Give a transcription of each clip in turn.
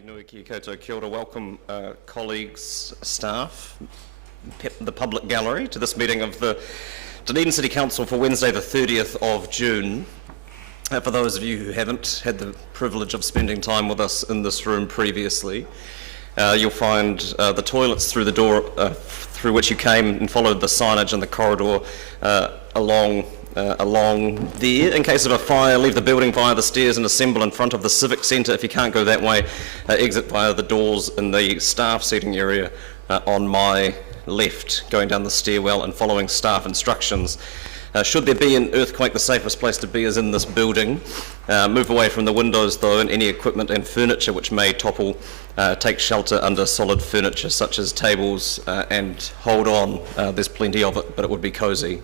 Nui ki koutou, kia ora. Welcome colleagues, staff, the public gallery to this meeting of the Dunedin City Council for Wednesday the 30th of June. For those of you who haven't had the privilege of spending time with us in this room previously, you'll find the toilets through the door through which you came and followed the signage in the corridor along there. In case of a fire, leave the building via the stairs and assemble in front of the Civic Centre. If you can't go that way, exit via the doors in the staff seating area on my left, going down the stairwell and following staff instructions. Should there be an earthquake, the safest place to be is in this building. Move away from the windows though, and any equipment and furniture which may topple, take shelter under solid furniture such as tables, and hold on, there's plenty of it, but it would be cosy.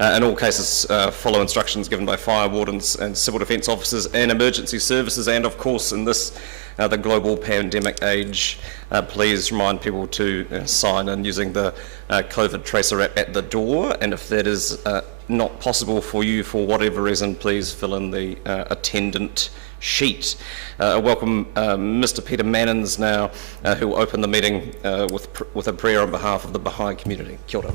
In all cases, follow instructions given by fire wardens and civil defence officers and emergency services, and of course in this the global pandemic age, please remind people to sign in using the COVID tracer app at the door, and if that is not possible for you for whatever reason, please fill in the attendant sheet. Welcome Mr. Peter Mannins now, who will open the meeting with a prayer on behalf of the Baha'i community. Kia ora.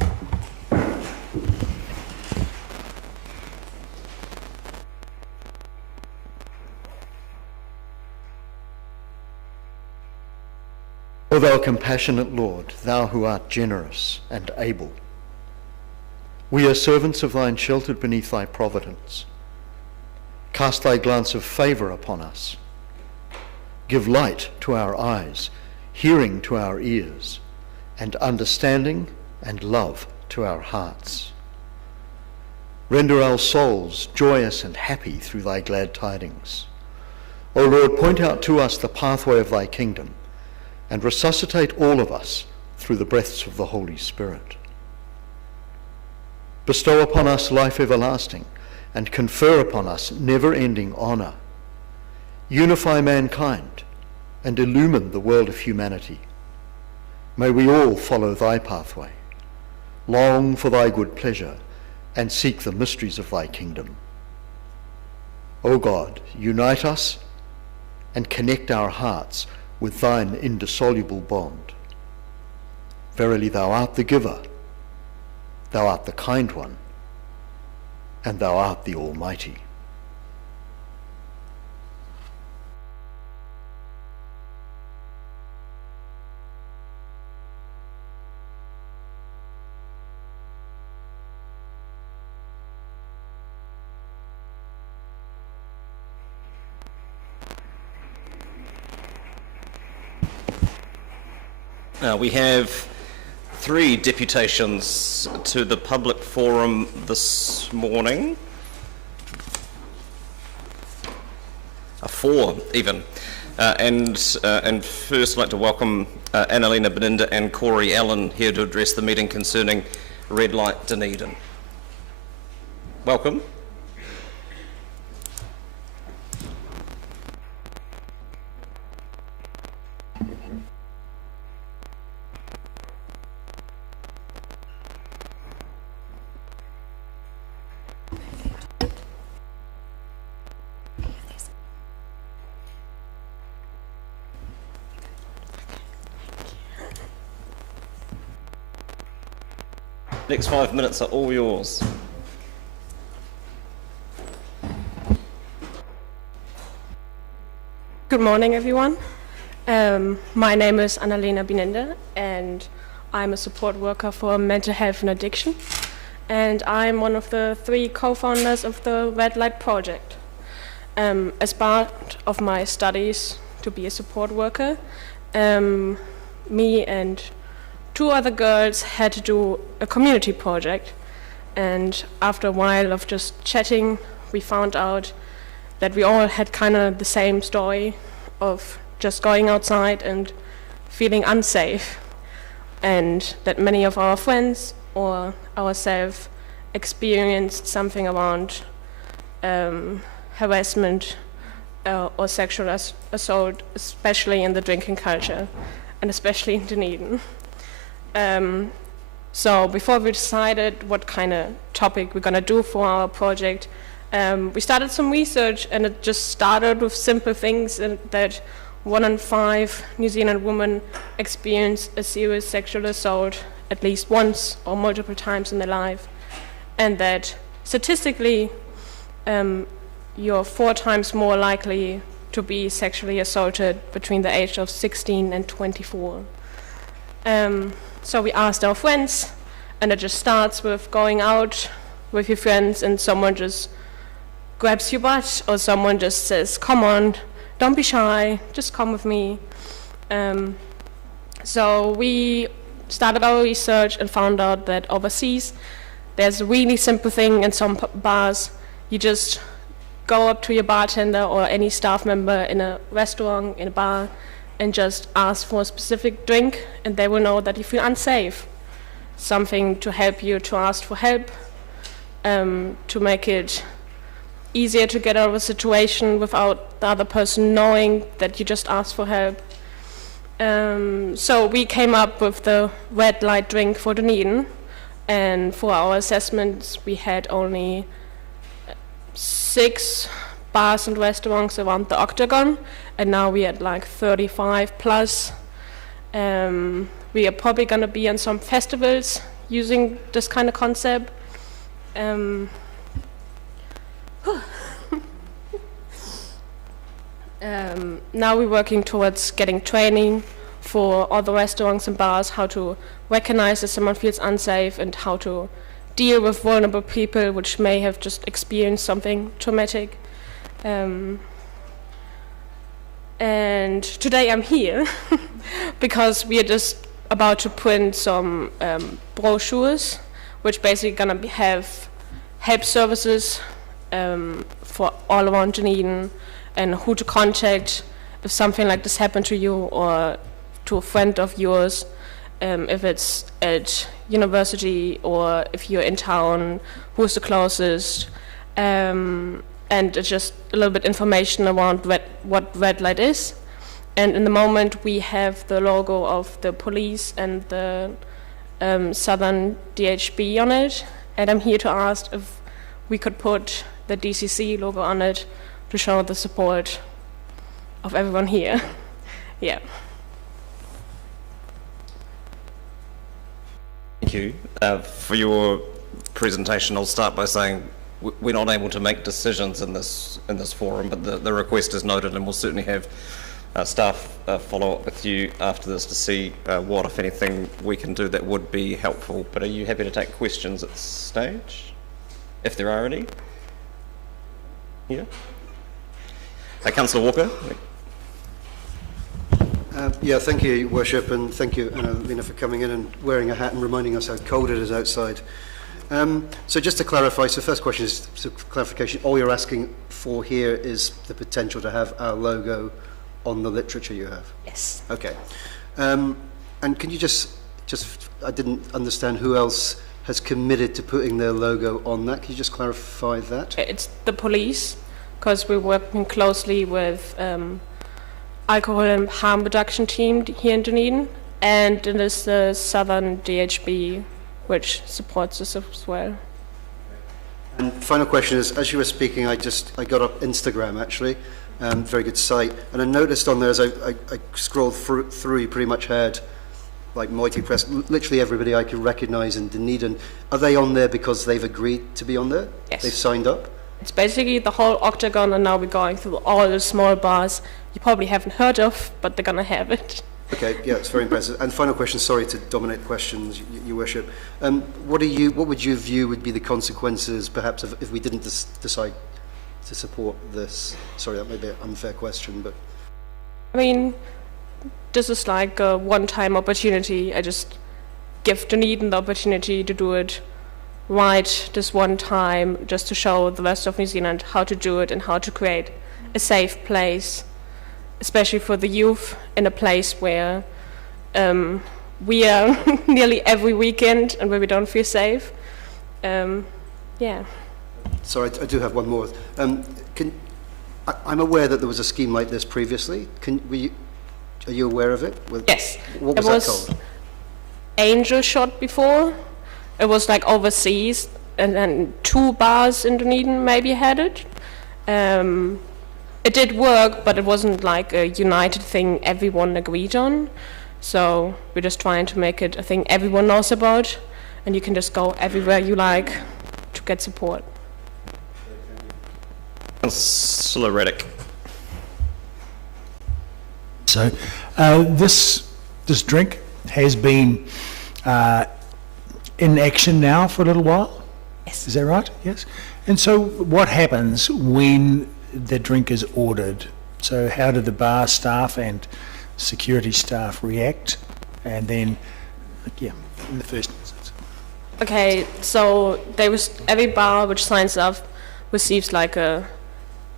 O thou compassionate Lord, thou who art generous and able, we are servants of thine sheltered beneath thy providence. Cast thy glance of favour upon us. Give light to our eyes, hearing to our ears, and understanding and love to our hearts. Render our souls joyous and happy through thy glad tidings. O Lord, point out to us the pathway of thy kingdom, and resuscitate all of us through the breaths of the Holy Spirit. Bestow upon us life everlasting, and confer upon us never-ending honour. Unify mankind, and illumine the world of humanity. May we all follow thy pathway, long for thy good pleasure, and seek the mysteries of thy kingdom. O God, unite us and connect our hearts with thine indissoluble bond. Verily thou art the giver, thou art the kind one, and thou art the Almighty. We have 3 deputations to the public forum this morning. 4 even. And first I'd like to welcome Annalena Beninda and Corey Allen here to address the meeting concerning Red Light Dunedin. Welcome. Next 5 minutes are all yours. Good morning, everyone. My name is Annalena Beninda, and I'm a support worker for mental health and addiction. And I'm one of the 3 co-founders of the Red Light Project. As part of my studies to be a support worker, me and 2 other girls had to do a community project, and after a while of just chatting, we found out that we all had kind of the same story of just going outside and feeling unsafe, and that many of our friends or ourselves experienced something around harassment or sexual assault, especially in the drinking culture, and especially in Dunedin. So before we decided what kind of topic we're going to do for our project, we started some research, and it just started with simple things that 1 in 5 New Zealand women experience a serious sexual assault at least once or multiple times in their life, and that statistically you're 4 times more likely to be sexually assaulted between the age of 16 and 24. So we asked our friends, and it just starts with going out with your friends and someone just grabs your butt, or someone just says, come on, don't be shy, just come with me. So we started our research and found out that overseas there's a really simple thing in some bars. You just go up to your bartender or any staff member in a restaurant, in a bar, and just ask for a specific drink, and they will know that you feel unsafe. Something to help you to ask for help, to make it easier to get out of a situation without the other person knowing that you just asked for help. So we came up with the red light drink for Dunedin, and for our assessments we had only 6 bars and restaurants around the Octagon, and now we had like 35 plus. We are probably going to be on some festivals using this kind of concept. Now we're working towards getting training for all the restaurants and bars, how to recognize if someone feels unsafe and how to deal with vulnerable people which may have just experienced something traumatic. And today I'm here because we are just about to print some brochures which basically gonna have help services for all around Dunedin, and who to contact if something like this happened to you or to a friend of yours, if it's at university or if you're in town, who's the closest, and it's just a little bit information around what red light is. And in the moment we have the logo of the police and the Southern DHB on it, and I'm here to ask if we could put the DCC logo on it to show the support of everyone here. Yeah. Thank you. For your presentation, I'll start by saying we're not able to make decisions in this forum, but the request is noted, and we'll certainly have staff follow up with you after this to see what, if anything, we can do that would be helpful. But are you happy to take questions at this stage, if there are any? Yeah. Councillor Walker. Yeah, thank you, Your Worship, and thank you, Annalena, for coming in and wearing a hat and reminding us how cold it is outside. So just to clarify, so first question is clarification. All you're asking for here is the potential to have our logo on the literature you have? Yes. Okay. And can you just I didn't understand who else has committed to putting their logo on that. Can you just clarify that? It's the police, because we're working closely with alcohol and harm reduction team here in Dunedin, and it is the Southern DHB which supports us as well. And final question is, as you were speaking, I got up Instagram actually, very good site, and I noticed on there as I scrolled through, you pretty much had like Mighty Press, literally everybody I could recognise in Dunedin. Are they on there because they've agreed to be on there? Yes. They've signed up? It's basically the whole Octagon, and now we're going through all the small bars you probably haven't heard of, but they're going to have it. Okay, yeah, it's very impressive. And final question, sorry to dominate questions, Your Worship. What would you view would be the consequences, perhaps, if we didn't decide to support this? Sorry, that may be an unfair question, but... I mean, this is like a one-time opportunity. I just give Dunedin the opportunity to do it right this one time, just to show the rest of New Zealand how to do it and how to create a safe place, especially for the youth, in a place where we are nearly every weekend and where we don't feel safe. Yeah. Sorry, I do have one more. I'm aware that there was a scheme like this previously. Are you aware of it? Yes. What was that called? Angel Shot before. It was like overseas, and then 2 bars in Dunedin maybe had it. it did work, but it wasn't like a united thing everyone agreed on. So we're just trying to make it a thing everyone knows about, and you can just go everywhere you like to get support. Councillor Reddick. So this drink has been in action now for a little while? Yes. Is that right? Yes. And so what happens when the drink is ordered? So how do the bar staff and security staff react? And then, yeah, in the first instance. Okay, so every bar which signs up receives like a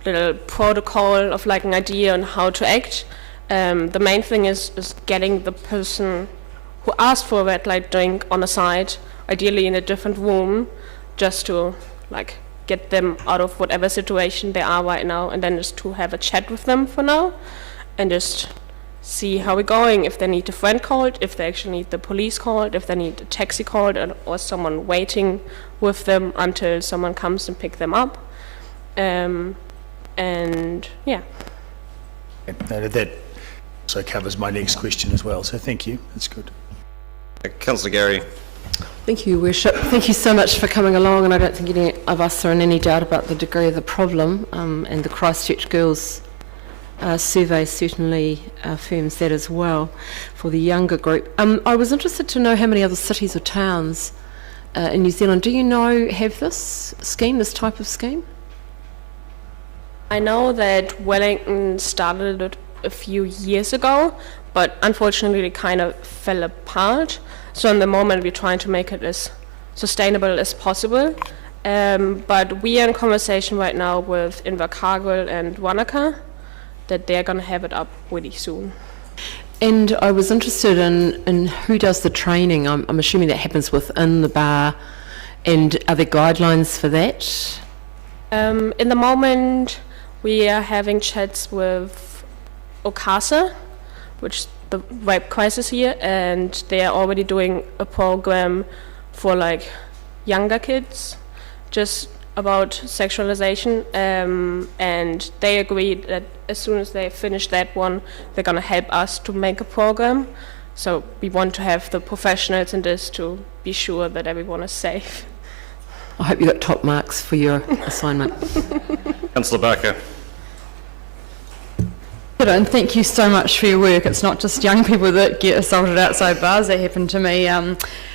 little protocol of like an idea on how to act. The main thing is getting the person who asked for a red light drink on the side, ideally in a different room, just to like get them out of whatever situation they are right now, and then just to have a chat with them for now, and just see how we're going, if they need a friend called, if they actually need the police called, if they need a taxi called, or someone waiting with them until someone comes and pick them up. And yeah. That also covers my next question as well, so thank you, that's good. Councillor Gary. Thank you, Worship. Thank you so much for coming along, and I don't think any of us are in any doubt about the degree of the problem, and the Christchurch Girls survey certainly affirms that as well for the younger group. I was interested to know how many other cities or towns in New Zealand, do you know, have this scheme, this type of scheme? I know that Wellington started it a few years ago, but unfortunately it kind of fell apart. So in the moment we're trying to make it as sustainable as possible. But we are in conversation right now with Invercargill and Wanaka that they're going to have it up really soon. And I was interested in who does the training. I'm assuming that happens within the bar, and are there guidelines for that? In the moment we are having chats with OCASA, which is the rape crisis here, and they are already doing a program for like younger kids, just about sexualization, and they agreed that as soon as they finish that one, they're going to help us to make a program. So we want to have the professionals in this to be sure that everyone is safe. I hope you got top marks for your assignment. Councillor Barker. And thank you so much for your work. It's not just young people that get assaulted outside bars. That happened to me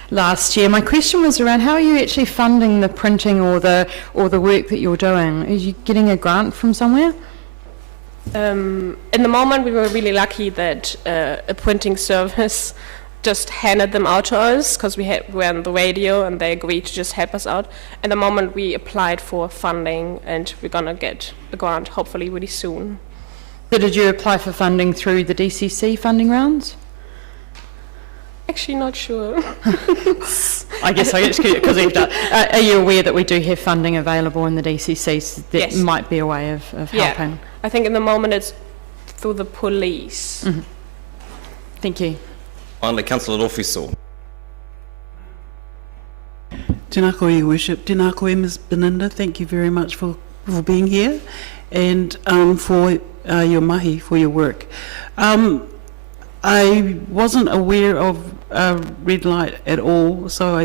last year. My question was around how are you actually funding the printing or the work that you're doing? Are you getting a grant from somewhere? In the moment, we were really lucky that a printing service just handed them out to us because we were on the radio and they agreed to just help us out. At the moment, we applied for funding and we're going to get a grant hopefully really soon. So did you apply for funding through the DCC funding rounds? Actually, not sure. I guess I just because are you aware that we do have funding available in the DCC so that Yes. might be a way of helping? Yeah. I think in the moment it's through the police. Mm-hmm. Thank you. Finally, Councillor Lawfiso. Tēnā koe, Your Worship. Tēnā koe, Ms. Beninda. Thank you very much for being here and for your mahi, for your work. I wasn't aware of red light at all, so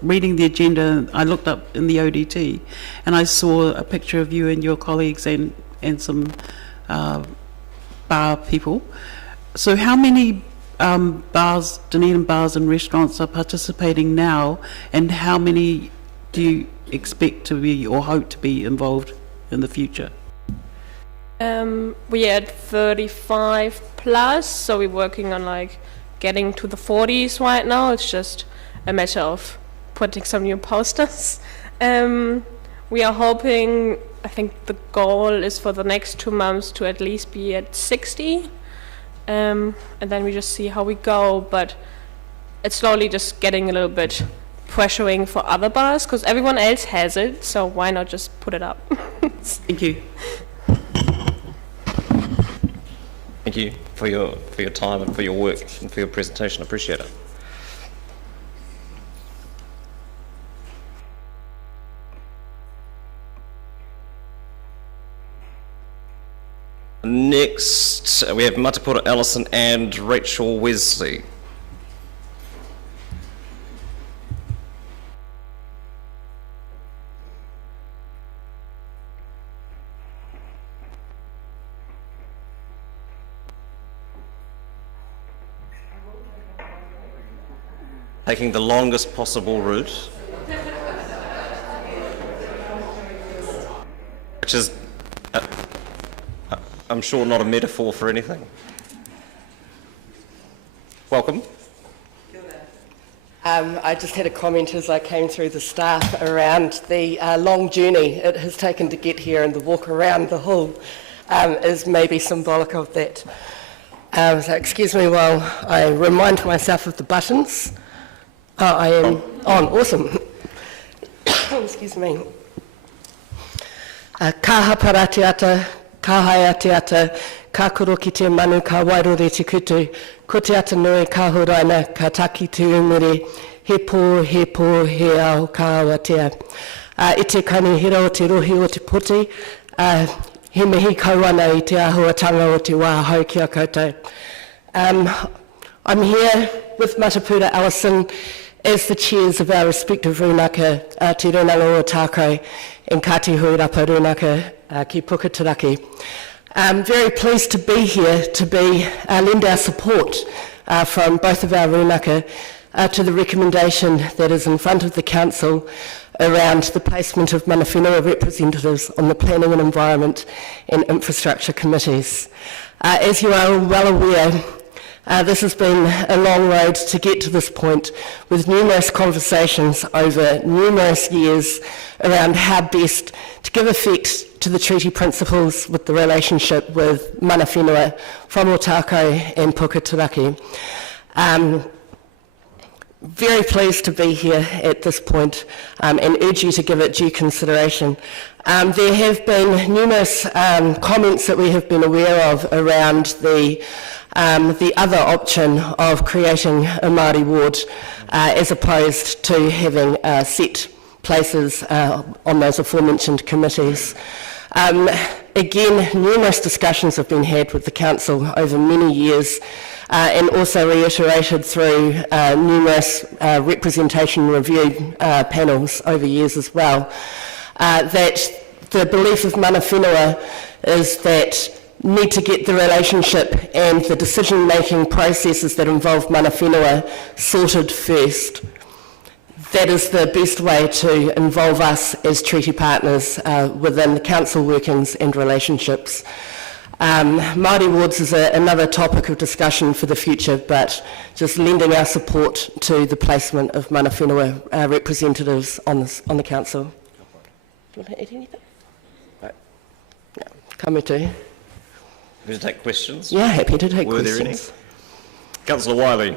reading the agenda, I looked up in the ODT and I saw a picture of you and your colleagues and some bar people. So how many bars, Dunedin bars and restaurants are participating now, and how many do you expect to be or hope to be involved in the future? We are at 35 plus, so we're working on like getting to the 40s right now. It's just a matter of putting some new posters. We are hoping, I think the goal is for the next 2 months to at least be at 60. And then we just see how we go, but it's slowly just getting a little bit pressuring for other bars because everyone else has it, so why not just put it up? Thank you. Thank you for your time and for your work and for your presentation. I appreciate it. we have Matapura Ellison and Rachel Wesley. Taking the longest possible route, which is, I'm sure, not a metaphor for anything. Welcome. I just had a comment as I came through the staff around the long journey it has taken to get here, and the walk around the hall is maybe symbolic of that. So excuse me while I remind myself of the buttons. I am on, awesome. Excuse me. Ka hapara te ata, ka haia te ata, ka koro ki te manu, ka wairore te kutu, ko te ata nui ka horaina, ka taki te umere, he pō, he ao, ka awatea. I te kanihira o te rohi o te poti, he mihi kauana i te ahuatanga o te wā hau ki a koutou. I'm here with Matapura Ellison as the chairs of our respective rūnaka, Te Runanga o Tākau and Kati Huirapa Rūnaka ki Puketeraki. I'm very pleased to be here to lend our support from both of our rūnaka to the recommendation that is in front of the Council around the placement of mana whenua representatives on the Planning and Environment and Infrastructure Committees. As you are well aware, this has been a long road to get to this point, with numerous conversations over numerous years around how best to give effect to the treaty principles with the relationship with mana whenua from Otakou and Puketeraki. Very pleased to be here at this point and urge you to give it due consideration. There have been numerous comments that we have been aware of around the other option of creating a Māori ward as opposed to having set places on those aforementioned committees. Again, numerous discussions have been had with the Council over many years and also reiterated through numerous representation review panels over years as well, that the belief of mana whenua is that need to get the relationship and the decision-making processes that involve mana whenua sorted first. That is the best way to involve us as treaty partners within the council workings and relationships. Māori wards is another topic of discussion for the future, but just lending our support to the placement of mana whenua representatives on the council. Do you want to add anything? Right. No. Kamutu. Happy to take questions? Yeah, happy to take Were questions. there any? Councillor Wiley.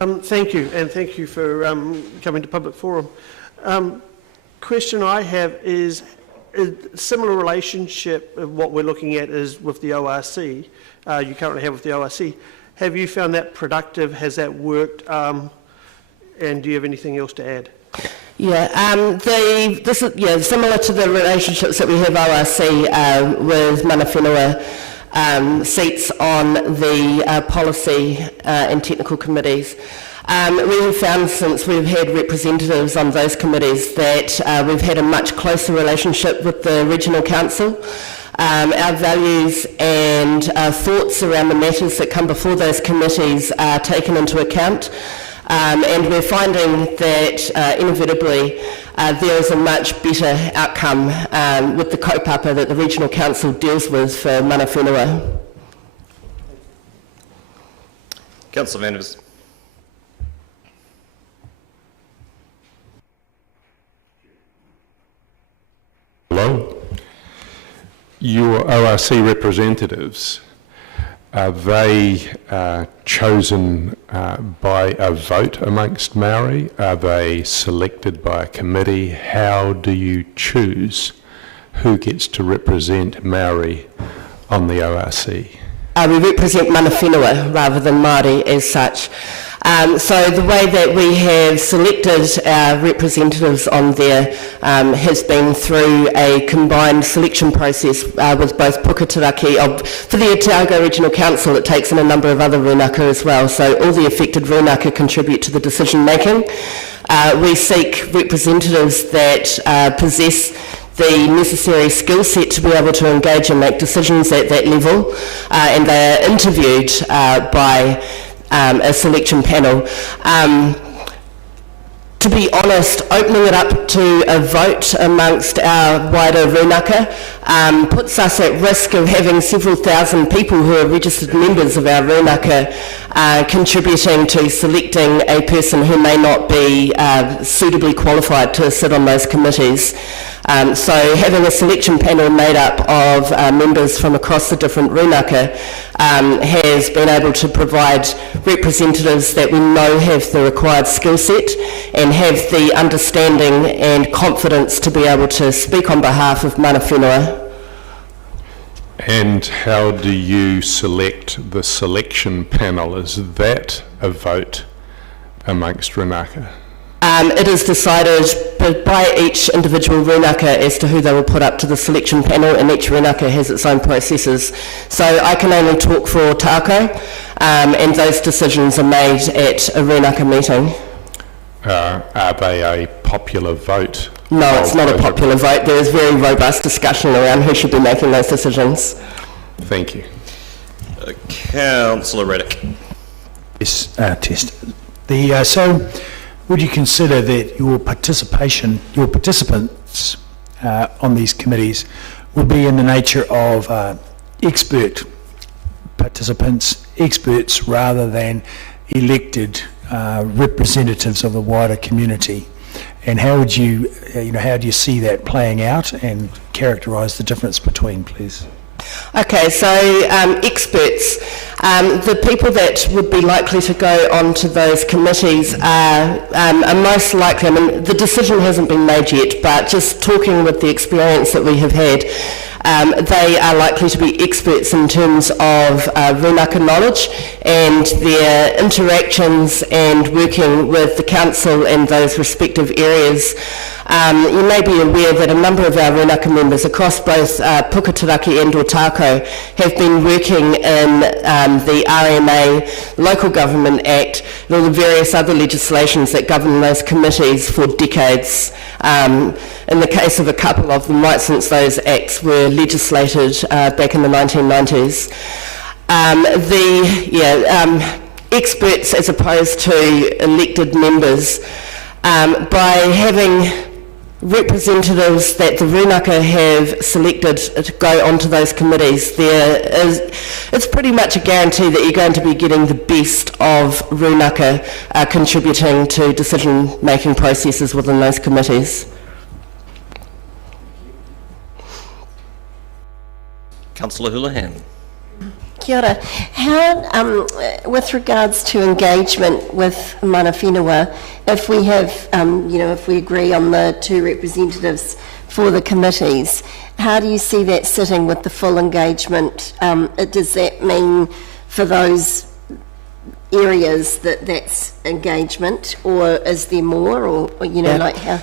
Thank you, and thank you for coming to Public Forum. Question I have is a similar relationship of what we're looking at is with the ORC, you currently have with the ORC. Have you found that productive? Has that worked? And do you have anything else to add? Yeah, this is similar to the relationships that we have ORC with mana whenua seats on the policy and technical committees. We have found since we've had representatives on those committees that we've had a much closer relationship with the regional council. Our values and thoughts around the matters that come before those committees are taken into account. And we're finding that inevitably there is a much better outcome with the kaupapa that the Regional Council deals with for mana whenua. Councillor Vanders. Hello. Your ORC representatives, are they chosen by a vote amongst Māori? Are they selected by a committee? How do you choose who gets to represent Māori on the ORC? We represent mana whenua rather than Māori as such. So the way that we have selected our representatives on there has been through a combined selection process with both Puketaraki. For the Otago Regional Council, it takes in a number of other rūnaka as well, so all the affected rūnaka contribute to the decision making. We seek representatives that possess the necessary skill set to be able to engage and make decisions at that level, and they are interviewed by a selection panel. To be honest, opening it up to a vote amongst our wider rūnaka puts us at risk of having several thousand people who are registered members of our rūnaka contributing to selecting a person who may not be suitably qualified to sit on those committees. So having a selection panel made up of members from across the different rūnaka has been able to provide representatives that we know have the required skill set and have the understanding and confidence to be able to speak on behalf of mana whenua. And how do you select the selection panel? Is that a vote amongst rūnaka? It is decided by each individual rūnaka as to who they will put up to the selection panel, and each rūnaka has its own processes. So I can only talk for Tāko, and those decisions are made at a rūnaka meeting. Are they a popular vote? No, it's not a popular vote. There is very robust discussion around who should be making those decisions. Thank you. Councillor Reddick. Yes, test. So, would you consider that your participants on these committees would be in the nature of expert participants, experts rather than elected representatives of the wider community? And how would you, how do you see that playing out and characterise the difference between, please? Okay, so experts, the people that would be likely to go onto those committees are most likely, the decision hasn't been made yet, but just talking with the experience that we have had, they are likely to be experts in terms of rūnaka knowledge and their interactions and working with the council in those respective areas. You may be aware that a number of our rūnaka members across both Puketaraki and Otago have been working in the RMA, Local Government Act, and all the various other legislations that govern those committees for decades. In the case of a couple of them, right since those acts were legislated back in the 1990s. Experts as opposed to elected members, by having representatives that the rūnaka have selected to go onto those committees, it's pretty much a guarantee that you're going to be getting the best of rūnaka contributing to decision-making processes within those committees. Councillor Houlihan. Kia ora. How, with regards to engagement with mana whenua, if we have, if we agree on the two representatives for the committees, how do you see that sitting with the full engagement? Does that mean for those areas that's engagement, or is there more, or like how?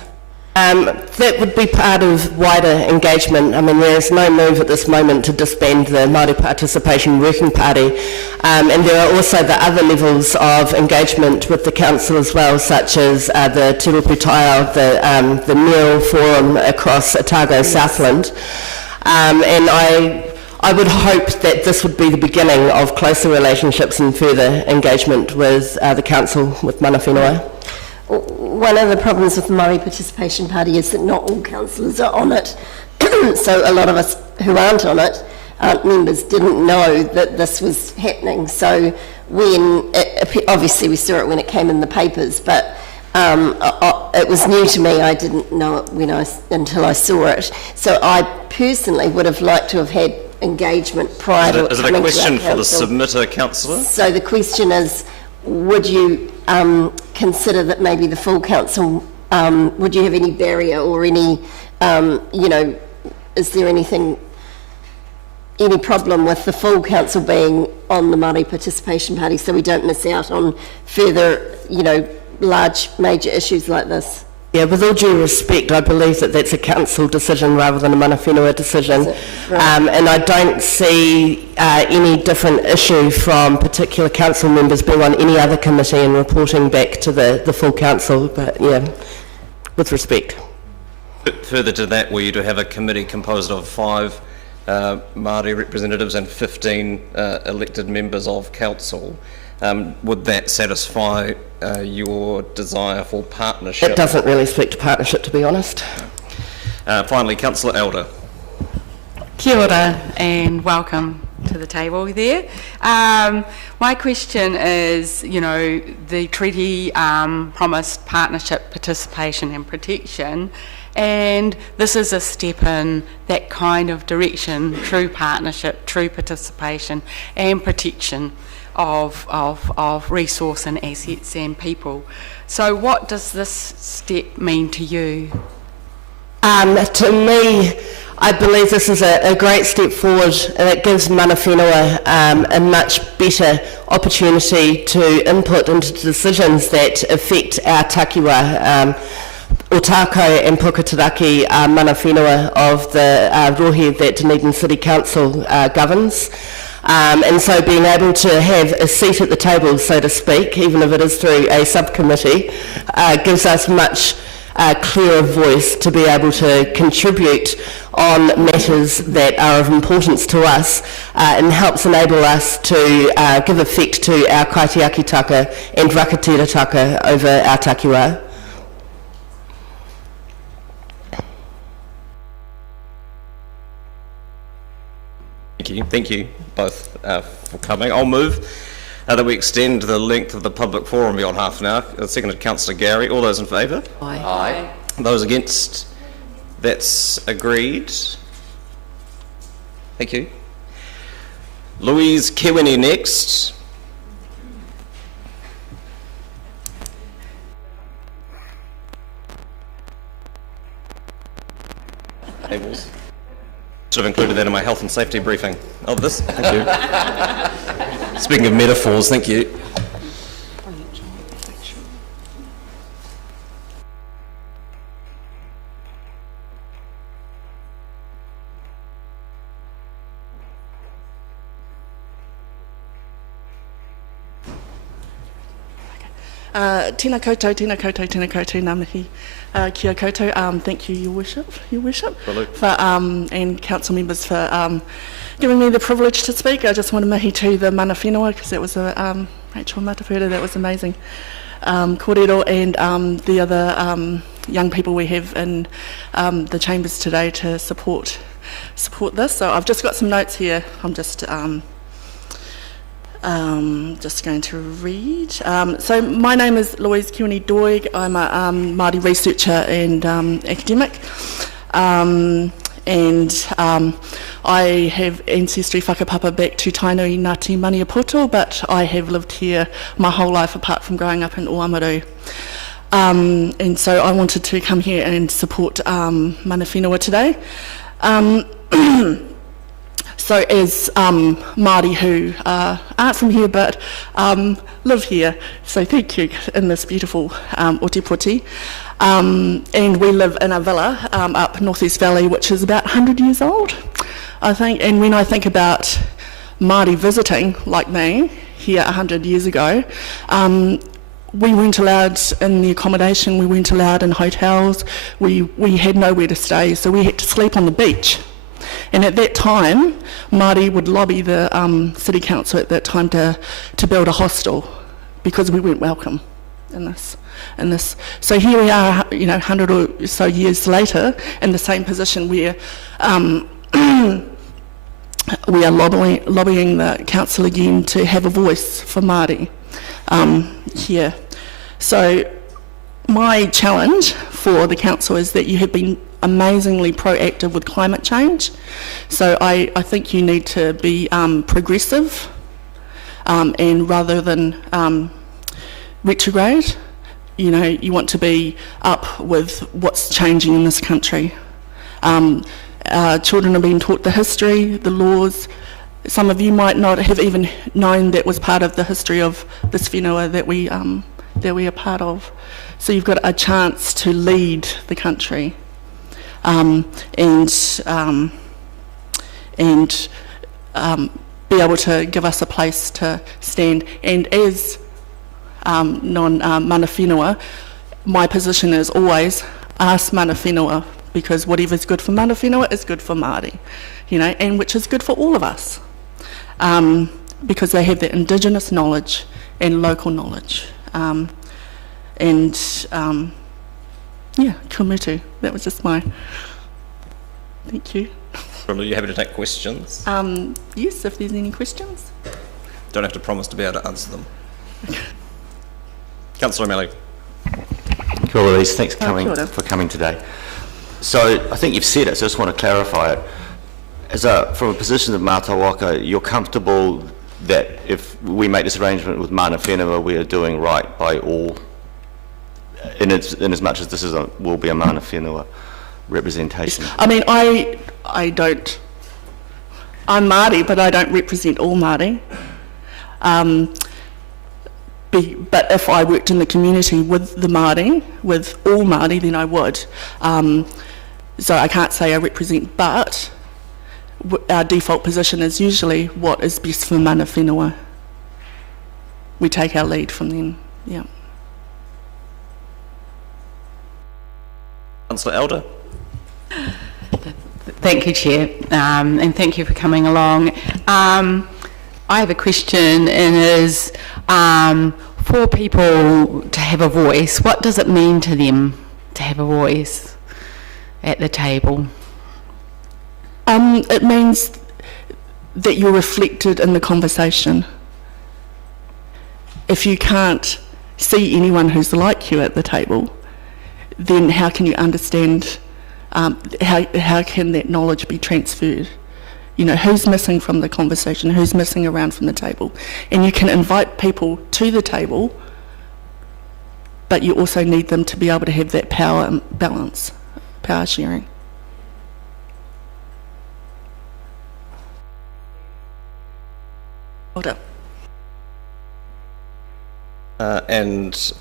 That would be part of wider engagement. There is no move at this moment to disband the Māori Participation Working Party, and there are also the other levels of engagement with the council as well, such as the Te Rupu Taiao, the Meal Forum across Otago Southland, and I would hope that this would be the beginning of closer relationships and further engagement with the council, with mana whenua. One of the problems with the Māori Participation Party is that not all councillors are on it. So a lot of us who aren't on it, members, didn't know that this was happening. So when, obviously we saw it when it came in the papers, but it was new to me. I didn't know it until I saw it. So I personally would have liked to have had engagement prior to it coming to our council. Is it a question for the submitter, councillor? So the question is, would you consider that maybe the full council, would you have any barrier or any, is there anything any problem with the full council being on the Māori Participation Party so we don't miss out on further, large major issues like this? Yeah, with all due respect, I believe that that's a council decision rather than a mana whenua decision. Right. And I don't see any different issue from particular council members being on any other committee and reporting back to the full council, but yeah, with respect. Further to that, were you to have a committee composed of 5 Māori representatives and 15 elected members of council, would that satisfy your desire for partnership? It doesn't really speak to partnership, to be honest. Finally, Councillor Elder. Kia ora and welcome to the table there. My question is, the treaty promised partnership, participation and protection, and this is a step in that kind of direction, true partnership, true participation and protection of resource and assets and people. So what does this step mean to you? To me, I believe this is a great step forward, and it gives mana whenua a much better opportunity to input into decisions that affect our takiwa, Otako and Pukataraki mana whenua of the rohe that Dunedin City Council governs. And so being able to have a seat at the table, so to speak, even if it is through a subcommittee, gives us much clearer voice to be able to contribute on matters that are of importance to us, and helps enable us to give effect to our kaitiaki taka and rakatira taka over our takiwa. Thank you both for coming. I'll move that we extend the length of the public forum beyond half an hour. Seconded Councillor Gary. All those in favour? Aye. Aye. Those against? That's agreed. Thank you. Louise Kewini next. Tables. Should have included that in my health and safety briefing. Oh, this? Thank you. Speaking of metaphors, thank you. Tēnā koutou, tēnā koutou, tēnā koutou, ngā mihi. Kia koutou, thank you, Your Worship, for, and council members for giving me the privilege to speak. I just want to mihi to the mana whenua, because that was a, Rachel Matawhera, that was amazing. Kōrero and the other young people we have in the chambers today to support this. So I've just got some notes here. I'm just going to read. So my name is Louise Kewini Doig. I'm a Māori researcher and academic. And I have ancestry whakapapa back to Tainui Ngāti Maniapoto, but I have lived here my whole life apart from growing up in Oamaru. And so I wanted to come here and support mana whenua today. So as Māori who aren't from here but live here, so thank you, in this beautiful Otepoti. And we live in a villa up North East Valley, which is about 100 years old, I think. And when I think about Māori visiting, like me, here 100 years ago, we weren't allowed in the accommodation, we weren't allowed in hotels, we had nowhere to stay, so we had to sleep on the beach. And at that time, Māori would lobby the City Council at that time to build a hostel, because we weren't welcome in this. So here we are, 100 or so years later, in the same position where we are lobbying the council again to have a voice for Māori here. So my challenge for the council is that you have been amazingly proactive with climate change. So I think you need to be progressive and rather than retrograde. You want to be up with what's changing in this country. Children are being taught the history, the laws. Some of you might not have even known that was part of the history of this whenua that we are part of. So you've got a chance to lead the country and be able to give us a place to stand. And as mana whenua, my position is always ask mana whenua, because whatever's good for mana whenua is good for Māori, you know, and which is good for all of us, because they have that indigenous knowledge and local knowledge. Yeah, kia mutu. That was just my... Thank you. Are you happy to take questions? Yes, if there's any questions. Don't have to promise to be able to answer them. Councillor O'Malley. Kia ora, Elise. Thanks kia for coming today. So I think you've said it, so I just want to clarify it. From a position of Mātou Waka, you're comfortable that if we make this arrangement with mana whenua, we are doing right by all, in as much as this will be a mana whenua representation? I mean, I don't... I'm Māori, but I don't represent all Māori. But if I worked in the community with the Māori, with all Māori, then I would. So I can't say I represent, but our default position is usually what is best for mana whenua. We take our lead from them, yeah. Councillor Elder. Thank you, Chair, and thank you for coming along. I have a question, and is for people to have a voice, what does it mean to them to have a voice at the table? It means that you're reflected in the conversation. If you can't see anyone who's like you at the table, then how can you understand, how can that knowledge be transferred? You know, who's missing from the conversation, who's missing around from the table? And you can invite people to the table, but you also need them to be able to have that power and balance, power sharing. Hold up. And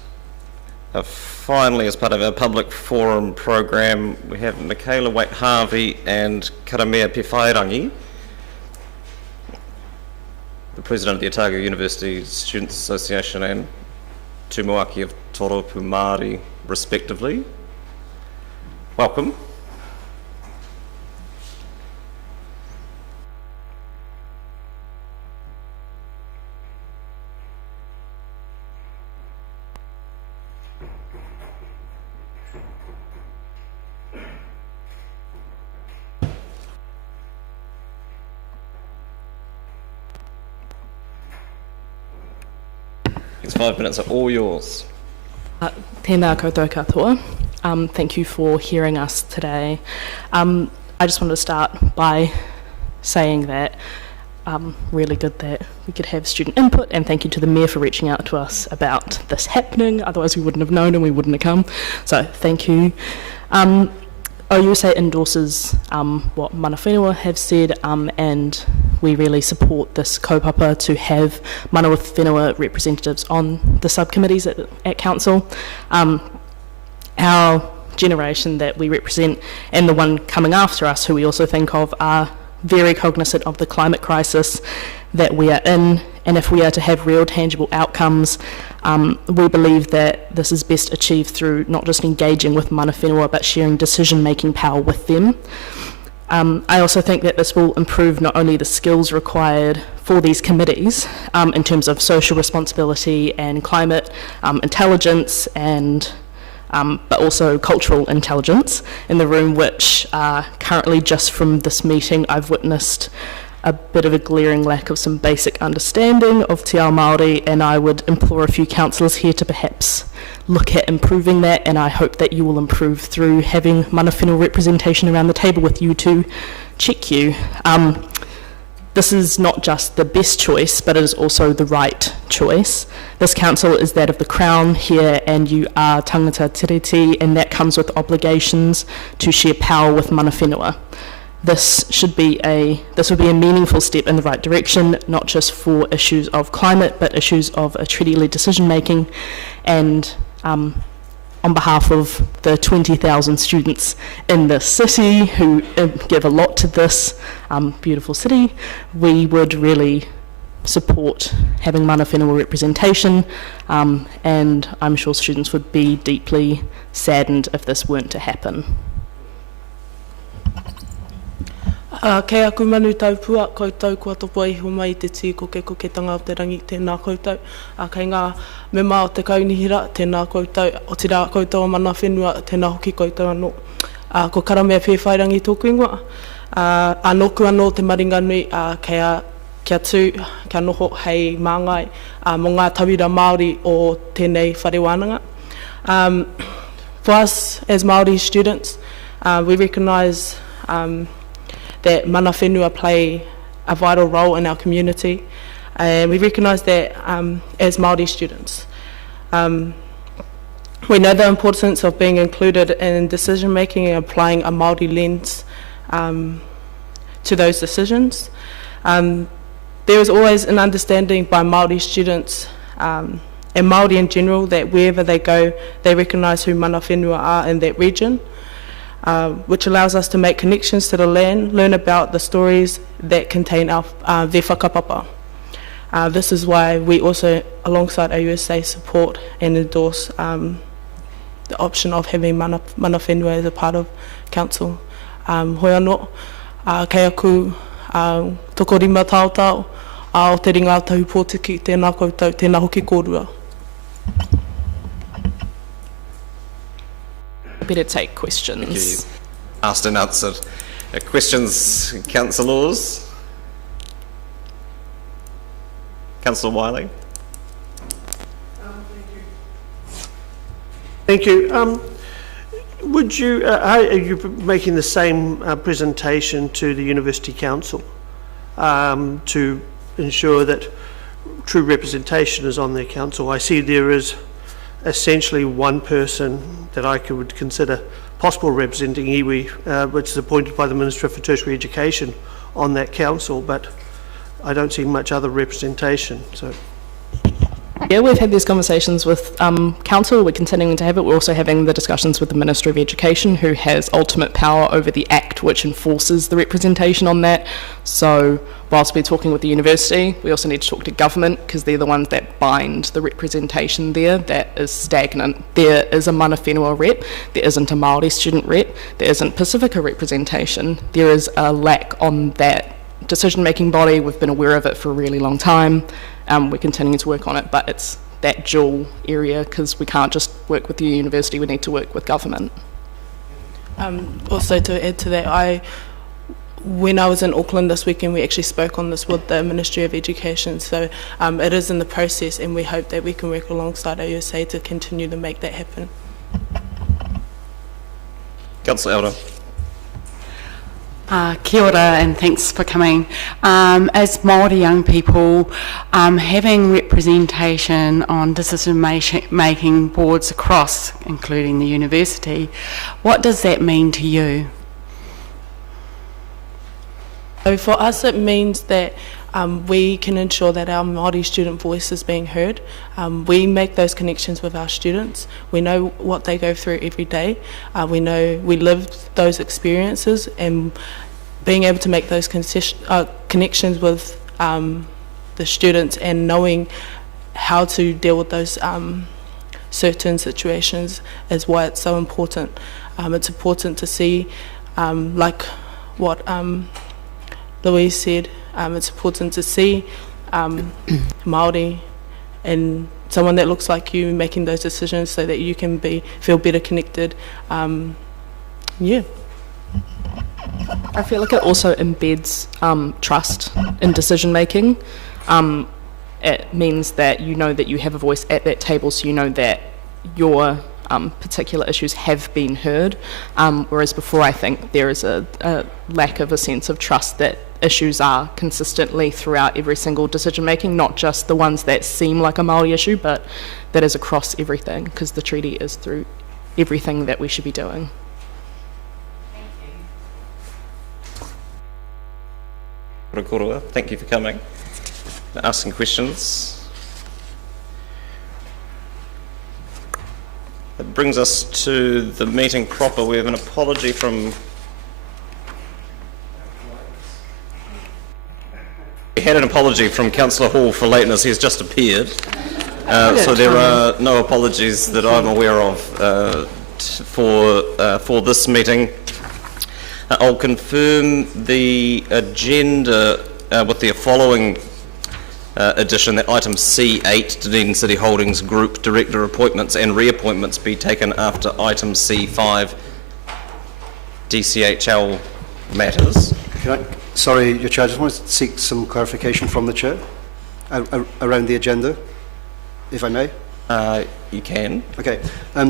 finally, as part of our public forum program, we have Michaela Waite-Harvey and Karamea Pewhairangi, the President of the Otago University Students Association and Tumuaki of Toropu Māori, respectively. Welcome. These 5 minutes are all yours. Tēnā koutou katoa. Thank you for hearing us today. I just wanted to start by saying that really good that we could have student input, and thank you to the Mayor for reaching out to us about this happening, otherwise we wouldn't have known and we wouldn't have come. So thank you. OUSA endorses what mana whenua have said, and we really support this kaupapa to have mana whenua representatives on the subcommittees at Council. Our generation that we represent and the one coming after us, who we also think of, are very cognizant of the climate crisis that we are in, and if we are to have real tangible outcomes, we believe that this is best achieved through not just engaging with mana whenua but sharing decision-making power with them. I also think that this will improve not only the skills required for these committees in terms of social responsibility and climate intelligence, and but also cultural intelligence in the room, which currently, just from this meeting, I've witnessed a bit of a glaring lack of some basic understanding of Te Ao Māori, and I would implore a few councillors here to perhaps look at improving that, and I hope that you will improve through having mana whenua representation around the table with you to check you. This is not just the best choice, but it is also the right choice. This council is that of the Crown here, and you are tangata tiriti, and that comes with obligations to share power with mana whenua. this would be a meaningful step in the right direction, not just for issues of climate, but issues of a treaty-led decision-making. And on behalf of the 20,000 students in this city who give a lot to this beautiful city, we would really support having mana whenua representation, and I'm sure students would be deeply saddened if this weren't to happen. Kei aku manu taupua, koutou kua topo iho mai te tīko ke tanga o te rangi, tēnā koutou. Kei ngā mema o te kaunihira, tēnā koutou, o te rā koutou o mana whenua, tēnā hoki koutou anō. Ko karamea whewhairangi tōku ingoa. Anoku anō te maringa nui, kia tū, kia noho hei māngai, mō ngā tawira Māori o tēnei whare wānanga. For us as Māori students, we recognise that mana whenua play a vital role in our community, and we recognise that as Māori students. We know the importance of being included in decision making and applying a Māori lens to those decisions. There is always an understanding by Māori students and Māori in general that wherever they go, they recognise who mana whenua are in that region, which allows us to make connections to the land, learn about the stories that contain our their whakapapa. This is why we also, alongside AUSA, support and endorse the option of having mana whenua as a part of council. Hoi anō, kei aku tokorima tautau, o te ringa tahu pōtiki, tēnā koutou, tēnā hoki kōrua. Better take questions. Thank you. Asked and answered. Questions, councillors? Councillor Wiley. Thank you. Would you, are you making the same presentation to the University Council to ensure that true representation is on their council? I see there is essentially one person that I would consider possible representing iwi, which is appointed by the Minister for Tertiary Education on that council, but I don't see much other representation. So. Yeah, we've had these conversations with council, we're continuing to have it. We're also having the discussions with the Minister of Education, who has ultimate power over the Act which enforces the representation on that. So whilst we're talking with the university, we also need to talk to government, because they're the ones that bind the representation there. That is stagnant. There is a mana whenua rep, there isn't a Māori student rep, there isn't Pacifica representation. There is a lack on that decision-making body. We've been aware of it for a really long time. We're continuing to work on it, but it's that dual area, because we can't just work with the university, we need to work with government. Also to add to that, when I was in Auckland this weekend, we actually spoke on this with the Ministry of Education, so it is in the process, and we hope that we can work alongside AUSA to continue to make that happen. Councillor Elder. Kia ora and thanks for coming. As Māori young people, having representation on decision-making boards across, including the university, what does that mean to you? So for us, it means that we can ensure that our Māori student voice is being heard. We make those connections with our students. We know what they go through every day. We know we lived those experiences, and being able to make those connections with the students and knowing how to deal with those certain situations is why it's so important. It's important to see, like what Louise said, it's important to see Māori and someone that looks like you making those decisions so that you can feel better connected. Yeah. I feel like it also embeds trust in decision making. It means that you know that you have a voice at that table, so you know that your particular issues have been heard, whereas before I think there is a lack of a sense of trust that issues are consistently throughout every single decision making, not just the ones that seem like a Māori issue, but that is across everything, because the treaty is through everything that we should be doing. Thank you. Korua. Thank you for coming, asking questions. That brings us to the meeting proper. We have an apology from... We had an apology from Councillor Hall for lateness. He's just appeared. So there are no apologies that I'm aware of for this meeting. I'll confirm the agenda with the following addition, that item C8, Dunedin City Holdings Group Director appointments and reappointments, be taken after item C5, DCHL matters. Sorry, Your Chair, I just wanted to seek some clarification from the Chair around the agenda, if I may. You can. Okay.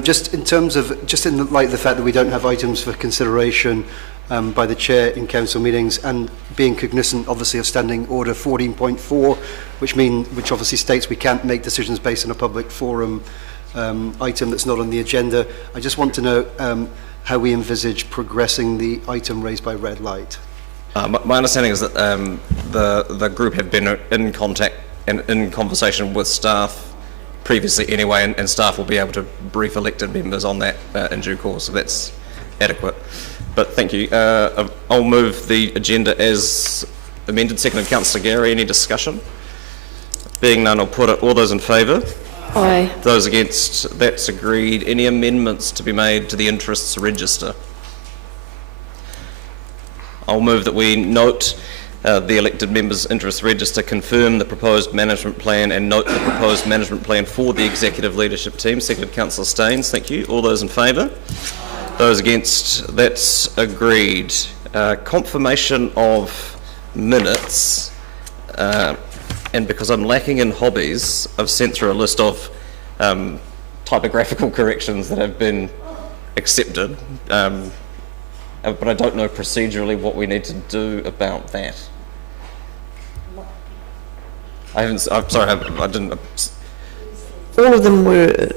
Just in terms of, just in light of the fact that we don't have items for consideration by the Chair in council meetings, and being cognizant obviously of Standing Order 14.4, which obviously states we can't make decisions based on a public forum item that's not on the agenda, I just want to know how we envisage progressing the item raised by Red Light. My understanding is that the group have been in contact and in conversation with staff previously anyway, and staff will be able to brief elected members on that in due course, so that's adequate. But thank you. I'll move the agenda as amended. Seconded, Councillor Gary. Any discussion? Being none, I'll put it. All those in favour? Aye. Those against? That's agreed. Any amendments to be made to the interests register? I'll move that we note the elected members' interest register, confirm the proposed management plan, and note the proposed management plan for the executive leadership team. Seconded, Councillor Staines. Thank you. All those in favour? Those against? That's agreed. Confirmation of minutes, and because I'm lacking in hobbies, I've sent through a list of typographical corrections that have been accepted, but I don't know procedurally what we need to do about that. I'm sorry, I didn't... All of them were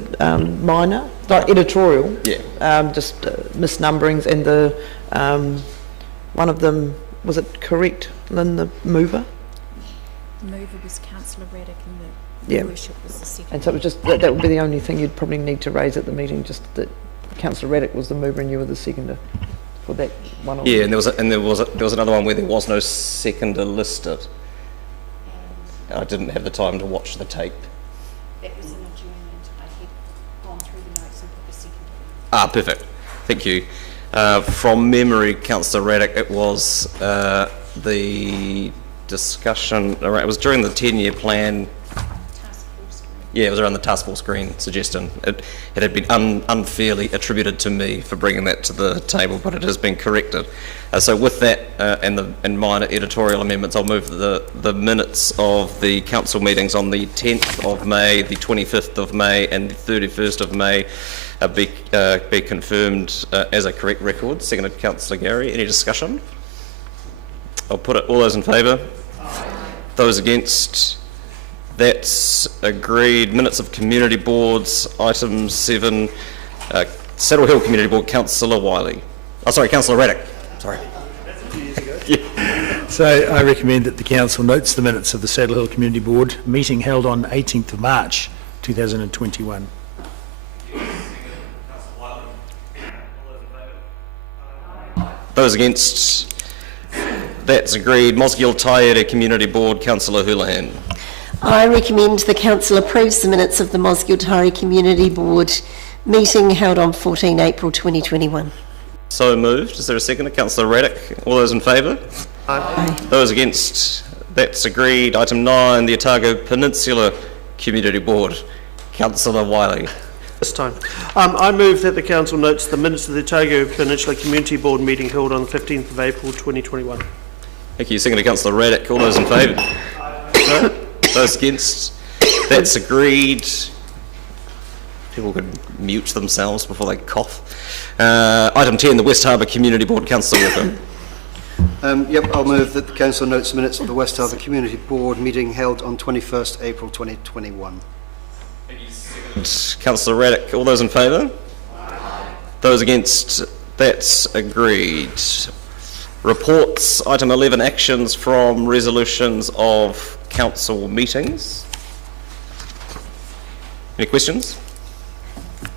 minor, like editorial. Yeah. Just misnumberings, and the one of them, was it correct, Lynn, the mover? The mover was Councillor Raddick, and the worship was the second. And so it was just that would be the only thing you'd probably need to raise at the meeting, just that Councillor Raddick was the mover and you were the seconder for that one. Yeah, and there was another one where there was no seconder listed. I didn't have the time to watch the tape. That was an adjournment. I had gone through the notes and put the second. Perfect. Thank you. From memory, Councillor Raddick, it was the discussion, it was during the 10-year plan. Yeah, it was around the task force green suggestion. It had been unfairly attributed to me for bringing that to the table, but it has been corrected. So with that and minor editorial amendments, I'll move the minutes of the council meetings on the 10th of May, the 25th of May and the 31st of May be confirmed as a correct record. Seconded, Councillor Gary. Any discussion? I'll put it. All those in favour? Those against? That's agreed. Minutes of community boards, item 7, Saddle Hill Community Board, Councillor Wiley. Oh, sorry, Councillor Raddick. Sorry. That's a few years ago. Yeah. So I recommend that the council notes the minutes of the Saddle Hill Community Board meeting held on 18th of March 2021. Those against? That's agreed. Mosgiel Taiere Community Board, Councillor Houlihan. I recommend the council approves the minutes of the Mosgiel Community Board meeting held on 14 April 2021. So moved. Is there a second? Councillor Raddick. All those in favour? Aye. Those against? That's agreed. Item 9, the Otago Peninsula Community Board, Councillor Wiley. This time. I move that the council notes the minutes of the Otago Peninsula Community Board meeting held on the 15th of April 2021. Thank you. Second to Councillor Raddick. All those in favour? No? Those against? That's agreed. People could mute themselves before they cough. Item 10, the West Harbour Community Board, Councillor Walker. Yep, I'll move that the council notes the minutes of the West Harbour Community Board meeting held on 21st April 2021. Councillor Raddick. All those in favour? Those against? That's agreed. Reports, item 11, actions from resolutions of council meetings. Any questions? In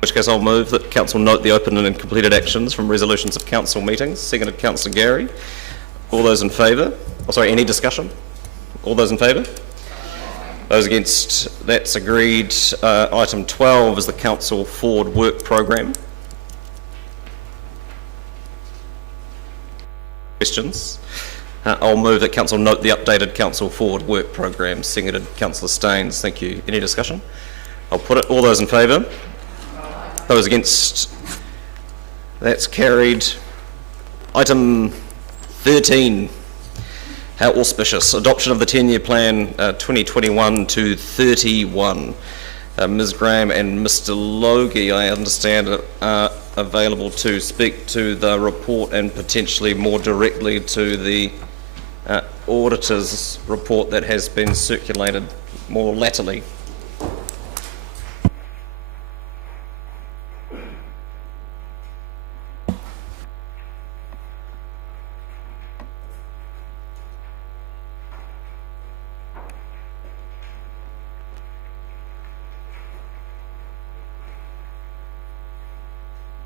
which case I'll move that council note the open and completed actions from resolutions of council meetings. Seconded, Councillor Gary. All those in favour? Oh, sorry, any discussion? All those in favour? Those against? That's agreed. Item 12 is the council forward work programme. Questions? I'll move that council note the updated council forward work programme. Seconded, Councillor Staines. Thank you. Any discussion? I'll put it. All those in favour? Those against? That's carried. Item 13. How auspicious. Adoption of the 10-year plan 2021 to 31. Ms Graham and Mr Logie, I understand, are available to speak to the report and potentially more directly to the auditor's report that has been circulated more latterly.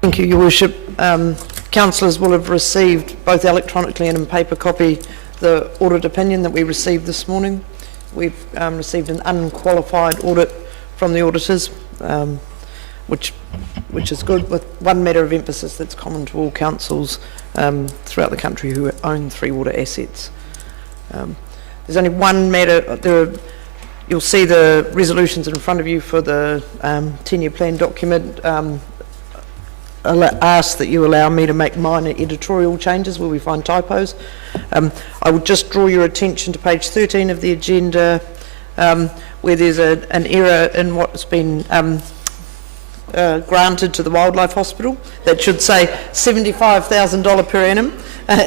Thank you, Your Worship. Councillors will have received, both electronically and in paper copy, the audit opinion that we received this morning. We've received an unqualified audit from the auditors, which is good, with one matter of emphasis that's common to all councils throughout the country who own 3 water assets. There's only one matter. You'll see the resolutions in front of you for the 10-year plan document. Ask that you allow me to make minor editorial changes where we find typos. I would just draw your attention to page 13 of the agenda, where there's an error in what's been granted to the Wildlife Hospital. That should say $75,000 per annum,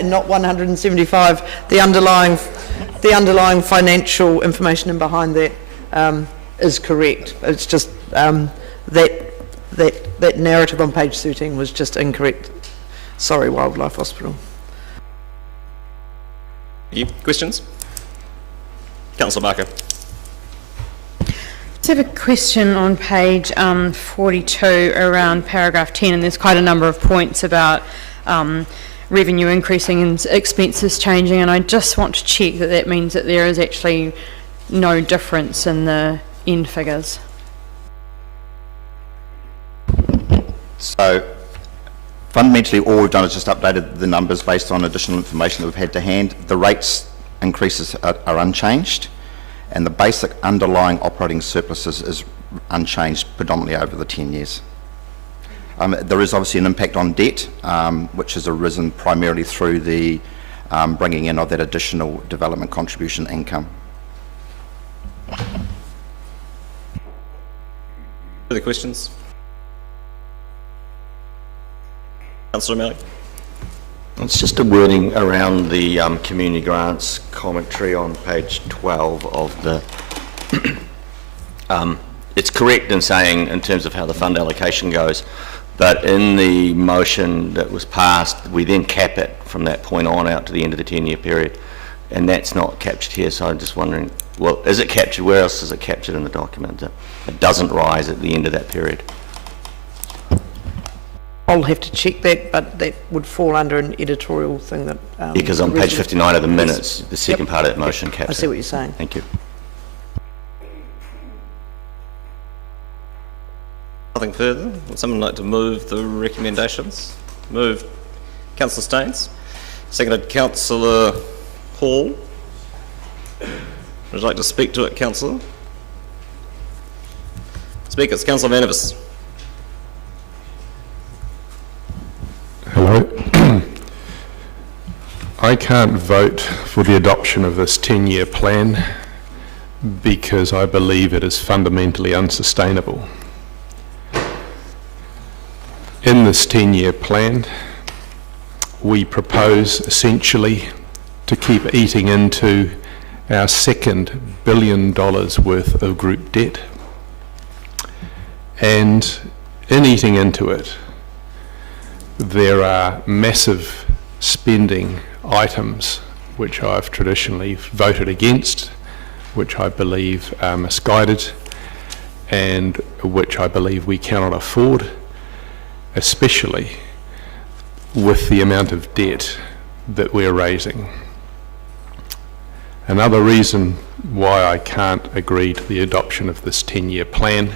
not 175. The underlying financial information in behind that is correct. It's just that narrative on page 13 was just incorrect. Sorry, Wildlife Hospital. Questions? Councillor Barker. I have a question on page 42 around paragraph 10, and there's quite a number of points about revenue increasing and expenses changing, and I just want to check that that means that there is actually no difference in the end figures. So fundamentally all we've done is just updated the numbers based on additional information that we've had to hand. The rates increases are unchanged, and the basic underlying operating surpluses is unchanged predominantly over the 10 years. There is obviously an impact on debt, which has arisen primarily through the bringing in of that additional development contribution income. Further questions? Councillor O'Malley. It's just a wording around the community grants commentary on page 12 of the... it's correct in saying, in terms of how the fund allocation goes, but in the motion that was passed, we then cap it from that point on out to the end of the 10-year period, and that's not captured here, so I'm just wondering, well, is it captured? Where else is it captured in the document that it doesn't rise at the end of that period? I'll have to check that, but that would fall under an editorial thing that... because on page 59 of the minutes, the second part of that motion captures. I see what you're saying. Thank you. Nothing further. Would someone like to move the recommendations? Moved. Councillor Staines. Seconded, Councillor Hall. Would you like to speak to it, Councillor? Speakers, Councillor Vanivus. Hello. I can't vote for the adoption of this 10-year plan because I believe it is fundamentally unsustainable. In this 10-year plan, we propose essentially to keep eating into our $2 billion worth of group debt, and in eating into it, There are massive spending items which I've traditionally voted against, which I believe are misguided, and which I believe we cannot afford, especially with the amount of debt that we're raising. Another reason why I can't agree to the adoption of this 10-year plan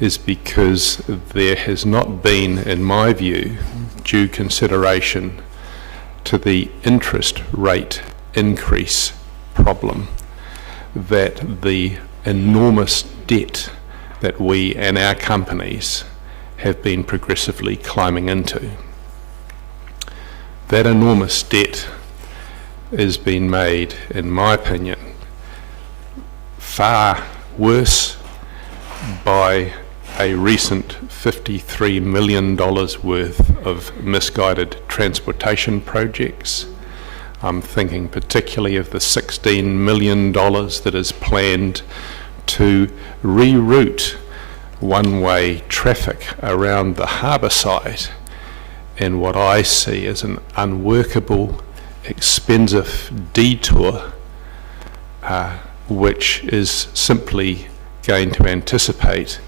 is because there has not been, in my view, due consideration to the interest rate increase problem that the enormous debt that we and our companies have been progressively climbing into. That enormous debt has been made, in my opinion, far worse by a recent $53 million worth of misguided transportation projects. I'm thinking particularly of the $16 million that is planned to reroute one-way traffic around the harbour side in what I see as an unworkable, expensive detour, which is simply going to anticipate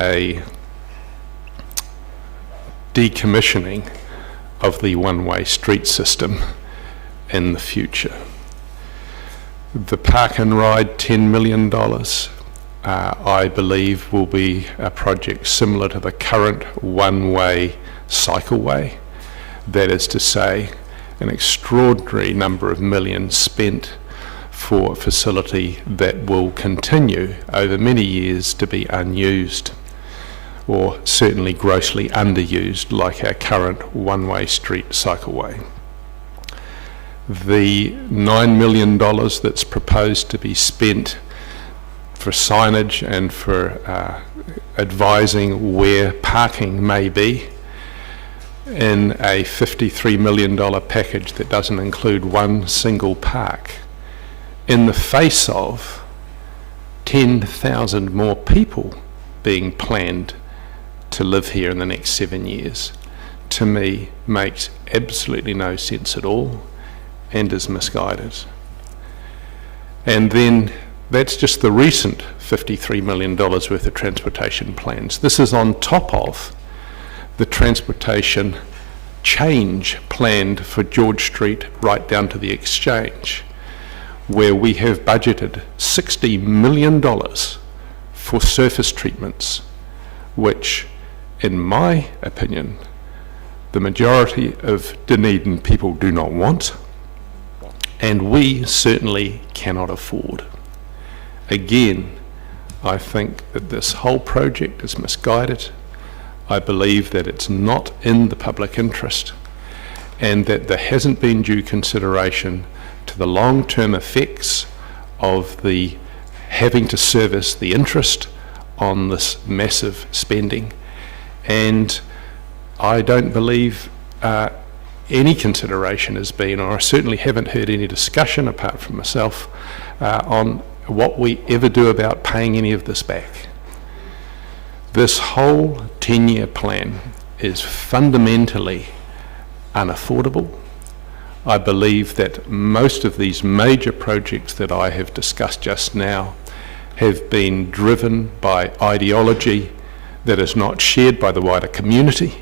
a decommissioning of the one-way street system in the future. The Park and Ride $10 million, I believe, will be a project similar to the current one-way cycleway. That is to say, an extraordinary number of millions spent for a facility that will continue over many years to be unused, or certainly grossly underused, like our current one-way street cycleway. The $9 million that's proposed to be spent for signage and for advising where parking may be in a $53 million package that doesn't include one single park, in the face of 10,000 more people being planned to live here in the next 7 years, to me makes absolutely no sense at all and is misguided. And then that's just the recent $53 million worth of transportation plans. This is on top of the transportation change planned for George Street right down to the Exchange, where we have budgeted $60 million for surface treatments, which, in my opinion, the majority of Dunedin people do not want, and we certainly cannot afford. Again, I think that this whole project is misguided. I believe that it's not in the public interest, and that there hasn't been due consideration to the long-term effects of the having to service the interest on this massive spending. And I don't believe any consideration has been, or I certainly haven't heard any discussion apart from myself, on what we ever do about paying any of this back. This whole 10-year plan is fundamentally unaffordable. I believe that most of these major projects that I have discussed just now have been driven by ideology that is not shared by the wider community,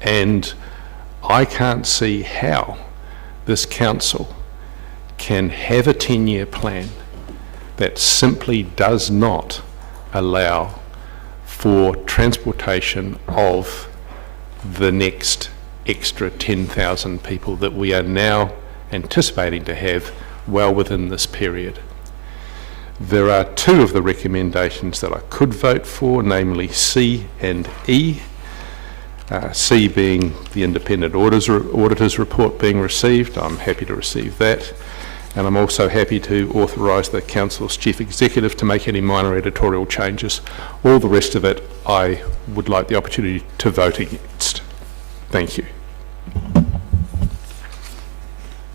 and I can't see how this council can have a 10-year plan that simply does not allow for transportation of the next extra 10,000 people that we are now anticipating to have well within this period. There are two of the recommendations that I could vote for, namely C and E. C being the independent auditor's report being received. I'm happy to receive that. And I'm also happy to authorise the Council's Chief Executive to make any minor editorial changes. All the rest of it, I would like the opportunity to vote against. Thank you.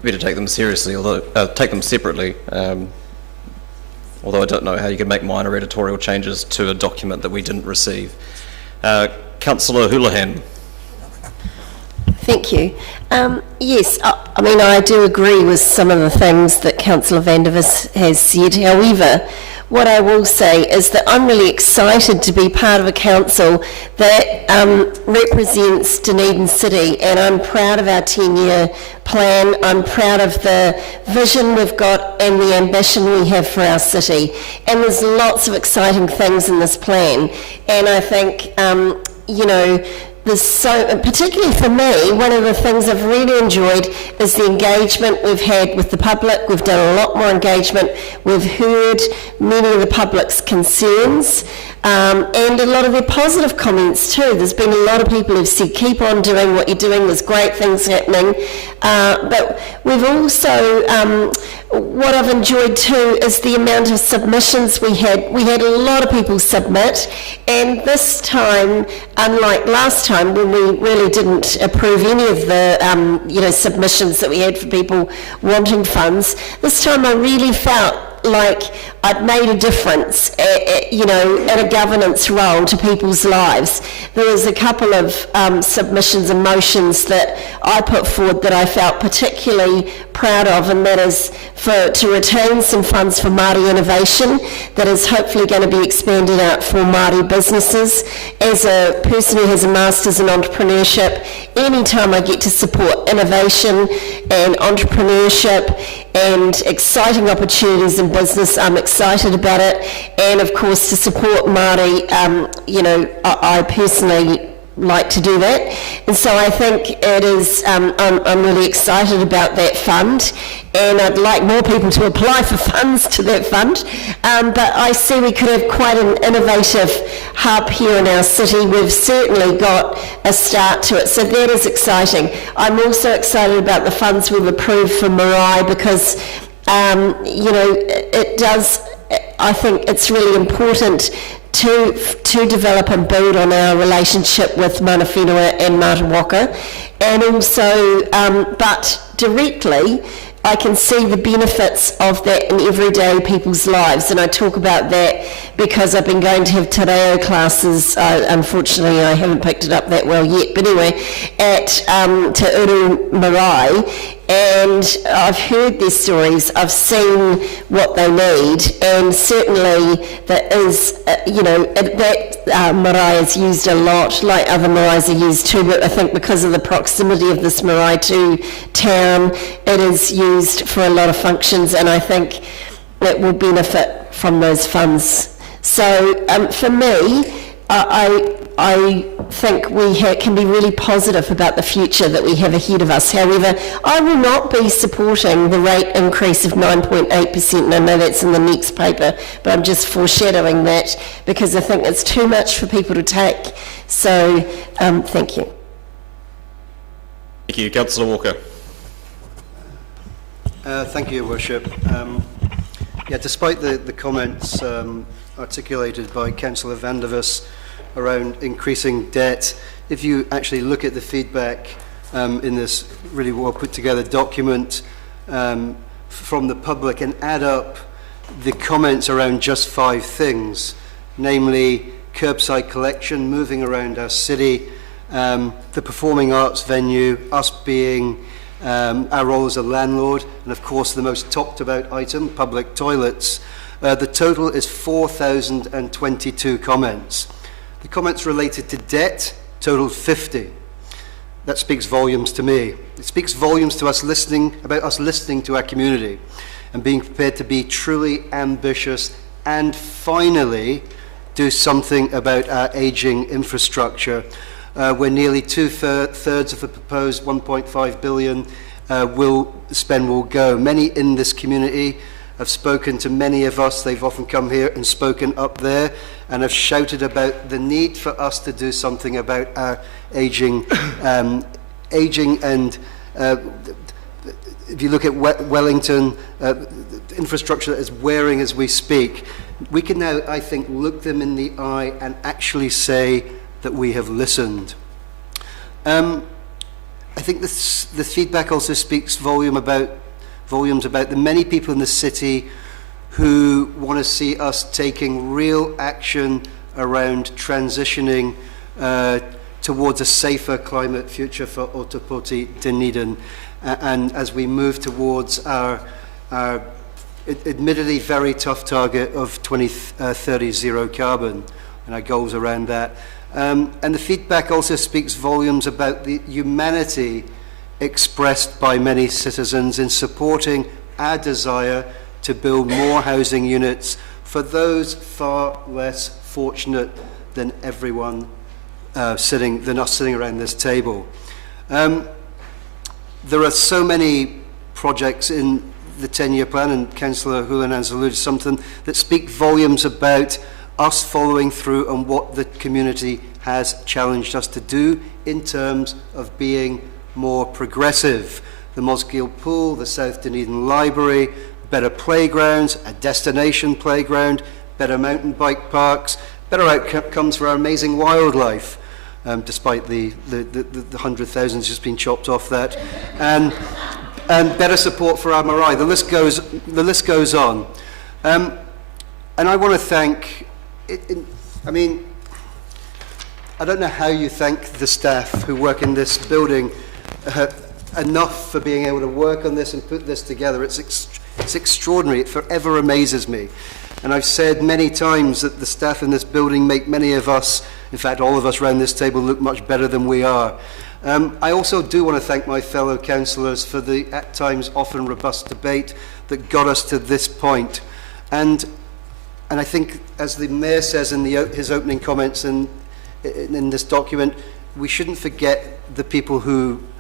We to take them seriously, although take them separately. Although I don't know how you could make minor editorial changes to a document that we didn't receive. Councillor Houlihan. Thank you. Yes, I mean, I do agree with some of the things that Councillor van der Vis has said. However, what I will say is that I'm really excited to be part of a council that represents Dunedin City, and I'm proud of our 10-year plan. I'm proud of the vision we've got and the ambition we have for our city. And there's lots of exciting things in this plan. And I think, you know, there's so, particularly for me, one of the things I've really enjoyed is the engagement we've had with the public. We've done a lot more engagement. We've heard many of the public's concerns and a lot of their positive comments too. There's been a lot of people who've said, keep on doing what you're doing, there's great things happening. But we've also, what I've enjoyed too is the amount of submissions we had. We had a lot of people submit, and this time, unlike last time when we really didn't approve any of the you know, submissions that we had for people wanting funds, this time I really felt like I'd made a difference, you know, in a governance role to people's lives. There was a couple of submissions and motions that I put forward that I felt particularly proud of, and that is to retain some funds for Māori innovation that is hopefully going to be expanded out for Māori businesses. As a person who has a Masters in Entrepreneurship, anytime I get to support innovation and entrepreneurship and exciting opportunities in business, I'm excited about it. And of course, to support Māori, you know, I personally like to do that. And so I think it is, I'm really excited about that fund, and I'd like more people to apply for funds to that fund. But I see we could have quite an innovative hub here in our city. We've certainly got a start to it, so that is exciting. I'm also excited about the funds we've approved for Māori because, you know, it does, I think it's really important to develop and build on our relationship with Mana Whenua and Mātauranga, and also, but directly, I can see the benefits of that in everyday people's lives, and I talk about that because I've been going to have te reo classes. Unfortunately, I haven't picked it up that well yet, but anyway, at Te Uru Marae, and I've heard their stories, I've seen what they need, and certainly that is, you know, that marae is used a lot, like other maraes are used too, but I think because of the proximity of this marae to town, it is used for a lot of functions, and I think it will benefit from those funds. So for me, I think we can be really positive about the future that we have ahead of us. However, I will not be supporting the rate increase of 9.8%, and I know that's in the next paper, but I'm just foreshadowing that because I think it's too much for people to take. So, thank you. Thank you. Councillor Walker. Thank you, Your Worship. Yeah, despite the comments articulated by Councillor van der Vis around increasing debt, if you actually look at the feedback in this really well put together document from the public and add up the comments around just 5 things, namely curbside collection, moving around our city, the performing arts venue, us being our role as a landlord, and of course the most talked about item, public toilets. The total is 4,022 comments. The comments related to debt totaled 50. That speaks volumes to me. It speaks volumes to us listening, about us listening to our community and being prepared to be truly ambitious and finally do something about our ageing infrastructure, where nearly two-thirds of the proposed 1.5 billion will go. Many in this community have spoken to many of us. They've often come here and spoken up there and have shouted about the need for us to do something about our ageing, and if you look at Wellington, infrastructure that is wearing as we speak, we can now, I think, look them in the eye and actually say that we have listened. I think the feedback also speaks volumes about the many people in the city who want to see us taking real action around transitioning towards a safer climate future for Ōtepoti Dunedin, and as we move towards our admittedly very tough target of 2030 zero carbon and our goals around that. And the feedback also speaks volumes about the humanity expressed by many citizens in supporting our desire to build more housing units for those far less fortunate than everyone than us sitting around this table. There are so many projects in the 10-year plan, and Councillor Houlihan has alluded to something that speak volumes about us following through on what the community has challenged us to do in terms of being more progressive. The Mosgiel Pool, the South Dunedin Library, better playgrounds, a destination playground, better mountain bike parks, better outcomes for our amazing wildlife, despite the 100,000 just been chopped off that, and better support for our Māori. The list goes on. And I want to thank, I mean, I don't know how you thank the staff who work in this building enough for being able to work on this and put this together. It's extraordinary. It forever amazes me. And I've said many times that the staff in this building make many of us, in fact all of us around this table, look much better than we are. I also do want to thank my fellow councillors for the at times often robust debate that got us to this point. And I think, as the Mayor says in his opening comments in this document, we shouldn't forget the people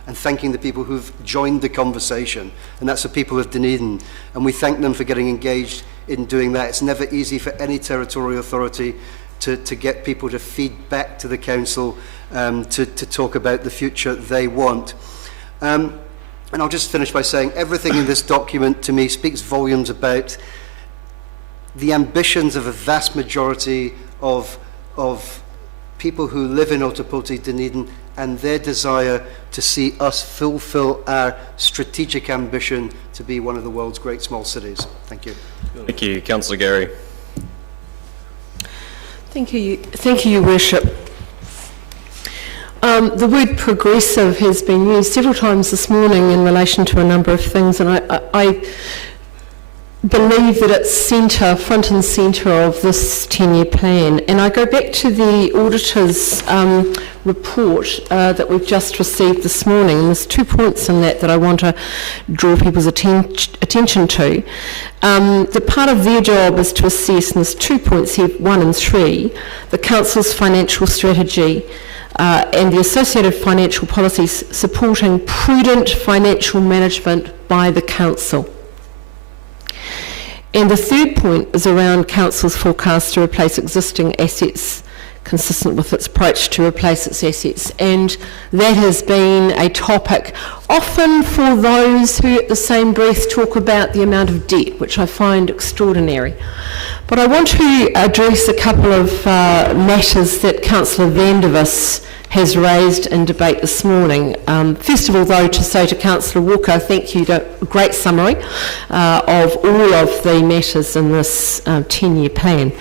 and thanking the people who've joined the conversation, and that's the people of Dunedin, and we thank them for getting engaged in doing that. It's never easy for any territorial authority to get people to feed back to the council to talk about the future they want. And I'll just finish by saying everything in this document to me speaks volumes about the ambitions of a vast majority of people who live in Ōtepoti Dunedin and their desire to see us fulfill our strategic ambition to be one of the world's great small cities. Thank you. Thank you, Councillor Gary. Thank you, Your Worship. The word progressive has been used several times this morning in relation to a number of things, and I believe that it's front and centre of this 10-year plan. And I go back to the auditor's report that we've just received this morning. There's 2 points in that I want to draw people's attention to. The part of their job is to assess, and there's 2 points here, 1 and 3, the Council's financial strategy and the associated financial policies supporting prudent financial management by the Council. And the 3rd point is around Council's forecast to replace existing assets consistent with its approach to replace its assets. And that has been a topic often for those who at the same breath talk about the amount of debt, which I find extraordinary. But I want to address a couple of matters that Councillor Vandervis has raised in debate this morning. First of all, though, to say to Councillor Walker, thank you, a great summary of all of the matters in this 10-year plan.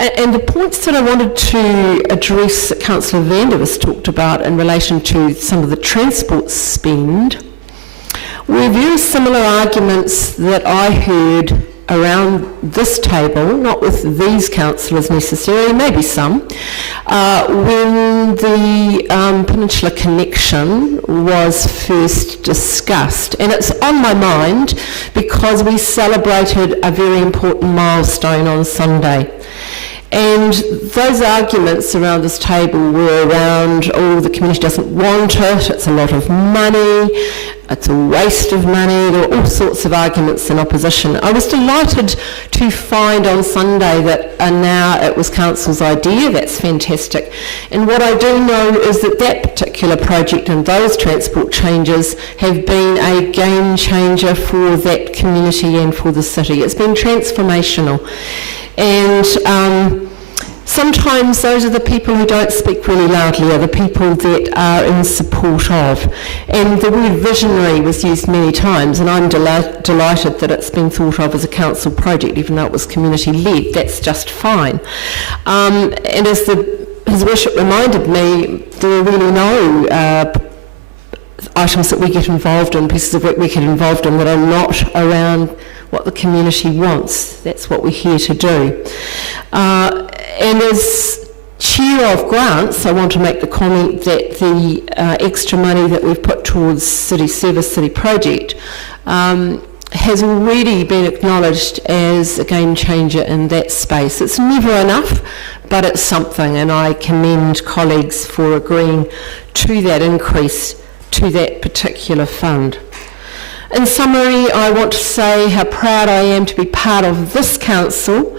And the points that I wanted to address that Councillor Vandervis talked about in relation to some of the transport spend were very similar arguments that I heard around this table, not with these councillors necessarily, maybe some, when the Peninsula Connection was first discussed. And it's on my mind because we celebrated a very important milestone on Sunday. And those arguments around this table were around, oh, the community doesn't want it, it's a lot of money, it's a waste of money. There were all sorts of arguments in opposition. I was delighted to find on Sunday that now it was Council's idea. That's fantastic. And what I do know is that that particular project and those transport changes have been a game changer for that community and for the city. It's been transformational. And sometimes those are the people who don't speak really loudly, are the people that are in support of. And the word visionary was used many times, and I'm delighted that it's been thought of as a council project, even though it was community-led. That's just fine. And as the His Worship reminded me there are really no items that we get involved in, pieces of work we get involved in that are not around what the community wants. That's what we're here to do. And as Chair of Grants, I want to make the comment that the extra money that we've put towards City Service, City Project, has already been acknowledged as a game changer in that space. It's never enough, but it's something, and I commend colleagues for agreeing to that increase to that particular fund. In summary, I want to say how proud I am to be part of this council,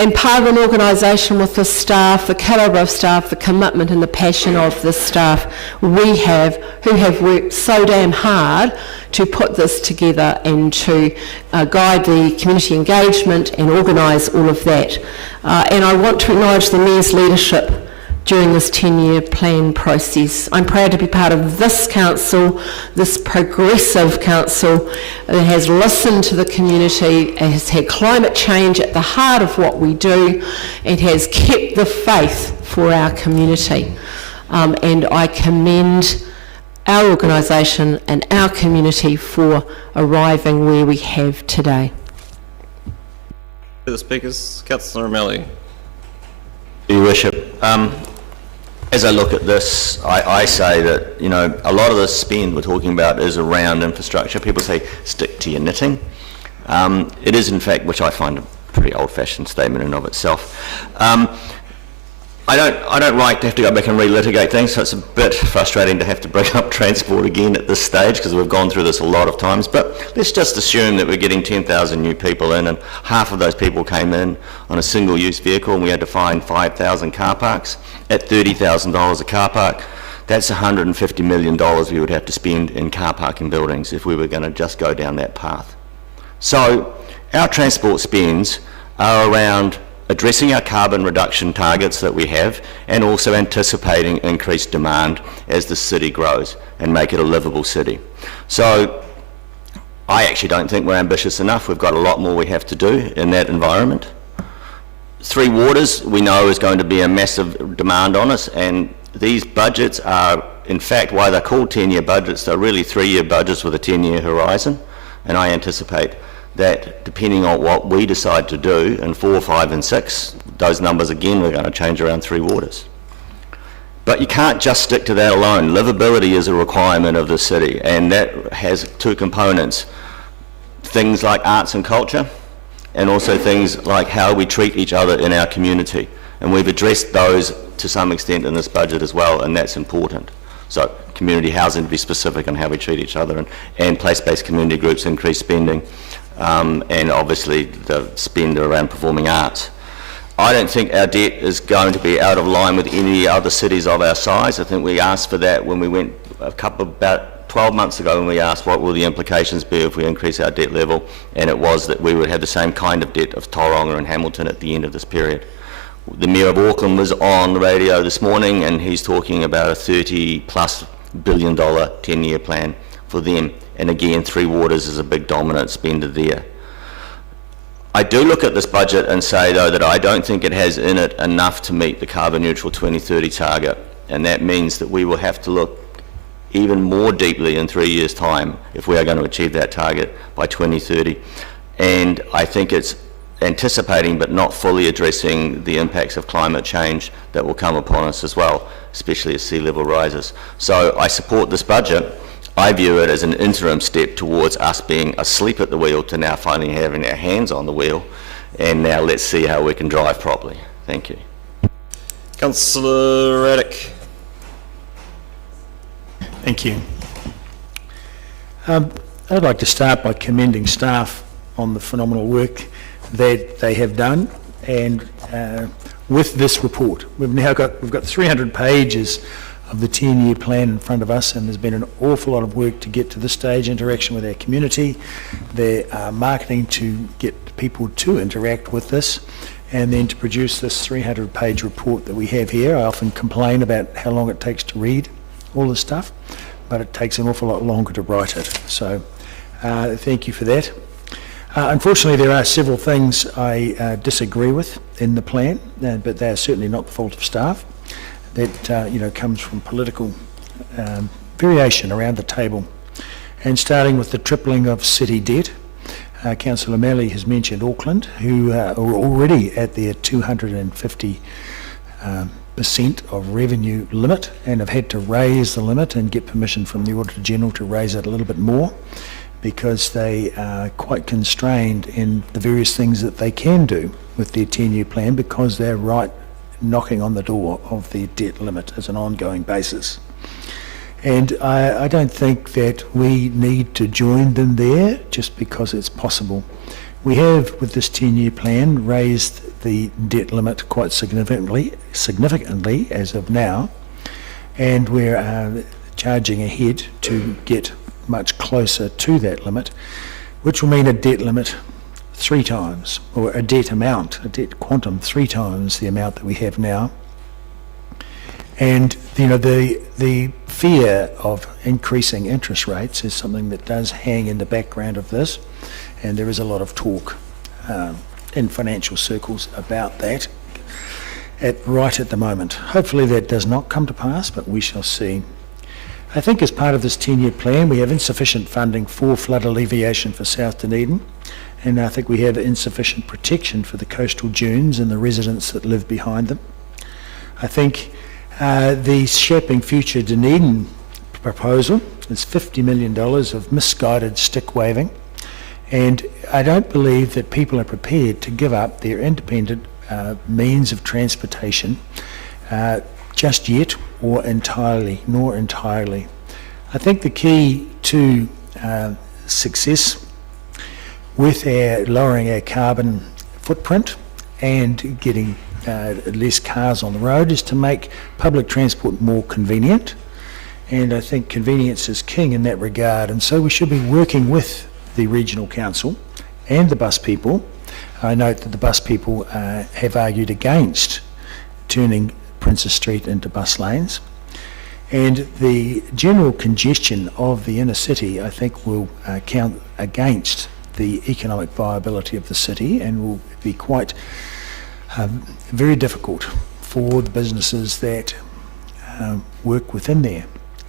and part of an organisation with the staff, the calibre of staff, the commitment and the passion of the staff we have, who have worked so damn hard to put this together and to guide the community engagement and organise all of that. And I want to acknowledge the Mayor's leadership during this 10-year plan process. I'm proud to be part of this council, this progressive council that has listened to the community, has had climate change at the heart of what we do, and has kept the faith for our community. And I commend our organisation and our community for arriving where we have today. The speakers, Councillor O'Malley. Your Worship, as I look at this, I say that, you know, a lot of the spend we're talking about is around infrastructure. People say, stick to your knitting. It is, in fact, which I find a pretty old-fashioned statement in and of itself. I don't like to have to go back and relitigate things, so it's a bit frustrating to have to bring up transport again at this stage, because we've gone through this a lot of times. But let's just assume that we're getting 10,000 new people in, and half of those people came in on a single-use vehicle, and we had to find 5,000 car parks at $30,000 a car park. That's $150 million we would have to spend in car parking buildings if we were going to just go down that path. So our transport spends are around addressing our carbon reduction targets that we have, and also anticipating increased demand as the city grows and make it a livable city. So I actually don't think we're ambitious enough. We've got a lot more we have to do in that environment. Three Waters, we know, is going to be a massive demand on us, and these budgets are, in fact, why they're called 10-year budgets, they're really 3-year budgets with a 10-year horizon, and I anticipate that depending on what we decide to do in 4, 5 and 6, those numbers again are going to change around Three Waters. But you can't just stick to that alone. Livability is a requirement of the city, and that has two components. Things like arts and culture, and also things like how we treat each other in our community. And we've addressed those to some extent in this budget as well, and that's important. So community housing, to be specific on how we treat each other, and place-based community groups, increased spending. And obviously the spend around performing arts. I don't think our debt is going to be out of line with any other cities of our size. I think we asked for that when we went about 12 months ago, when we asked what will the implications be if we increase our debt level, and it was that we would have the same kind of debt of Tauranga and Hamilton at the end of this period. The Mayor of Auckland was on the radio this morning, and he's talking about a $30+ billion 10-year plan for them. And again, Three Waters is a big dominant spender there. I do look at this budget and say, though, that I don't think it has in it enough to meet the carbon neutral 2030 target. And that means that we will have to look even more deeply in 3 years' time if we are going to achieve that target by 2030. And I think it's anticipating but not fully addressing the impacts of climate change that will come upon us as well, especially as sea level rises. So I support this budget. I view it as an interim step towards us being asleep at the wheel to now finally having our hands on the wheel, and now let's see how we can drive properly. Thank you. Councillor Raddick. Thank you. I'd like to start by commending staff on the phenomenal work that they have done, and with this report, we've got 300 pages of the 10-year plan in front of us, and there's been an awful lot of work to get to this stage, interaction with our community, their marketing to get people to interact with this, and then to produce this 300-page report that we have here. I often complain about how long it takes to read all this stuff, but it takes an awful lot longer to write it. So thank you for that. Unfortunately, there are several things I disagree with in the plan, but they are certainly not the fault of staff. That comes from political variation around the table. And starting with the tripling of city debt, Councillor O'Malley has mentioned Auckland, who are already at their 250% of revenue limit and have had to raise the limit and get permission from the Auditor General to raise it a little bit more, because they are quite constrained in the various things that they can do with their 10-year plan, because they're right knocking on the door of their debt limit as an ongoing basis. And I don't think that we need to join them there just because it's possible. We have, with this 10-year plan, raised the debt limit quite significantly as of now, and we're charging ahead to get much closer to that limit, which will mean a debt limit 3 times, or a debt quantum 3 times the amount that we have now. And the fear of increasing interest rates is something that does hang in the background of this, and there is a lot of talk in financial circles about that right at the moment. Hopefully that does not come to pass, but we shall see. I think as part of this 10-year plan, we have insufficient funding for flood alleviation for South Dunedin, and I think we have insufficient protection for the coastal dunes and the residents that live behind them. I think the Shaping Future Dunedin proposal is $50 million of misguided stick waving, and I don't believe that people are prepared to give up their independent means of transportation just yet, or entirely. I think the key to success with lowering our carbon footprint and getting less cars on the road is to make public transport more convenient, and I think convenience is king in that regard, and so we should be working with the Regional Council and the bus people. I note that the bus people have argued against turning Princess Street into bus lanes, and the general congestion of the inner city, I think, will count against the economic viability of the city, and will be quite very difficult for the businesses that work within there.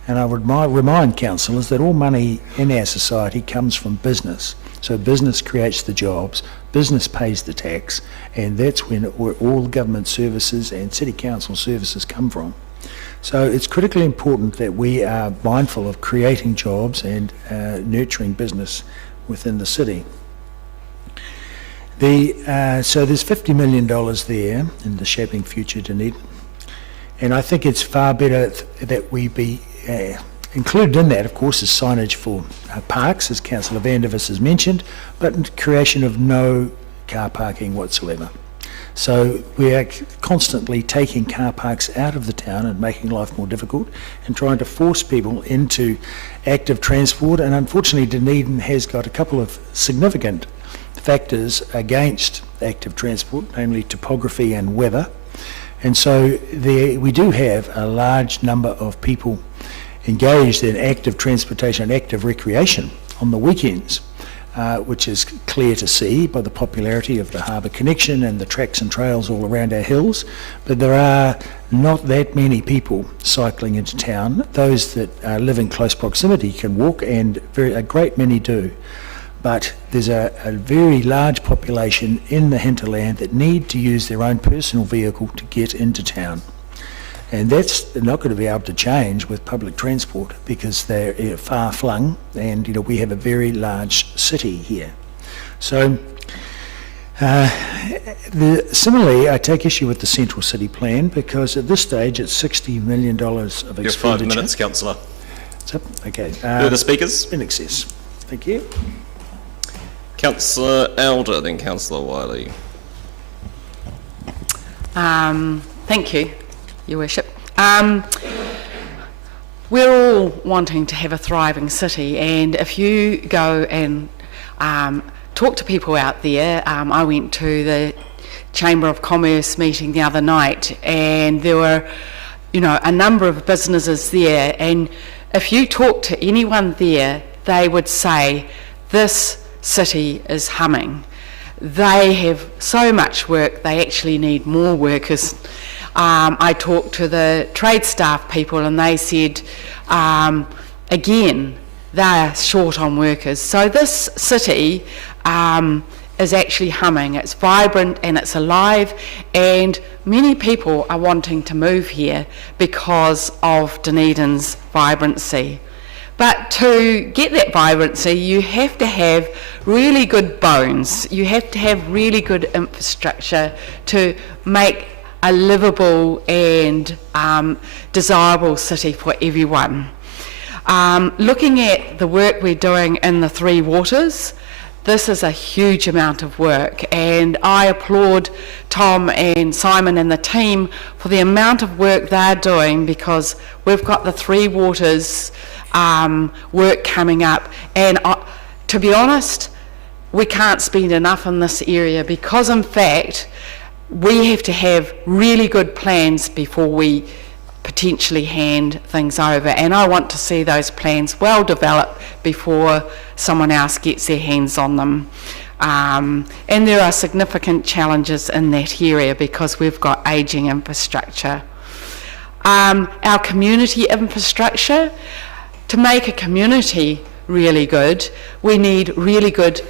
And I would remind councillors that all money in our society comes from business. So business creates the jobs, business pays the tax, and that's where all government services and city council services come from. So it's critically important that we are mindful of creating jobs and nurturing business within the city. So there's $50 million there in the Shaping Future Dunedin, and I think it's far better that we be included in that, of course, is signage for parks, as Councillor Vandevers has mentioned, but creation of no car parking whatsoever. So we are constantly taking car parks out of the town and making life more difficult and trying to force people into active transport, and unfortunately Dunedin has got a couple of significant factors against active transport, namely topography and weather, and so we do have a large number of people engaged in active transportation and active recreation on the weekends, which is clear to see by the popularity of the harbour connection and the tracks and trails all around our hills. But there are not that many people cycling into town. Those that live in close proximity can walk, and a great many do. But there's a very large population in the hinterland that need to use their own personal vehicle to get into town. And that's not going to be able to change with public transport, because they're far flung, and we have a very large city here. So similarly, I take issue with the Central City Plan, because at this stage it's $60 million of expenditure. Your 5 minutes, councillor. Okay. Who are the speakers? In excess. Thank you. Councillor Elder, then Councillor Wiley. Thank you, Your Worship. We're all wanting to have a thriving city, and if you go and talk to people out there, I went to the Chamber of Commerce meeting the other night, and there were, a number of businesses there, and if you talk to anyone there, they would say this city is humming. They have so much work, they actually need more workers. I talked to the trade staff people and they said, again, they're short on workers. So this city is actually humming. It's vibrant and it's alive, and many people are wanting to move here because of Dunedin's vibrancy. But to get that vibrancy, you have to have really good bones. You have to have really good infrastructure to make a livable and desirable city for everyone. Looking at the work we're doing in the Three Waters, this is a huge amount of work, and I applaud Tom and Simon and the team for the amount of work they're doing, because we've got the Three Waters work coming up, and to be honest, we can't spend enough in this area, because in fact we have to have really good plans before we potentially hand things over, and I want to see those plans well developed before someone else gets their hands on them. And there are significant challenges in that area because we've got ageing infrastructure. Our community infrastructure, to make a community really good, we need really good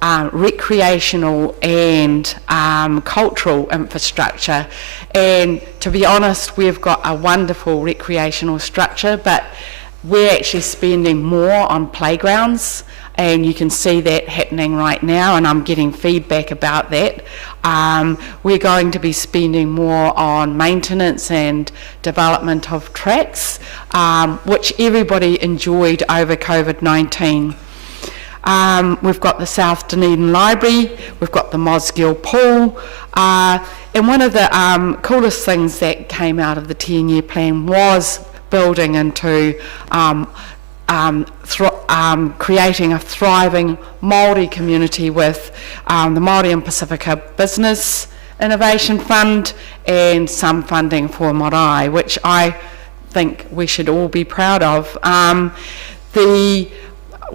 recreational and cultural infrastructure. And to be honest, we've got a wonderful recreational structure, but we're actually spending more on playgrounds, and you can see that happening right now, and I'm getting feedback about that. We're going to be spending more on maintenance and development of tracks, which everybody enjoyed over COVID-19. We've got the South Dunedin Library, we've got the Mosgiel Pool, and one of the coolest things that came out of the 10-year plan was building into creating a thriving Māori community with the Māori and Pacifica Business Innovation Fund and some funding for Marae, which I think we should all be proud of.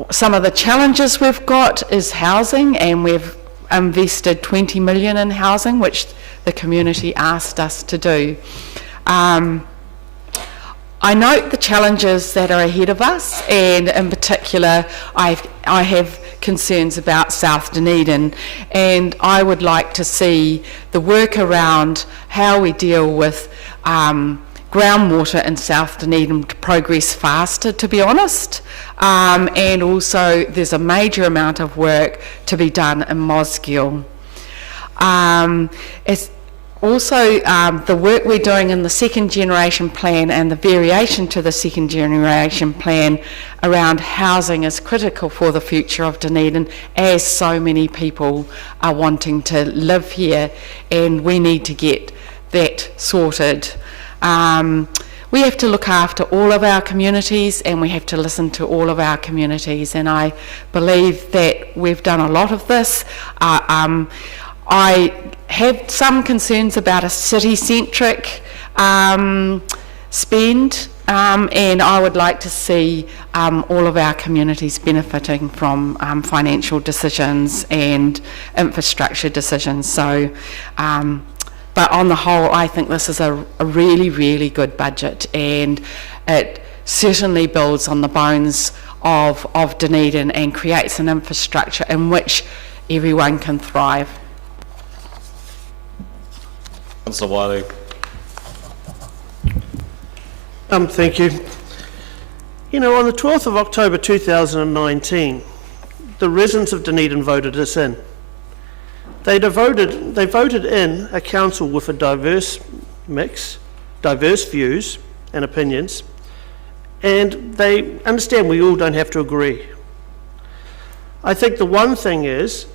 Some of the challenges we've got is housing, and we've invested 20 million in housing, which the community asked us to do. I note the challenges that are ahead of us, and in particular I have concerns about South Dunedin, and I would like to see the work around how we deal with groundwater in South Dunedin to progress faster, to be honest. And also there's a major amount of work to be done in Mosgiel. It's also the work we're doing in the second generation plan and the variation to the second generation plan around housing is critical for the future of Dunedin, as so many people are wanting to live here, and we need to get that sorted. We have to look after all of our communities, and we have to listen to all of our communities, and I believe that we've done a lot of this. I have some concerns about a city-centric spend, and I would like to see all of our communities benefiting from financial decisions and infrastructure decisions. So, but on the whole, I think this is a really, really good budget, and it certainly builds on the bones of Dunedin and creates an infrastructure in which everyone can thrive. Councillor Wiley. Thank you. You know, on the 12th of October 2019, the residents of Dunedin voted us in. They voted in a council with a diverse mix, diverse views and opinions, and they understand we all don't have to agree. I think the one thing is,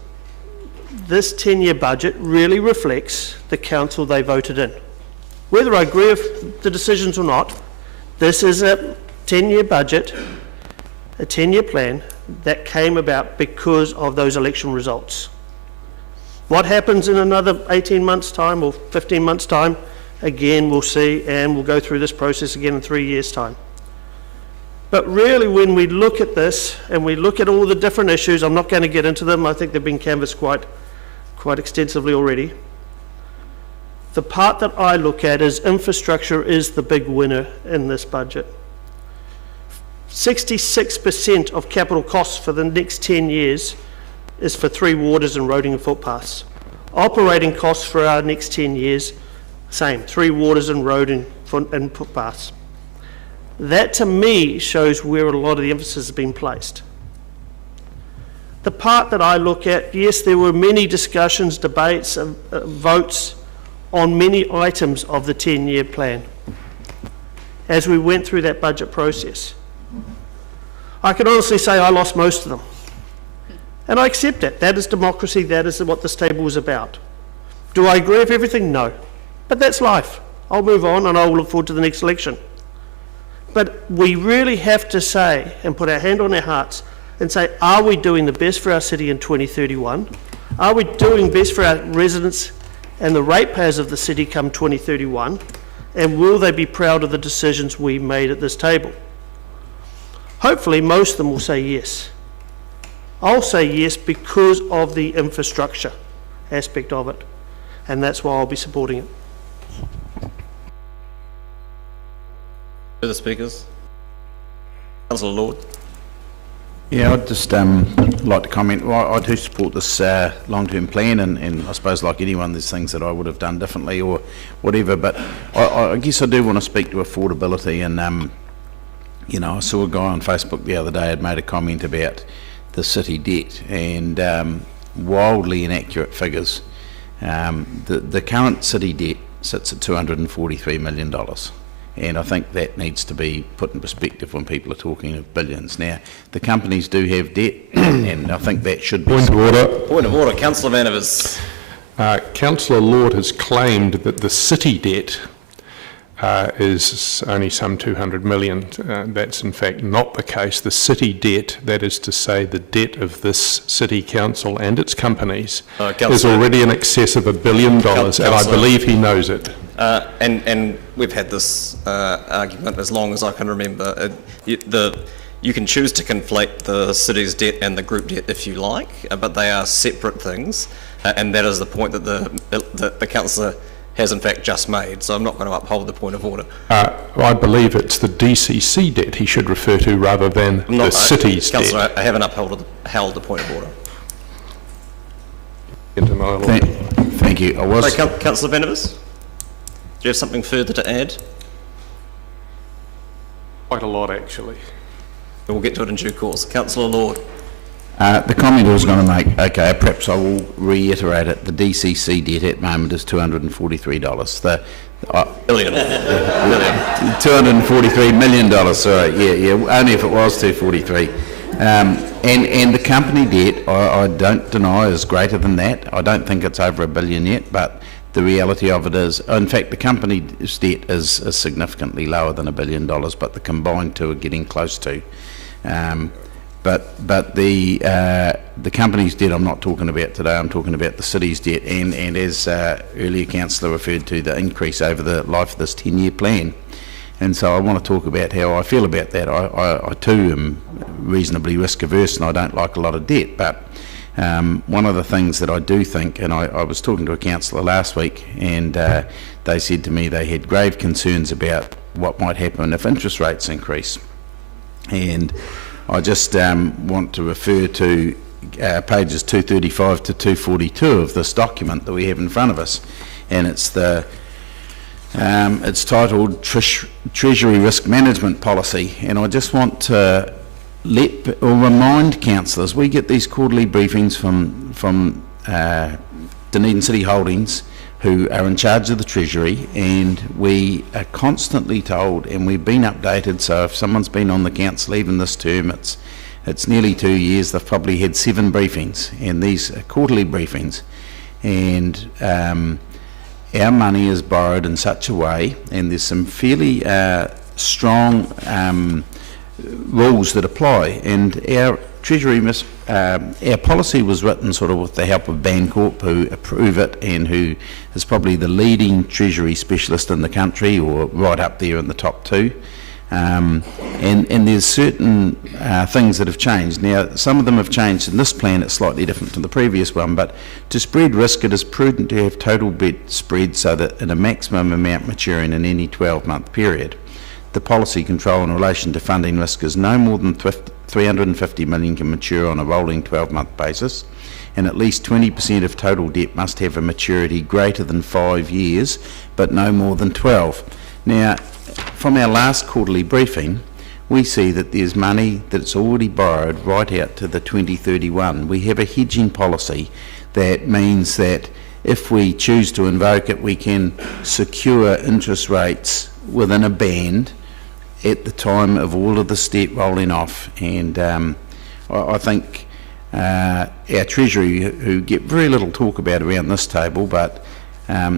this 10-year budget really reflects the council they voted in. Whether I agree with the decisions or not, this is a 10-year budget, a 10-year plan that came about because of those election results. What happens in another 18 months' time or 15 months' time, again, we'll see, and we'll go through this process again in 3 years' time. But really, when we look at this and we look at all the different issues, I'm not going to get into them. I think they've been canvassed quite extensively already. The part that I look at is infrastructure is the big winner in this budget. 66% of capital costs for the next 10 years is for 3 waters and roading and footpaths. Operating costs for our next 10 years, same, 3 waters and roading and footpaths. That to me shows where a lot of the emphasis has been placed. The part that I look at, yes, there were many discussions, debates, votes on many items of the 10-year plan as we went through that budget process. I can honestly say I lost most of them. And I accept that. That is democracy. That is what this table is about. Do I agree with everything? No. But that's life. I'll move on and I'll look forward to the next election. But we really have to say and put our hand on our hearts and say, are we doing the best for our city in 2031? Are we doing best for our residents and the ratepayers of the city come 2031? And will they be proud of the decisions we made at this table? Hopefully most of them will say yes. I'll say yes because of the infrastructure aspect of it, and that's why I'll be supporting it. Further speakers? Councillor Lord. Yeah, I'd just like to comment. Well, I do support this long-term plan, and I suppose like anyone, there's things that I would have done differently or whatever, but I guess I do want to speak to affordability, and you know, I saw a guy on Facebook the other day had made a comment about the city debt and wildly inaccurate figures. The current city debt sits at $243 million. And I think that needs to be put in perspective when people are talking of billions. Now, the companies do have debt, and I think that should be... Point of order. Point of order. Councillor Vanivers. Councillor Lord has claimed that the city debt is only some 200 million. That's in fact not the case. The city debt, that is to say the debt of this city council and its companies, is already in excess of $1 billion, and I believe he knows it. And we've had this argument as long as I can remember. You can choose to conflate the city's debt and the group debt if you like, but they are separate things, and that is the point that the councillor has in fact just made, so I'm not going to uphold the point of order. I believe it's the DCC debt he should refer to rather than the city's debt. Councillor, I haven't held the point of order. Thank you. Councillor Vanivers, do you have something further to add? Quite a lot, actually. We'll get to it in due course. Councillor Lord. The comment I was going to make, okay, perhaps I will reiterate it. The DCC debt at the moment is $243. Billion. $243 million, sorry, yeah, only if it was 243. And the company debt, I don't deny, is greater than that. I don't think it's over $1 billion yet, but the reality of it is, in fact, the company's debt is significantly lower than $1 billion, but the combined two are getting close to. But the company's debt I'm not talking about today, I'm talking about the city's debt, and as earlier councillor referred to, the increase over the life of this 10-year plan. And so I want to talk about how I feel about that. I too am reasonably risk averse and I don't like a lot of debt, but one of the things that I do think, and I was talking to a councillor last week, and they said to me they had grave concerns about what might happen if interest rates increase. And I just want to refer to pages 235 to 242 of this document that we have in front of us, and it's titled Treasury Risk Management Policy. And I just want to remind councillors, we get these quarterly briefings from Dunedin City Holdings, who are in charge of the Treasury, and we are constantly told, and we've been updated, so if someone's been on the council even this term, it's nearly 2 years, they've probably had 7 briefings, and these are quarterly briefings, and our money is borrowed in such a way, and there's some fairly strong rules that apply, and our Treasury, our policy was written sort of with the help of Bancorp, who approve it and who is probably the leading Treasury specialist in the country, or right up there in the top 2. And there's certain things that have changed. Now, some of them have changed in this plan. It's slightly different to the previous one, but to spread risk, it is prudent to have total bet spread so that in a maximum amount maturing in any 12-month period. The policy control in relation to funding risk is no more than 350 million can mature on a rolling 12-month basis, and at least 20% of total debt must have a maturity greater than 5 years, but no more than 12. Now, from our last quarterly briefing, we see that there's money that's already borrowed right out to the 2031. We have a hedging policy that means that if we choose to invoke it, we can secure interest rates within a band at the time of all of this debt rolling off. And I think our Treasury, who get very little talk about around this table, but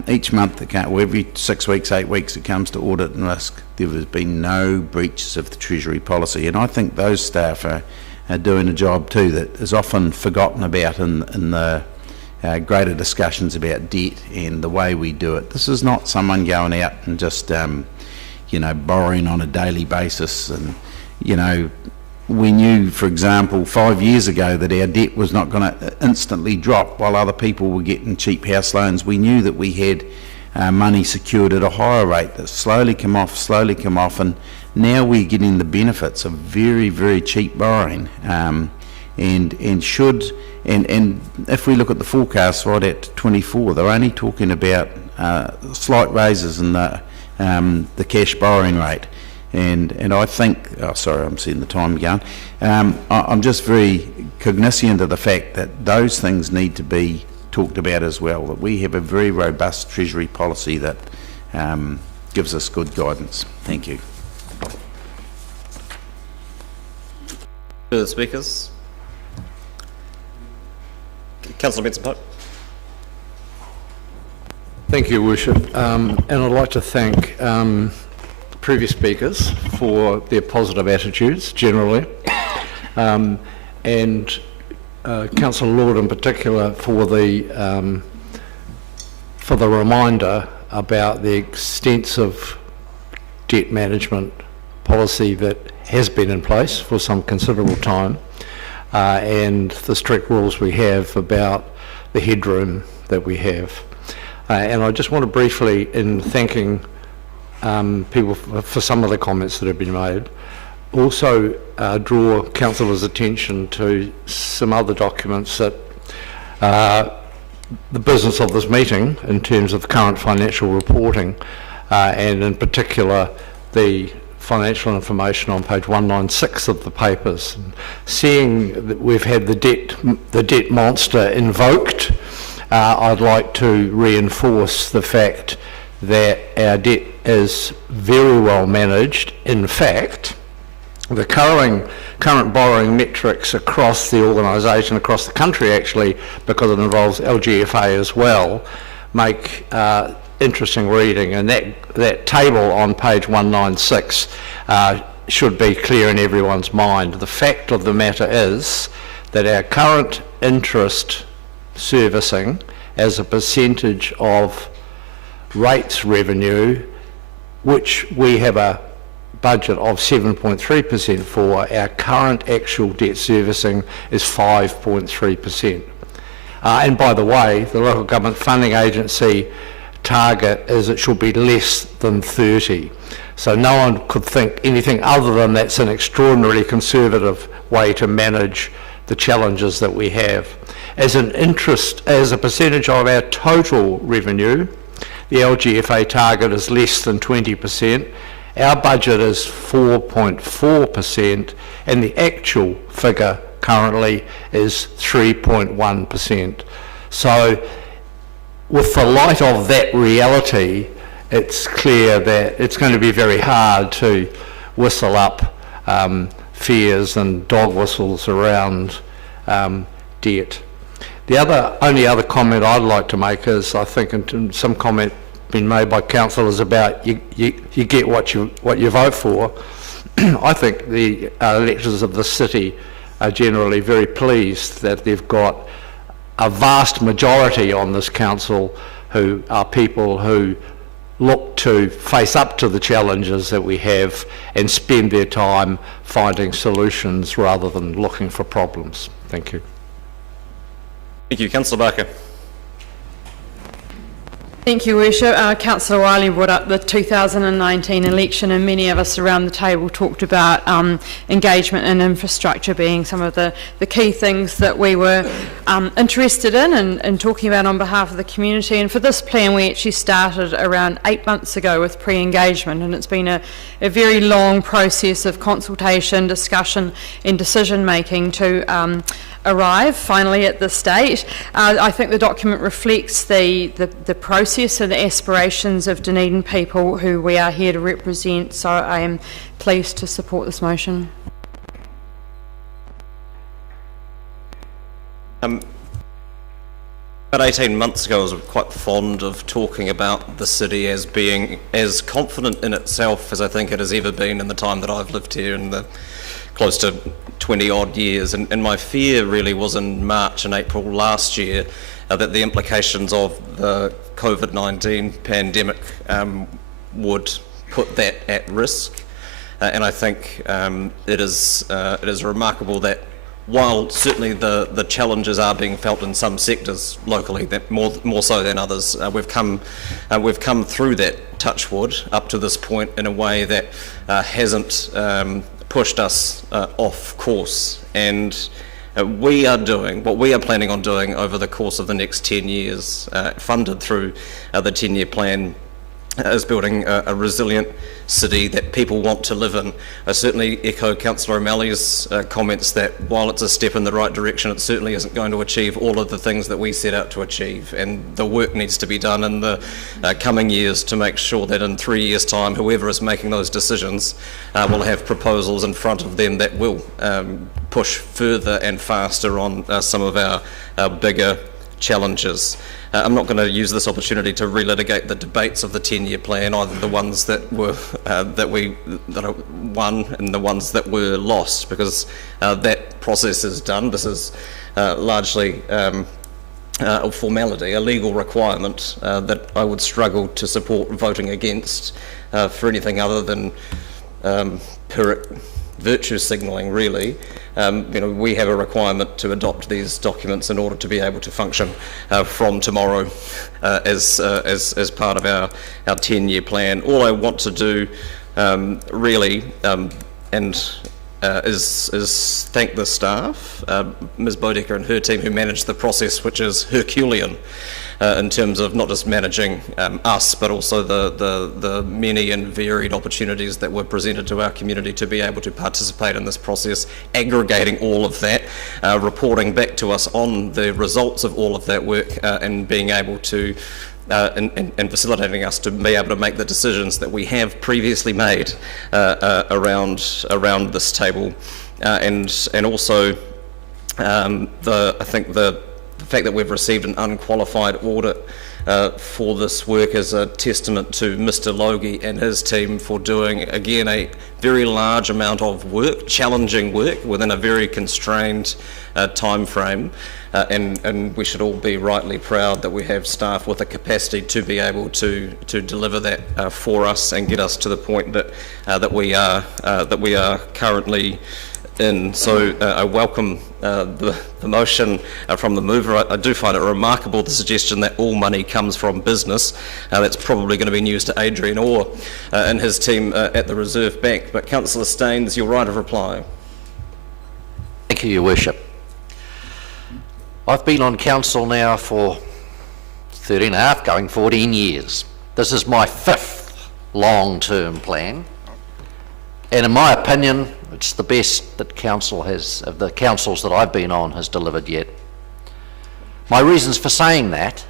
each month, or every 6 weeks, 8 weeks, it comes to audit and risk, there has been no breaches of the Treasury policy. And I think those staff are doing a job too that is often forgotten about in the greater discussions about debt and the way we do it. This is not someone going out and just, borrowing on a daily basis. And, we knew, for example, 5 years ago that our debt was not going to instantly drop while other people were getting cheap house loans. We knew that we had money secured at a higher rate that slowly come off, and now we're getting the benefits of very, very cheap borrowing. And if we look at the forecast right at 24, they're only talking about slight raises in the cash borrowing rate. And I think, sorry, I'm seeing the time going. I'm just very cognizant of the fact that those things need to be talked about as well, that we have a very robust Treasury policy that gives us good guidance. Thank you. Further speakers? Councillor Benson-Pope. Thank you, Worship. And I'd like to thank previous speakers for their positive attitudes generally, and Councillor Lord in particular for the reminder about the extensive debt management policy that has been in place for some considerable time, and the strict rules we have about the headroom that we have. And I just want to briefly, in thanking people for some of the comments that have been made, also draw councillors' attention to some other documents that the business of this meeting in terms of current financial reporting, and in particular the financial information on page 196 of the papers. And seeing that we've had the debt monster invoked, I'd like to reinforce the fact that our debt is very well managed. In fact, the current borrowing metrics across the organisation, across the country actually, because it involves LGFA as well, make interesting reading. And that table on page 196 should be clear in everyone's mind. The fact of the matter is that our current interest servicing as a percentage of rates revenue, which we have a budget of 7.3% for, our current actual debt servicing is 5.3%. And by the way, the Local Government Funding Agency target is it should be less than 30. So no one could think anything other than that's an extraordinarily conservative way to manage the challenges that we have. As an interest, as a percentage of our total revenue, the LGFA target is less than 20%. Our budget is 4.4%, and the actual figure currently is 3.1%. So with the light of that reality, it's clear that it's going to be very hard to whistle up fears and dog whistles around debt. The only other comment I'd like to make is, I think some comment been made by councillors about you get what you vote for. I think the electors of the city are generally very pleased that they've got a vast majority on this council who are people who look to face up to the challenges that we have and spend their time finding solutions rather than looking for problems. Thank you. Thank you. Councillor Barker. Thank you, Worship. Councillor Wiley brought up the 2019 election, and many of us around the table talked about engagement and infrastructure being some of the key things that we were interested in and talking about on behalf of the community. And for this plan, we actually started around 8 months ago with pre-engagement, and it's been a very long process of consultation, discussion and decision making to arrive finally at this stage. I think the document reflects the process and the aspirations of Dunedin people who we are here to represent, so I am pleased to support this motion. About 18 months ago, I was quite fond of talking about the city as being as confident in itself as I think it has ever been in the time that I've lived here, in the close to 20 odd years, and my fear really was in March and April last year that the implications of the COVID-19 pandemic would put that at risk, and I think it is remarkable that while certainly the challenges are being felt in some sectors locally, that more so than others, we've come through that, touch wood, up to this point in a way that hasn't pushed us off course, and we are doing what we are planning on doing over the course of the next 10 years, funded through the 10-year plan, is building a resilient city that people want to live in. I certainly echo Councillor O'Malley's comments that while it's a step in the right direction, it certainly isn't going to achieve all of the things that we set out to achieve, and the work needs to be done in the coming years to make sure that in 3 years' time, whoever is making those decisions will have proposals in front of them that will push further and faster on some of our bigger challenges. I'm not going to use this opportunity to relitigate the debates of the 10-year plan, either the ones that were that are won and the ones that were lost, because that process is done. This is largely a formality, a legal requirement that I would struggle to support voting against for anything other than pyrrhic virtue signalling, really. We have a requirement to adopt these documents in order to be able to function from tomorrow as part of our 10-year plan. All I want to do really is thank the staff, Ms. Bodecker and her team, who managed the process, which is Herculean in terms of not just managing us, but also the many and varied opportunities that were presented to our community to be able to participate in this process, aggregating all of that, reporting back to us on the results of all of that work, and being able to and facilitating us to be able to make the decisions that we have previously made around this table, and also I think the fact that we've received an unqualified audit for this work is a testament to Mr. Logie and his team for doing, again, a very large amount of work, challenging work, within a very constrained time frame. And we should all be rightly proud that we have staff with the capacity to be able to deliver that for us and get us to the point that we are currently in. So I welcome the motion from the mover. I do find it remarkable, the suggestion that all money comes from business. That's probably going to be news to Adrian Orr and his team at the Reserve Bank. But Councillor Staines, your right of reply. Thank you, Your Worship. I've been on council now for 13 and a half, going 14 years. This is my 5th long-term plan, and in my opinion, it's the best that council has, of the councils that I've been on, has delivered yet. My reasons for saying that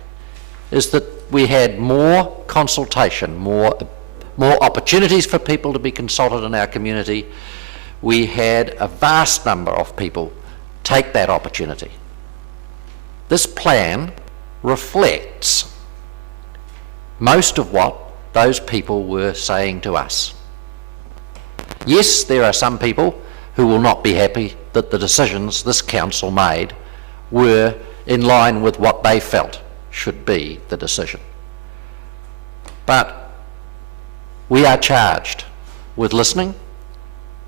is that we had more consultation, more opportunities for people to be consulted in our community. We had a vast number of people take that opportunity. This plan reflects most of what those people were saying to us. Yes, there are some people who will not be happy that the decisions this council made were in line with what they felt should be the decision. But We are charged with listening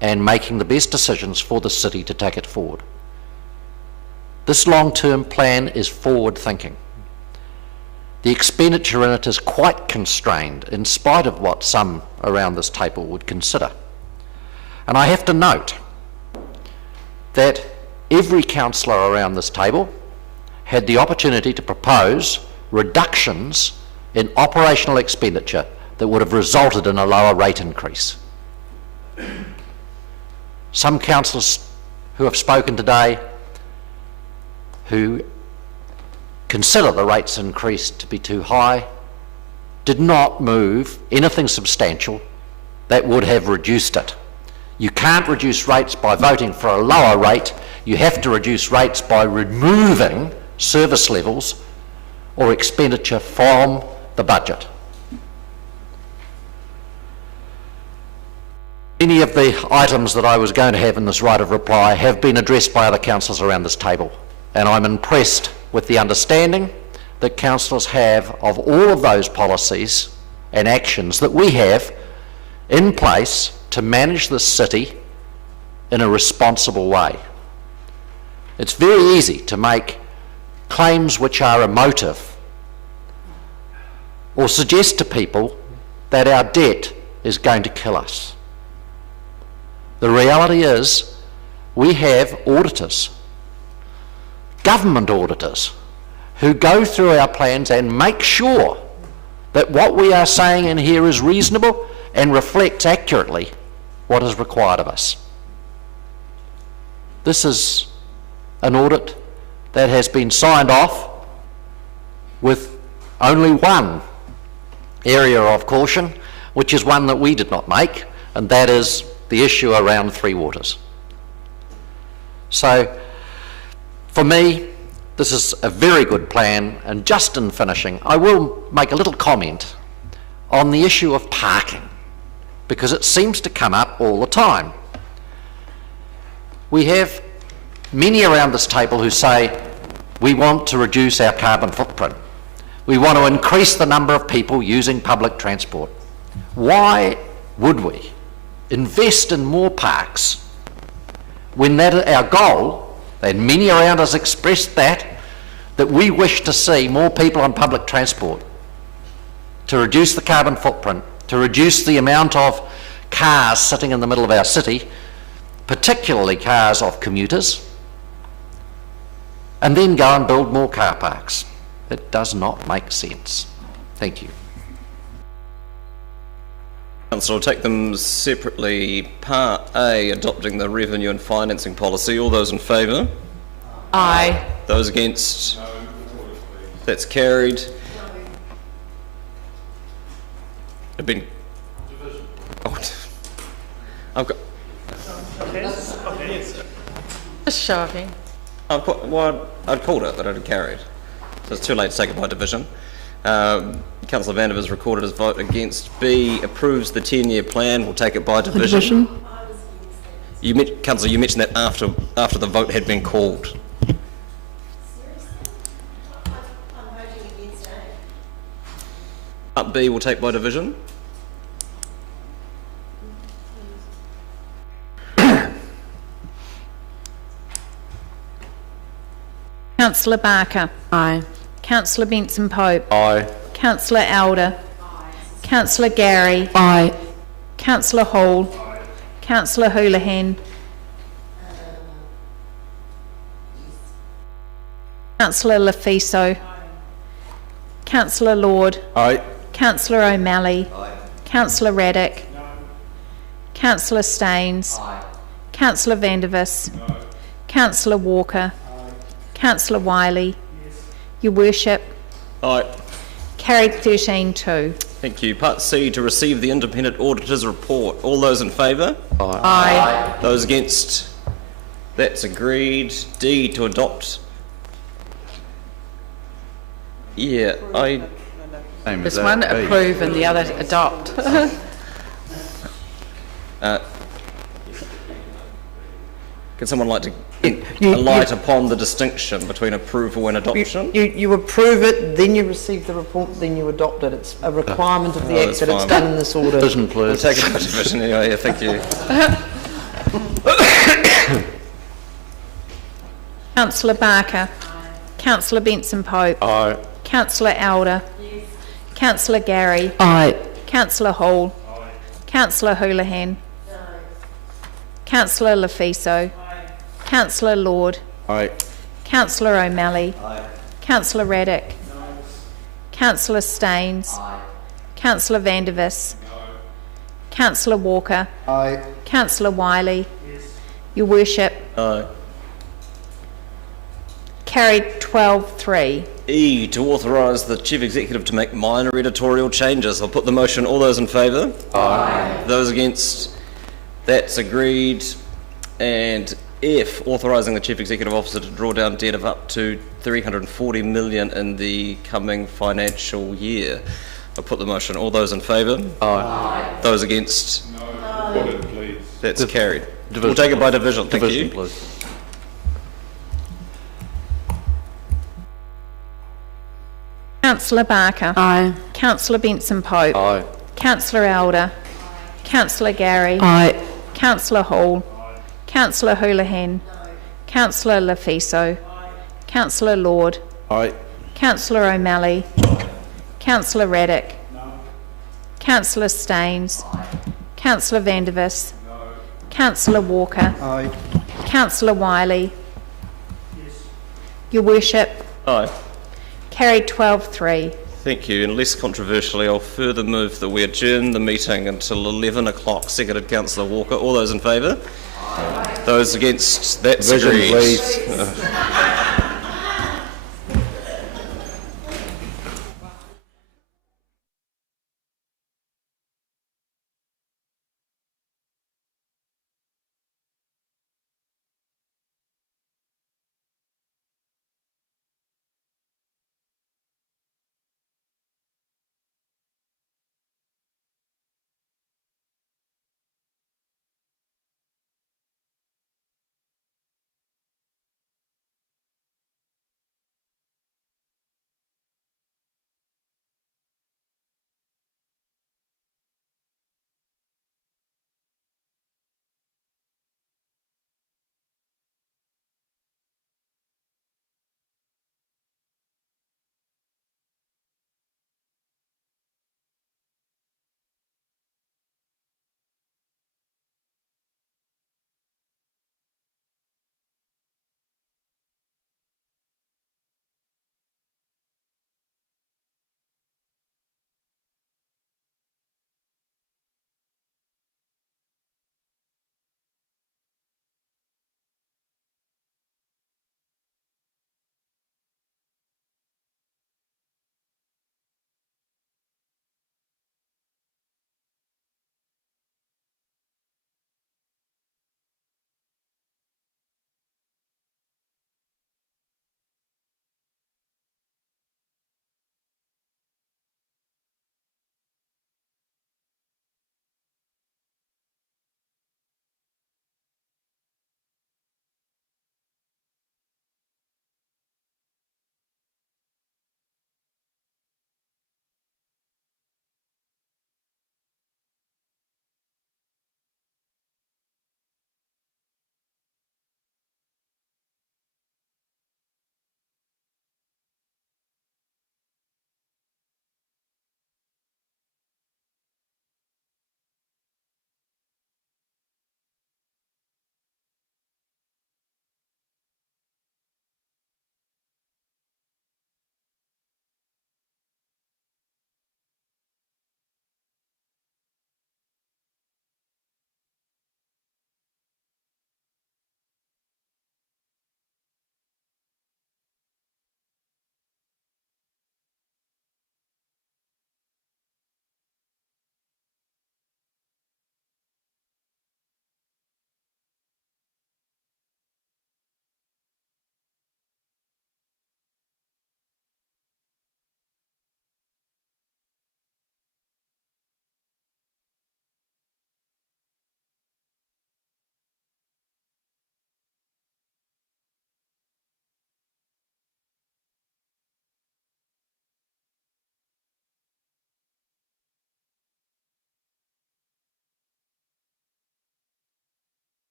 and making the best decisions for the city to take it forward. This long-term plan is forward-thinking. The expenditure in it is quite constrained, in spite of what some around this table would consider. And I have to note that every councillor around this table had the opportunity to propose reductions in operational expenditure that would have resulted in a lower rate increase. Some councillors who have spoken today who consider the rates increase to be too high did not move anything substantial that would have reduced it. You can't reduce rates by voting for a lower rate. You have to reduce rates by removing service levels or expenditure from the budget. Many of the items that I was going to have in this right of reply have been addressed by other councillors around this table, and I'm impressed with the understanding that councillors have of all of those policies and actions that we have in place to manage this city in a responsible way. It's very easy to make claims which are emotive or suggest to people that our debt is going to kill us. The reality is we have auditors, government auditors, who go through our plans and make sure that what we are saying in here is reasonable and reflects accurately what is required of us. This is an audit that has been signed off with only one area of caution, which is one that we did not make, and that is the issue around Three Waters. So, for me, this is a very good plan, and just in finishing, I will make a little comment on the issue of parking, because it seems to come up all the time. We have many around this table who say, we want to reduce our carbon footprint. We want to increase the number of people using public transport. Why would we invest in more parks when that is our goal, and many around us expressed that we wish to see more people on public transport to reduce the carbon footprint, to reduce the amount of cars sitting in the middle of our city, particularly cars of commuters, and then go and build more car parks. It does not make sense. Thank you. Councillor, I'll take them separately. Part A, adopting the revenue and financing policy. All those in favour? Aye. Those against? No. That's carried. I've been... Oh, I've got... Just shocking. Well, I'd called it, but it had carried. So it's too late to take it by division. Councillor Vander has recorded his vote against. B, approves the 10-year plan. We'll take it by division. Councillor, you mentioned that after the vote had been called. Part B, we'll take by division. Councillor Barker. Aye. Councillor Benson Pope. Aye. Councillor Elder. Aye. Councillor Gary. Aye. Councillor Hall. Aye. Councillor Houlihan. Councillor Lafiso. Councillor Lord. Aye. Councillor O'Malley. Aye. Councillor Raddick. No. Councillor Staines. Aye. Councillor Vandervis. No. Councillor Walker. Aye. Councillor Wiley. Yes. Your Worship. Aye. Carried 13-2. Thank you. Part C, to receive the independent auditor's report. All those in favour? Aye. Aye. Those against? That's agreed. D, to adopt. Yeah, There's one approve and the other adopt. Could someone like to a light upon the distinction between approval and adoption? You approve it, then you receive the report, then you adopt it. It's a requirement of the Act that it's done in this order. Division, please. We'll take it by division anyway, yeah, thank you. Councillor Barker. Councillor Benson Pope. Aye. Councillor Elder. Councillor Gary. Aye. Councillor Hall. Councillor Houlihan. Councillor Lefiso. Councillor Lord. Aye. Councillor O'Malley. Councillor Raddick. Councillor Staines. Councillor Vandervis. Councillor Walker. Aye. Councillor Wiley. Your Worship. Aye. Carried 12-3. E, to authorise the Chief Executive to make minor editorial changes. I'll put the motion. All those in favour? Aye. Those against? That's agreed. And F, authorising the Chief Executive Officer to draw down debt of up to $340 million in the coming financial year. I'll put the motion. All those in favour? Aye. Those against? No. That's carried. We'll take it by division. Thank you. Please. Councillor Barker. Aye. Councillor Benson Pope. Aye. Councillor Elder. Councillor Gary. Aye. Councillor Hall. Councillor Houlihan. Councillor Lefiso. Councillor Lord. Aye. Councillor O'Malley. Councillor Raddick. Councillor Staines. Councillor Vandervis. Councillor Walker. Aye. Councillor Wiley. Your Worship. Aye. Carried 12-3. Thank you. And less controversially, I'll further move that we adjourn the meeting until 11 o'clock. Seconded Councillor Walker. All those in favour? Aye. Those against? That's Division, agreed. please.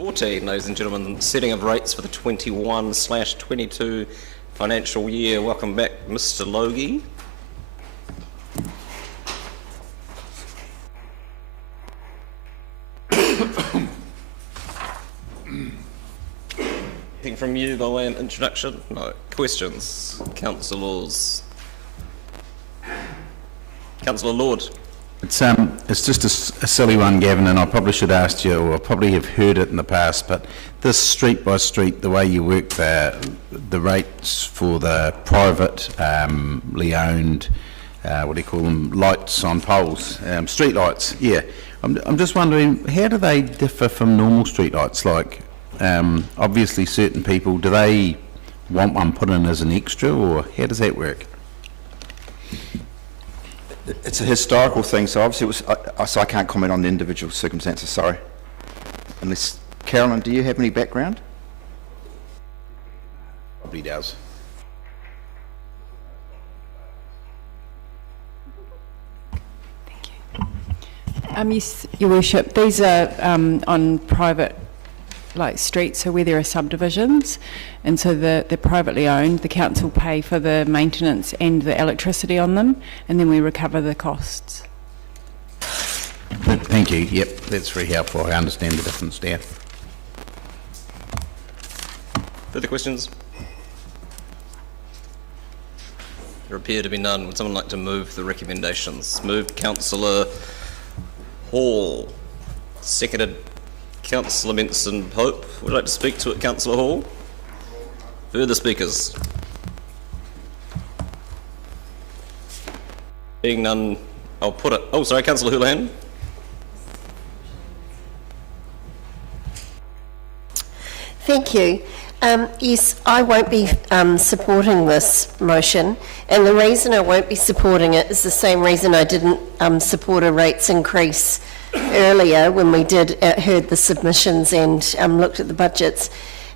14, ladies and gentlemen, setting of rates for the 21/22 financial year. Welcome back, Mr. Logie. Anything from you by way of introduction? No. Questions? Councillors? Councillor Lord. It's just a silly one, Gavin, and I probably should ask you, or I probably have heard it in the past, but this street by street, the way you work the rates for the privately owned, what do you call them, lights on poles, street lights, yeah. I'm just wondering, how do they differ from normal street lights? Like, obviously certain people, do they want one put in as an extra, or how does that work? It's a historical thing, so obviously it was, so I can't comment on the individual circumstances, sorry. Unless, Carolyn, do you have any background? Probably does. Yes, Your Worship, these are on private streets, so where there are subdivisions, and so they're privately owned. The council pay for the maintenance and the electricity on them, and then we recover the costs. Thank you, yep, that's very helpful. I understand the difference there. Further questions? There appear to be none. Would someone like to move the recommendations? Moved Councillor Hall. Seconded Councillor Menson Pope. Would you like to speak to it, Councillor Hall? Further speakers? Being none, I'll put it. Oh, sorry, Councillor Houlihan. Thank you. Yes, I won't be supporting this motion, and the reason I won't be supporting it is the same reason I didn't support a rates increase earlier when we heard the submissions and looked at the budgets,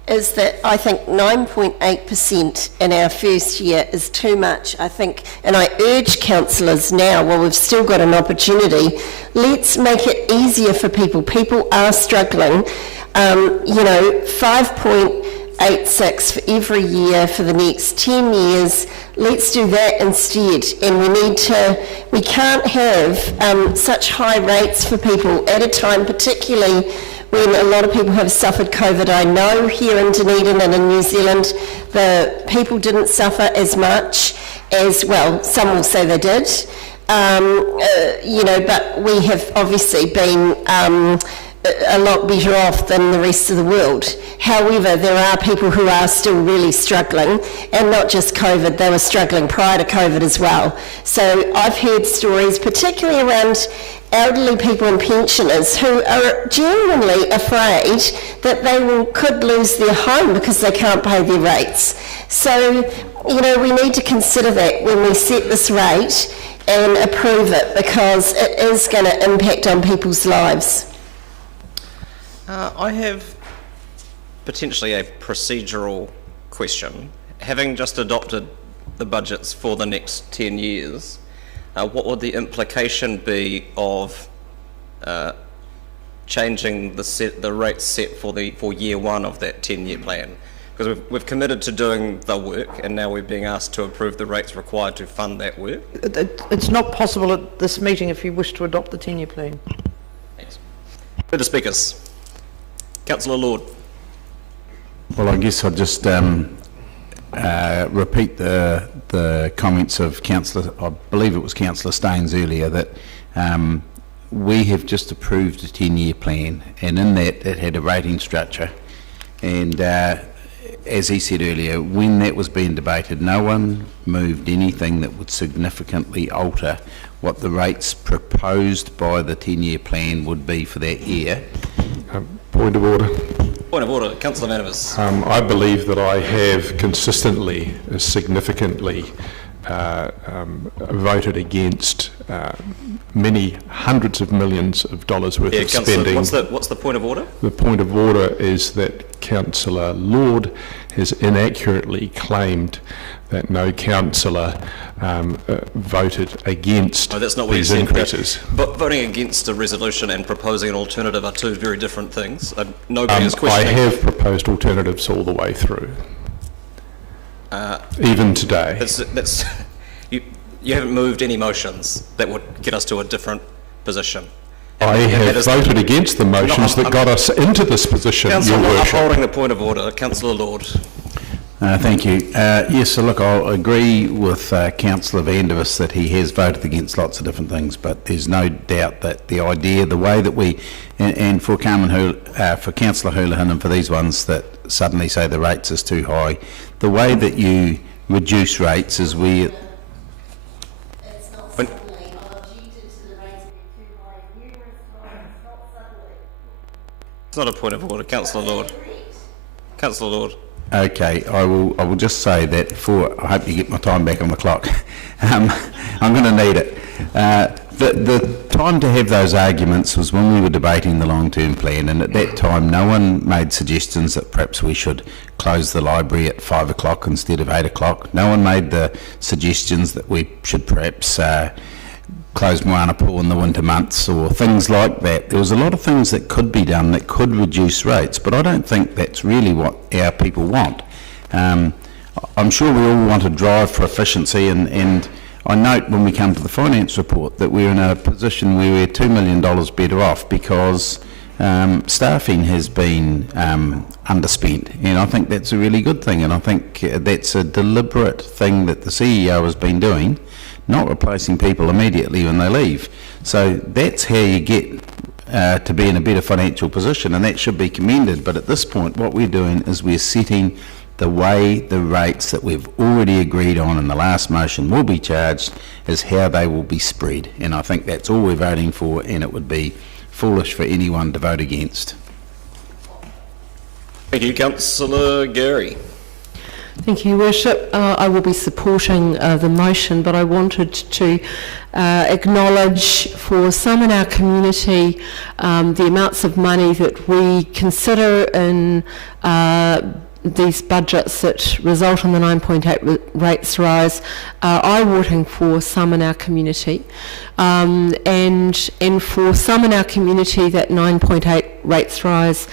is that I think 9.8% in our first year is too much. I think, and I urge councillors now, while we've still got an opportunity, let's make it easier for people. People are struggling. 5.86 for every year for the next 10 years. Let's do that instead. And we can't have such high rates for people at a time, particularly when a lot of people have suffered COVID. I know here in Dunedin and in New Zealand, the people didn't suffer as much as, well, some will say they did, but we have obviously been a lot better off than the rest of the world. However, there are people who are still really struggling, and not just COVID, they were struggling prior to COVID as well. So I've heard stories, particularly around elderly people and pensioners, who are genuinely afraid that they could lose their home because they can't pay their rates. So, we need to consider that when we set this rate and approve it, because it is going to impact on people's lives. I have potentially a procedural question. Having just adopted the budgets for the next 10 years, what would the implication be of changing the rates set for year one of that 10-year plan? Because we've committed to doing the work, and now we're being asked to approve the rates required to fund that work. It's not possible at this meeting if you wish to adopt the 10-year plan. Thanks. Further speakers? Councillor Lord. Well, I guess I'll just repeat the comments of Councillor, I believe it was Councillor Staines earlier, that we have just approved a 10-year plan, and in that it had a rating structure, and as he said earlier, when that was being debated, no one moved anything that would significantly alter what the rates proposed by the 10-year plan would be for that year. Point of order. Point of order, Councillor Manovis. I believe that I have consistently, significantly voted against many hundreds of millions of dollars worth of spending. What's the point of order? The point of order is that Councillor Lord has inaccurately claimed that no councillor voted against No, that's not what you these said. increases. But voting against a resolution and proposing an alternative are two very different things. Nobody is I questioning... have proposed alternatives all the way through, even today. You haven't moved any motions that would get us to a different position. I have voted against the motions that got us into this position, Councillor, Your I'm Worship. upholding the point of order. Councillor Lord. Thank you. Yes, so look, I'll agree with Councillor Vandervis that he has voted against lots of different things, but there's no doubt that the idea, the way that we, and for for Councillor Houlihan and for these ones that suddenly say the rates is too high, the way that you reduce rates is we... It's not a point of order, Councillor Lord. Councillor Lord. Okay, I will just say that I hope you get my time back on the clock. I'm going to need it. The time to have those arguments was when we were debating the long-term plan, and at that time no one made suggestions that perhaps we should close the library at 5 o'clock instead of 8 o'clock. No one made the suggestions that we should perhaps close Moana Pool in the winter months or things like that. There was a lot of things that could be done that could reduce rates, but I don't think that's really what our people want. I'm sure we all want to drive for efficiency, and I note when we come to the finance report that we're in a position where we're $2 million better off because staffing has been underspent, and I think that's a really good thing, and I think that's a deliberate thing that the CEO has been doing, not replacing people immediately when they leave. So that's how you get to be in a better financial position, and that should be commended. But at this point, what we're doing is we're setting the way the rates that we've already agreed on in the last motion will be charged is how they will be spread. And I think that's all we're voting for, and it would be foolish for anyone to vote against. Thank you, Councillor Gary. Thank you, Your Worship. I will be supporting the motion, but I wanted to acknowledge for some in our community the amounts of money that we consider in these budgets that result in the 9.8 rates rise are eye-watering for some in our community. And for some in our community, that 9.8 rates rise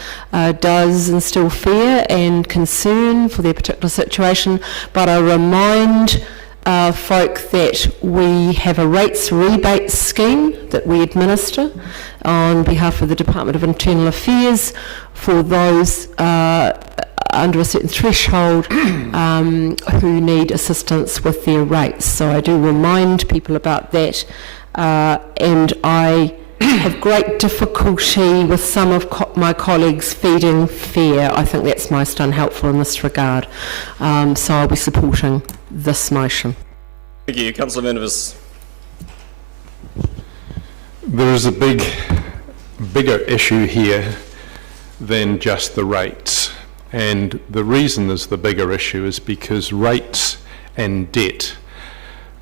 does instill fear and concern for their particular situation, but I remind folk that we have a rates rebate scheme that we administer on behalf of the Department of Internal Affairs for those under a certain threshold who need assistance with their rates. So I do remind people about that, and I have great difficulty with some of my colleagues feeding fear. I think that's most unhelpful in this regard. So I'll be supporting this motion. Thank you, Councillor Vandervis. There is a bigger issue here than just the rates. And the reason there's the bigger issue is because rates and debt,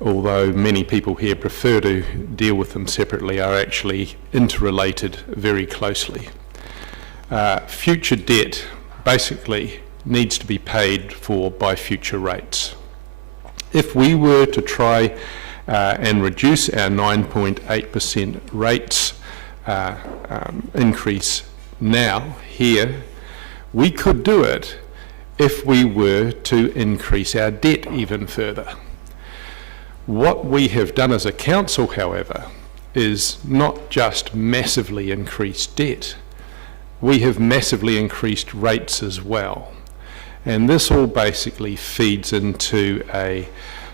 although many people here prefer to deal with them separately, are actually interrelated very closely. Future debt basically needs to be paid for by future rates. If we were to try and reduce our 9.8% rates increase now, here, we could do it if we were to increase our debt even further. What we have done as a council, however, is not just massively increased debt, we have massively increased rates as well. And this all basically feeds into a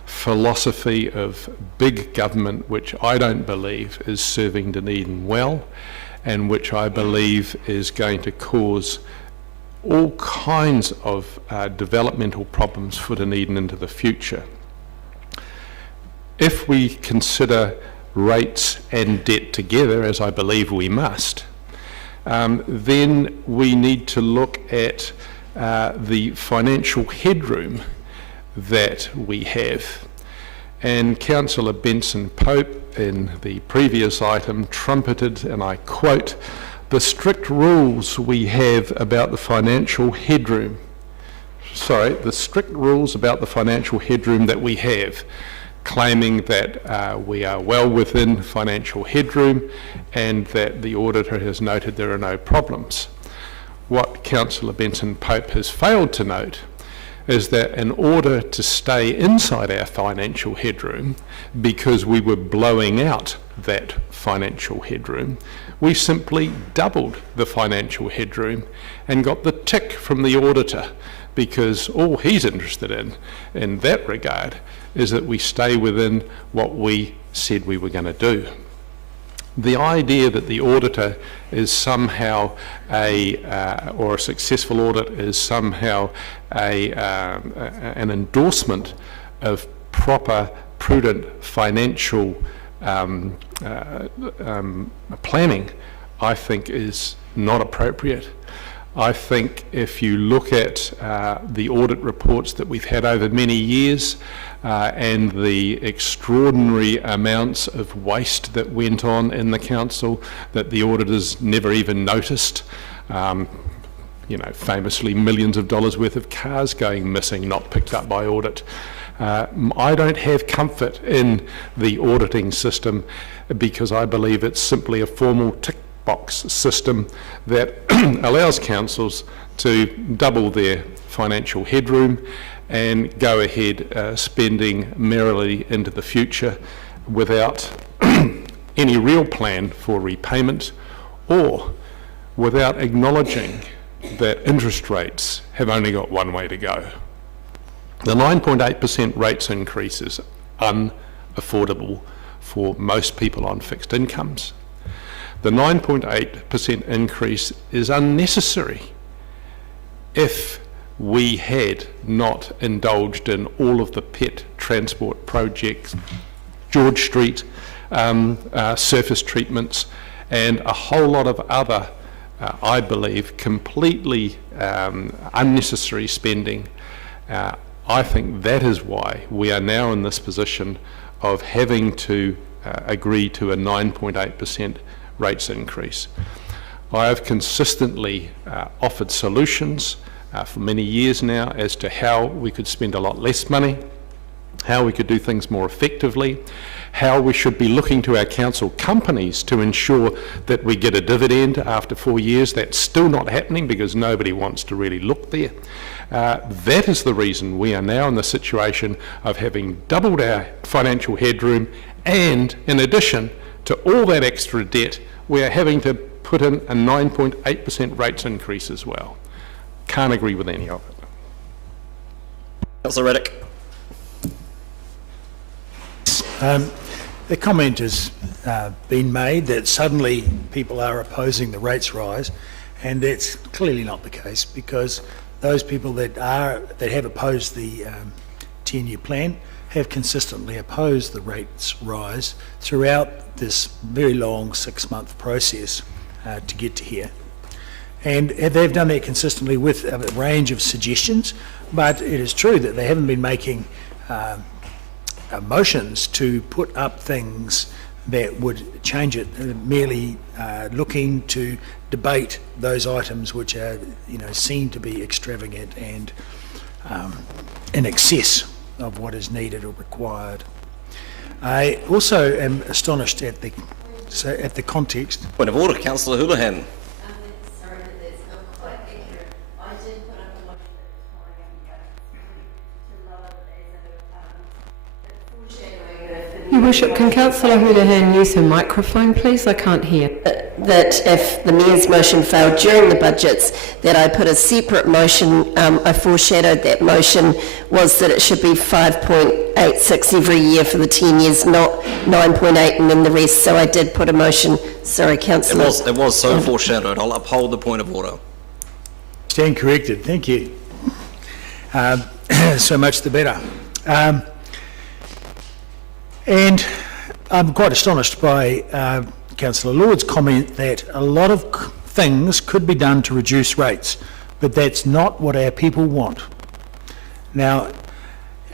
philosophy of big government, which I don't believe is serving Dunedin well, and which I believe is going to cause all kinds of developmental problems for Dunedin into the future. If we consider rates and debt together, as I believe we must, then we need to look at the financial headroom that we have. And Councillor Benson Pope in the previous item trumpeted, and I quote, "the strict rules we have about the financial headroom." the strict rules about the financial headroom that we have, claiming that we are well within financial headroom and that the auditor has noted there are no problems. What Councillor Benson-Pope has failed to note is that in order to stay inside our financial headroom, because we were blowing out that financial headroom, we simply doubled the financial headroom and got the tick from the auditor, because all he's interested in that regard, is that we stay within what we said we were going to do. The idea that the auditor is somehow or a successful audit is somehow an endorsement of proper, prudent financial planning, I think is not appropriate. I think if you look at the audit reports that we've had over many years and the extraordinary amounts of waste that went on in the council that the auditors never even noticed, famously millions of dollars worth of cars going missing, not picked up by audit. I don't have comfort in the auditing system because I believe it's simply a formal tick box system that allows councils to double their financial headroom and go ahead spending merrily into the future without any real plan for repayment or without acknowledging that interest rates have only got one way to go. The 9.8% rates increase is unaffordable for most people on fixed incomes. The 9.8% increase is unnecessary if we had not indulged in all of the pet transport projects, George Street, surface treatments, and a whole lot of other, I believe, completely unnecessary spending. I think that is why we are now in this position of having to agree to a 9.8% rates increase. I have consistently offered solutions for many years now as to how we could spend a lot less money, how we could do things more effectively, how we should be looking to our council companies to ensure that we get a dividend after 4 years. That's still not happening because nobody wants to really look there. That is the reason we are now in the situation of having doubled our financial headroom, and in addition to all that extra debt, we are having to put in a 9.8% rates increase as well. Can't agree with any of it. Councillor Reddick. The comment has been made that suddenly people are opposing the rates rise, and that's clearly not the case, because those people that have opposed the 10-year plan have consistently opposed the rates rise throughout this very long 6-month process to get to here. And they've done that consistently with a range of suggestions, but it is true that they haven't been making motions to put up things that would change it, merely looking to debate those items which are, seen to be extravagant and in excess of what is needed or required. I also am astonished at the context. Point of order, Councillor Houlihan. Your Worship, can Councillor Houlihan use her microphone, please? I can't hear. That if the Mayor's motion failed during the budgets, that I put a separate motion, I foreshadowed that motion was that it should be 5.86 every year for the 10 years, not 9.8 and then the rest. So I did put a motion. Sorry, Councillor. It was so foreshadowed. I'll uphold the point of order. Stand corrected. Thank you. So much the better. And I'm quite astonished by Councillor Lord's comment that a lot of things could be done to reduce rates, but that's not what our people want. Now,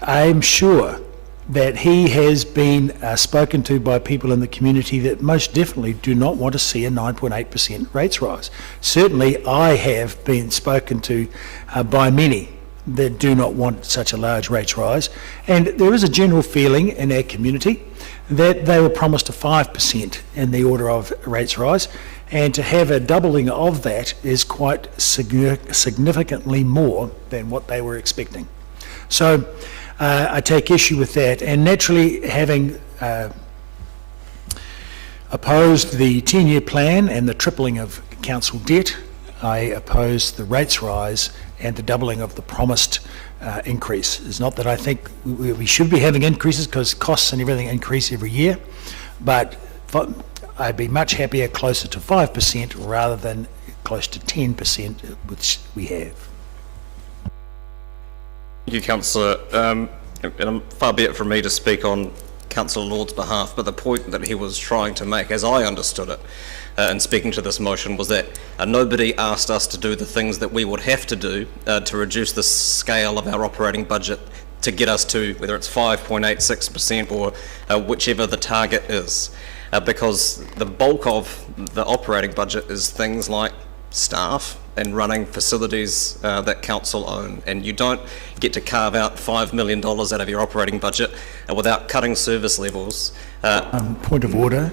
I'm sure that he has been spoken to by people in the community that most definitely do not want to see a 9.8% rates rise. Certainly, I have been spoken to by many that do not want such a large rates rise. And there is a general feeling in our community that they were promised a 5% in the order of rates rise, and to have a doubling of that is quite significantly more than what they were expecting. So I take issue with that, and naturally, having opposed the 10-year plan and the tripling of council debt, I oppose the rates rise and the doubling of the promised increase. It's not that I think we should be having increases, because costs and everything increase every year, but I'd be much happier closer to 5% rather than close to 10%, which we have. Thank you, Councillor. And far be it from me to speak on Councillor Lord's behalf, but the point that he was trying to make, as I understood it, in speaking to this motion, was that nobody asked us to do the things that we would have to do to reduce the scale of our operating budget to get us to, whether it's 5.86% or whichever the target is. Because the bulk of the operating budget is things like staff and running facilities that council own, and you don't get to carve out $5 million out of your operating budget without cutting service levels. Point of order.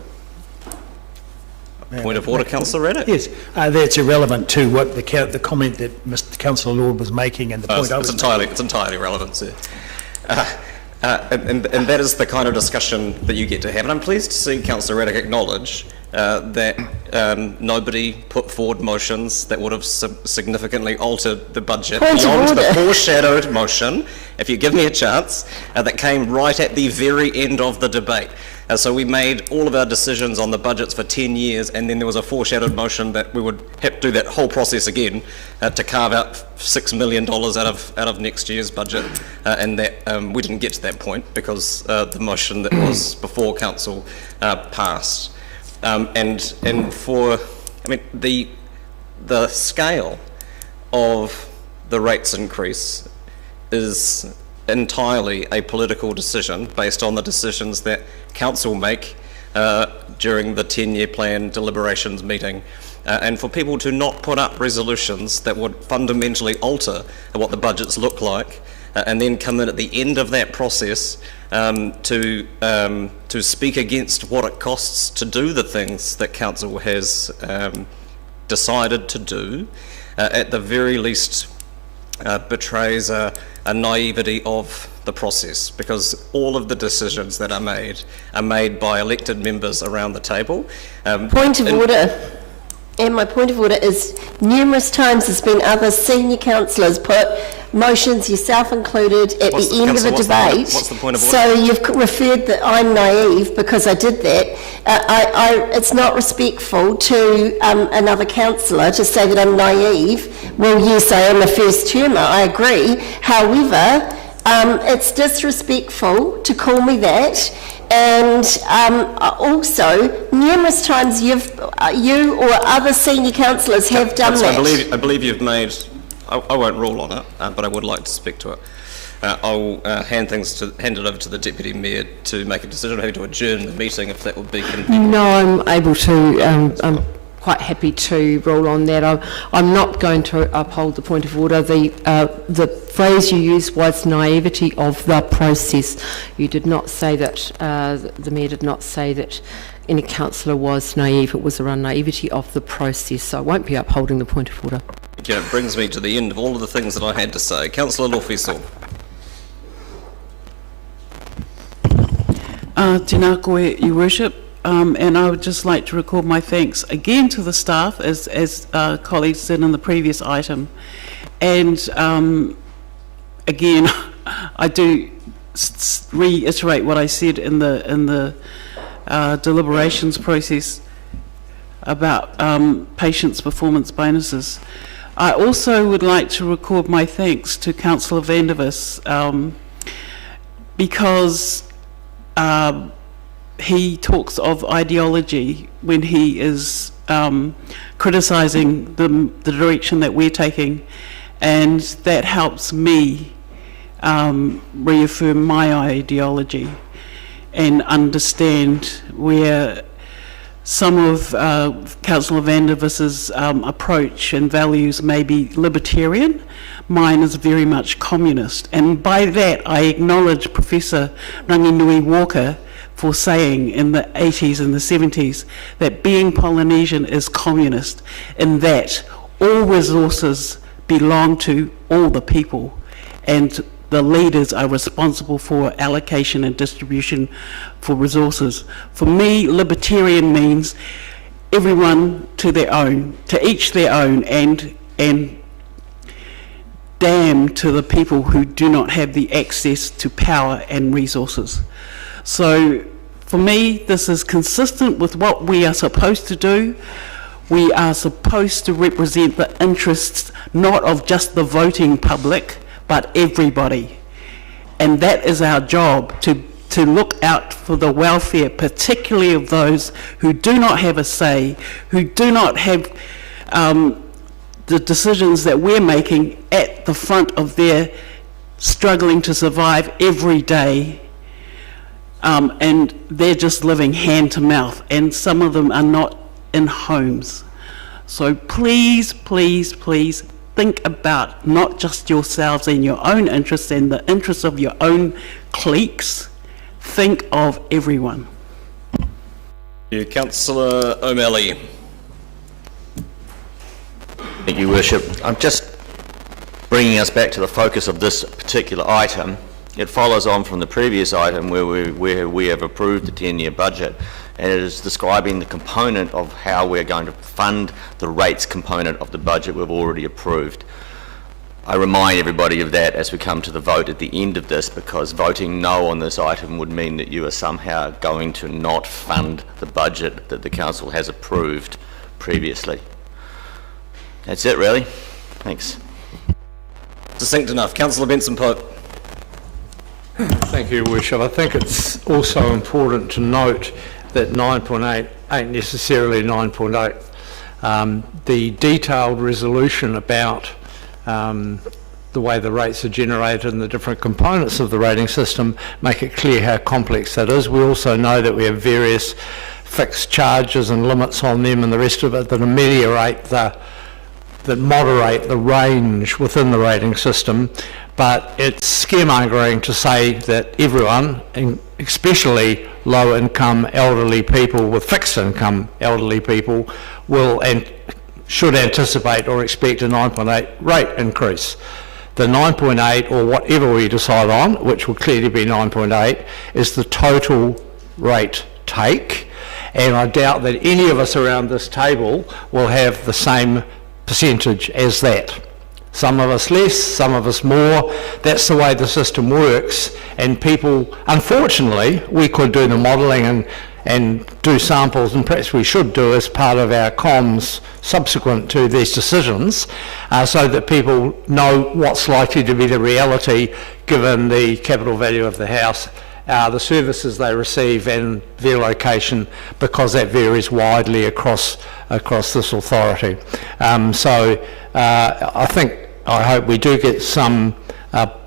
Point of order, Councillor Reddick? Yes, that's irrelevant to what the comment that Mr. Councillor Lord was making, and the point I was making. It's entirely relevant, sir. And that is the kind of discussion that you get to have. And I'm pleased to see Councillor Reddick acknowledge that nobody put forward motions that would have significantly altered the budget beyond the foreshadowed motion, if you give me a chance, that came right at the very end of the debate. So we made all of our decisions on the budgets for 10 years, and then there was a foreshadowed motion that we would have to do that whole process again to carve out $6 million out of next year's budget, and that we didn't get to that point because the motion that was before council passed. And for, I mean, the scale of the rates increase is entirely a political decision based on the decisions that council make during the 10-year plan deliberations meeting. And for people to not put up resolutions that would fundamentally alter what the budgets look like, and then come in at the end of that process to speak against what it costs to do the things that council has decided to do, at the very least betrays a naivety of the process, because all of the decisions that are made by elected members around the table. Point of order. And my point of order is, numerous times there's been other senior councillors put motions, yourself included, at the end of a debate. What's the point of order? So you've referred that I'm naive because I did that. It's not respectful to another councillor to say that I'm naive. Well, yes, I am a first termer, I agree. However, it's disrespectful to call me that. And also, numerous times you or other senior councillors have done that. I believe you've made. I won't rule on it, but I would like to speak to it. I'll hand it over to the Deputy Mayor to make a decision. I'm happy to adjourn the meeting if that would be convenient. No, I'm able to. I'm quite happy to rule on that. I'm not going to uphold the point of order. The phrase you used was naivety of the process. You did not say that, the Mayor did not say that any councillor was naive. It was around naivety of the process, so I won't be upholding the point of order. Okay, it brings me to the end of all of the things that I had to say. Councillor Lawfisel. Tēnā koe, Your Worship. And I would just like to record my thanks again to the staff, as colleagues did in the previous item. And again, I do reiterate what I said in the deliberations process about patients' performance bonuses. I also would like to record my thanks to Councillor Vandervis because he talks of ideology when he is criticising the direction that we're taking, and that helps me reaffirm my ideology and understand where some of Councillor Vandervis's approach and values may be libertarian. Mine is very much communist. And by that, I acknowledge Professor Ranginui Walker for saying in the 80s and the 70s that being Polynesian is communist, in that all resources belong to all the people, and the leaders are responsible for allocation and distribution for resources. For me, libertarian means everyone to their own, to each their own, and damn to the people who do not have the access to power and resources. So for me, this is consistent with what we are supposed to do. We are supposed to represent the interests not of just the voting public, but everybody. And that is our job, to look out for the welfare, particularly of those who do not have a say, who do not have the decisions that we're making at the front of their struggling to survive every day. And they're just living hand to mouth, and some of them are not in homes. So please, please, please think about not just yourselves and your own interests and the interests of your own cliques. Think of everyone. Councillor O'Malley. Thank you, Worship. I'm just bringing us back to the focus of this particular item. It follows on from the previous item where we have approved the 10-year budget, and it is describing the component of how we're going to fund the rates component of the budget we've already approved. I remind everybody of that as we come to the vote at the end of this, because voting no on this item would mean that you are somehow going to not fund the budget that the Council has approved previously. That's it, really. Thanks. Succinct enough. Councillor Benson-Pope. Thank you, Your Worship. I think it's also important to note that 9.8 ain't necessarily 9.8. The detailed resolution about the way the rates are generated and the different components of the rating system make it clear how complex that is. We also know that we have various fixed charges and limits on them and the rest of it that ameliorate that moderate the range within the rating system. But it's scaremongering to say that everyone, especially low-income elderly people with fixed-income elderly people, will and should anticipate or expect a 9.8 rate increase. The 9.8, or whatever we decide on, which will clearly be 9.8, is the total rate take, and I doubt that any of us around this table will have the same percentage as that. Some of us less, some of us more. That's the way the system works, and people, unfortunately, we could do the modelling and do samples, and perhaps we should do as part of our comms subsequent to these decisions, so that people know what's likely to be the reality given the capital value of the house, the services they receive and their location, because that varies widely across this authority. I hope we do get some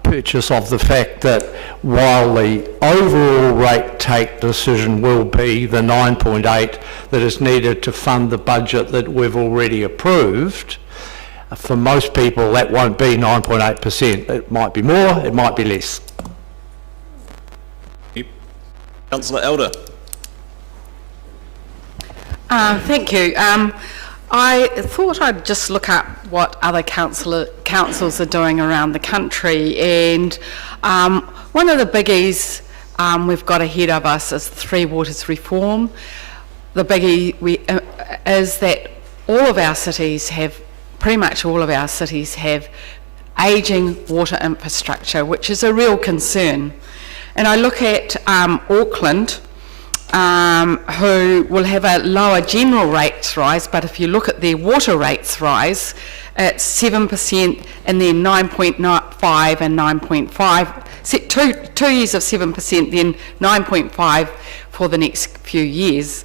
purchase of the fact that while the overall rate take decision will be the 9.8 that is needed to fund the budget that we've already approved, for most people that won't be 9.8%. It might be more, it might be less. Councillor Elder. Thank you. I thought I'd just look up what other councils are doing around the country, and one of the biggies we've got ahead of us is the Three Waters reform. The biggie is that pretty much all of our cities have ageing water infrastructure, which is a real concern. And I look at Auckland, who will have a lower general rates rise, but if you look at their water rates rise, it's 7% and then 9.5 and 9.5, 2 years of 7%, then 9.5 for the next few years.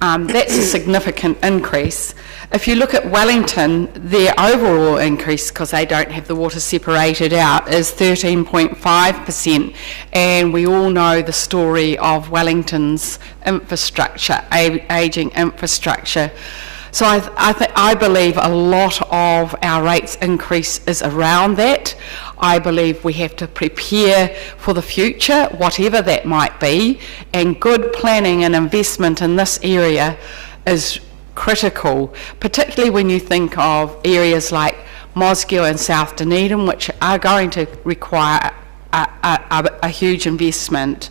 That's a significant increase. If you look at Wellington, their overall increase, because they don't have the water separated out, is 13.5%, and we all know the story of Wellington's infrastructure, ageing infrastructure. So I believe a lot of our rates increase is around that. I believe we have to prepare for the future, whatever that might be, and good planning and investment in this area is critical, particularly when you think of areas like Mosgiel and South Dunedin, which are going to require a huge investment.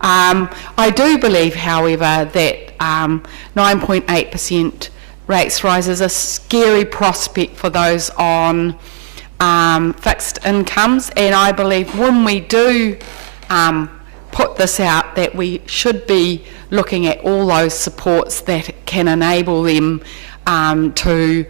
I do believe, however, that 9.8% rates rise is a scary prospect for those on fixed incomes, and I believe when we do put this out, that we should be looking at all those supports that can enable them to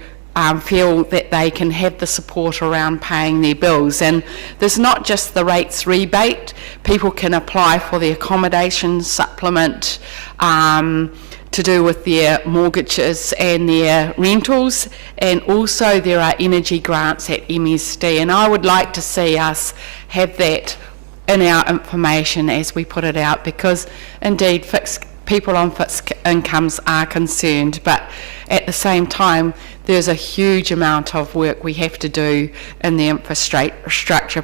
feel that they can have the support around paying their bills. And there's not just the rates rebate, people can apply for the accommodation supplement to do with their mortgages and their rentals, and also there are energy grants at MSD, and I would like to see us have that in our information as we put it out, because indeed people on fixed incomes are concerned, but at the same time there's a huge amount of work we have to do in the infrastructure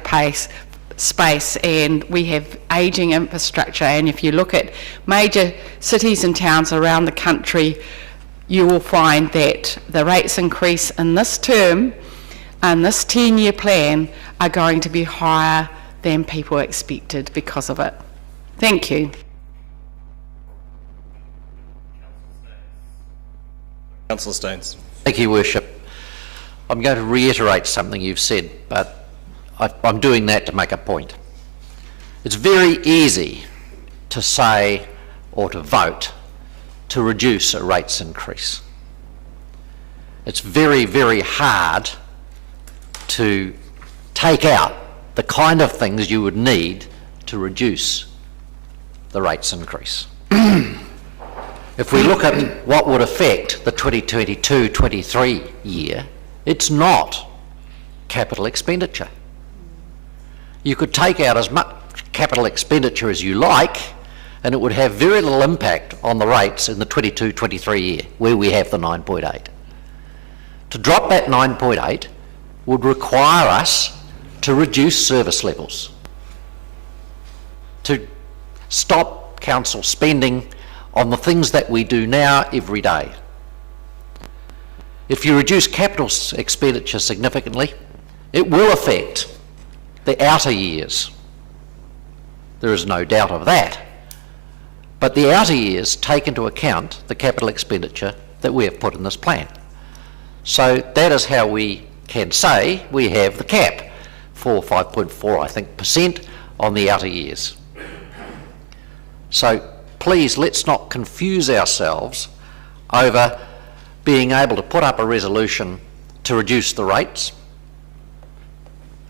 space, and we have ageing infrastructure, and if you look at major cities and towns around the country, you will find that the rates increase in this term and this 10-year plan are going to be higher than people expected because of it. Thank you. Councillor Staines. Thank you, Worship. I'm going to reiterate something you've said, but I'm doing that to make a point. It's very easy to say or to vote to reduce a rates increase. It's very, very hard to take out the kind of things you would need to reduce the rates increase. If we look at what would affect the 2022-23 year, it's not capital expenditure. You could take out as much capital expenditure as you like, and it would have very little impact on the rates in the 22-23 year, where we have the 9.8. To drop that 9.8 would require us to reduce service levels, to stop council spending on the things that we do now every day. If you reduce capital expenditure significantly, it will affect the outer years. There is no doubt of that. But the outer years take into account the capital expenditure that we have put in this plan. So that is how we can say we have the cap for 5.4, I think, % on the outer years. So please, let's not confuse ourselves over being able to put up a resolution to reduce the rates.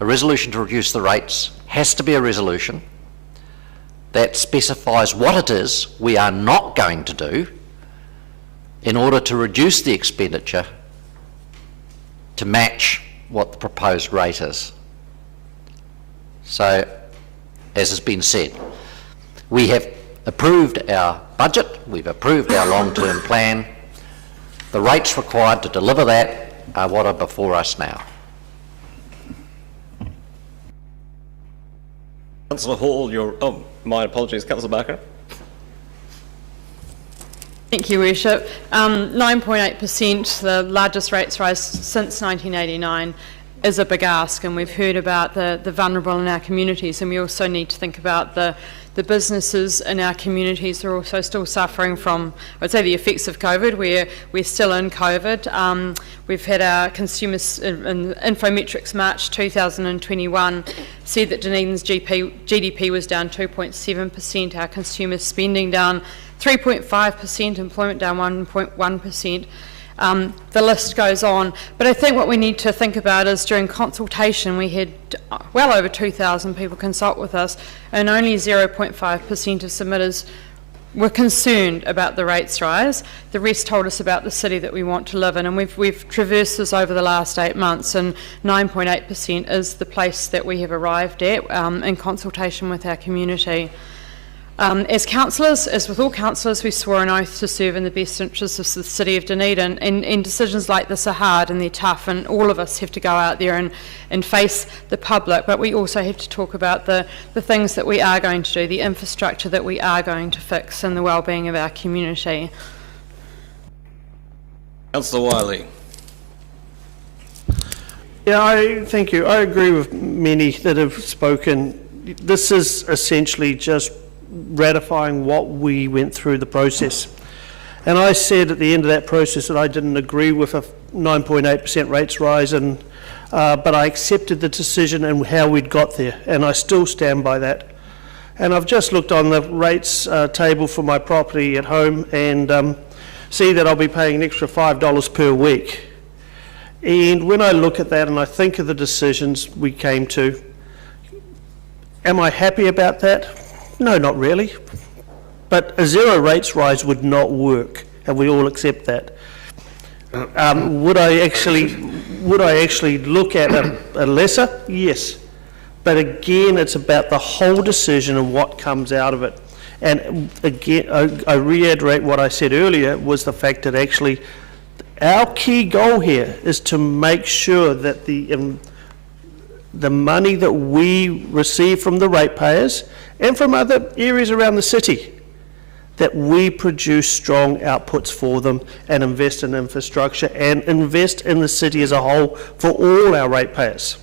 A resolution to reduce the rates has to be a resolution that specifies what it is we are not going to do in order to reduce the expenditure to match what the proposed rate is. So, as has been said, we have approved our budget, we've approved our long-term plan. The rates required to deliver that are what are before us now. Councillor Hall, my apologies. Councillor Barker. Thank you, Worship. 9.8%, the largest rates rise since 1989, is a big ask, and we've heard about the vulnerable in our communities, and we also need to think about the businesses in our communities are also still suffering from, I would say, the effects of COVID. We're still in COVID. We've had our consumer Infometrics March 2021 said that Dunedin's GDP was down 2.7%, our consumer spending down 3.5%, employment down 1.1%. The list goes on, but I think what we need to think about is during consultation we had well over 2,000 people consult with us, and only 0.5% of submitters were concerned about the rates rise. The rest told us about the city that we want to live in, and we've traversed this over the last 8 months, and 9.8% is the place that we have arrived at in consultation with our community. As councillors, as with all councillors, we swore an oath to serve in the best interests of the city of Dunedin, and decisions like this are hard and they're tough, and all of us have to go out there and face the public, but we also have to talk about the things that we are going to do, the infrastructure that we are going to fix, and the well-being of our community. Councillor Wiley. Yeah, thank you. I agree with many that have spoken. This is essentially just ratifying what we went through the process. And I said at the end of that process that I didn't agree with a 9.8% rates rise, but I accepted the decision and how we'd got there, and I still stand by that. And I've just looked on the rates table for my property at home and see that I'll be paying an extra $5 per week. And when I look at that and I think of the decisions we came to, am I happy about that? No, not really. But a zero rates rise would not work, and we all accept that. Would I actually look at a lesser? Yes. But again, it's about the whole decision and what comes out of it. And again, I reiterate what I said earlier, was the fact that actually our key goal here is to make sure that the money that we receive from the ratepayers and from other areas around the city, that we produce strong outputs for them and invest in infrastructure and invest in the city as a whole for all our ratepayers.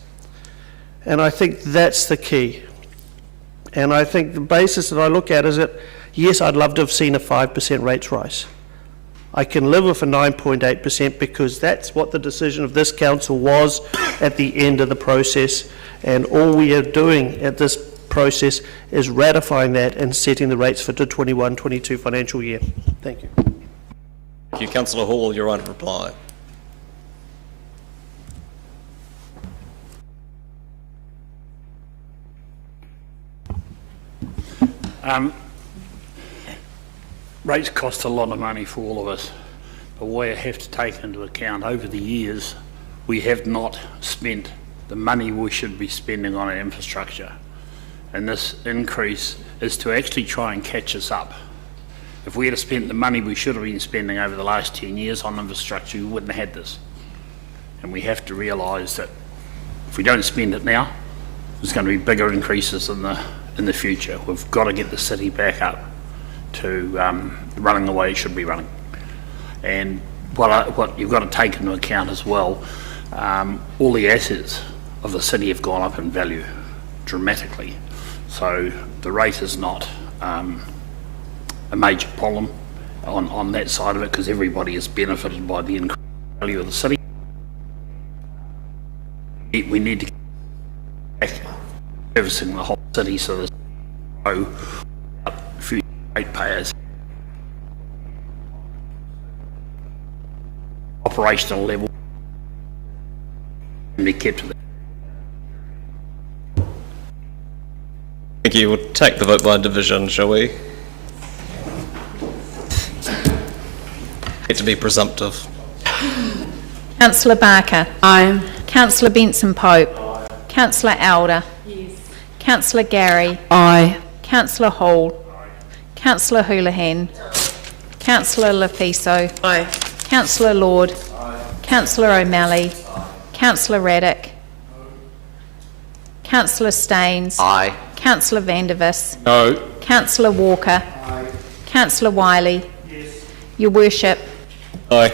And I think that's the key. And I think the basis that I look at is that, yes, I'd love to have seen a 5% rates rise. I can live with a 9.8% because that's what the decision of this council was at the end of the process. And all we are doing at this process is ratifying that and setting the rates for the 21-22 financial year. Thank you. Thank you. Councillor Hall, your right of reply. Rates cost a lot of money for all of us, but we have to take into account over the years we have not spent the money we should be spending on our infrastructure, and this increase is to actually try and catch us up. If we had spent the money we should have been spending over the last 10 years on infrastructure, we wouldn't have had this. And we have to realise that if we don't spend it now, there's going to be bigger increases in the future. We've got to get the city back up to running the way it should be running. And what you've got to take into account as well, all the assets of the city have gone up in value dramatically. So the rate is not a major problem on that side of it, because everybody is benefited by the increased value of the city. We need to get back servicing the whole city so there's no future ratepayers. Operational level and be kept to that. Thank you. We'll take the vote by division, shall we? Get to be presumptive. Councillor Barker. Aye. Councillor Benson Pope. Aye. Councillor Elder. Yes. Councillor Gary. Aye. Councillor Hall. Aye. Councillor Houlihan. Councillor Lafiso. Aye. Councillor Lord. Aye. Councillor O'Malley. Aye. Councillor Raddick. Councillor Staines. Aye. Councillor Vandervis. No. Councillor Walker. Aye. Councillor Wiley. Yes. Your Worship. Aye.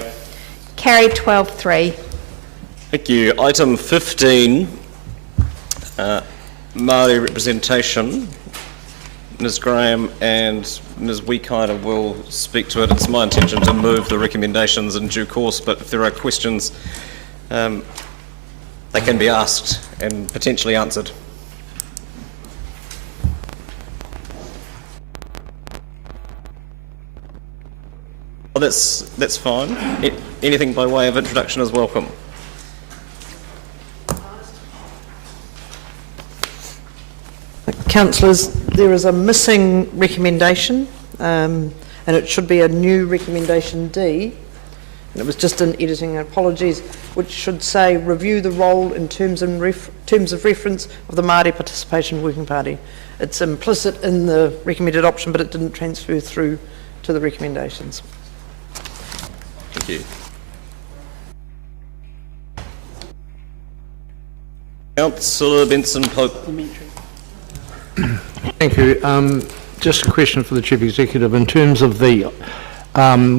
Carried 12-3. Thank you. Item 15, Māori representation. Ms Graham and Ms Weekiner will speak to it. It's my intention to move the recommendations in due course, but if there are questions, they can be asked and potentially answered. Well, that's fine. Anything by way of introduction is welcome. Councillors, there is a missing recommendation and it should be a new recommendation D. And it was just an editing, apologies, which should say review the role in terms of reference of the Māori Participation Working Party. It's implicit in the recommended option, but it didn't transfer through to the recommendations. Thank you. Councillor Benson-Pope. Thank you. Just a question for the Chief Executive. In terms of the,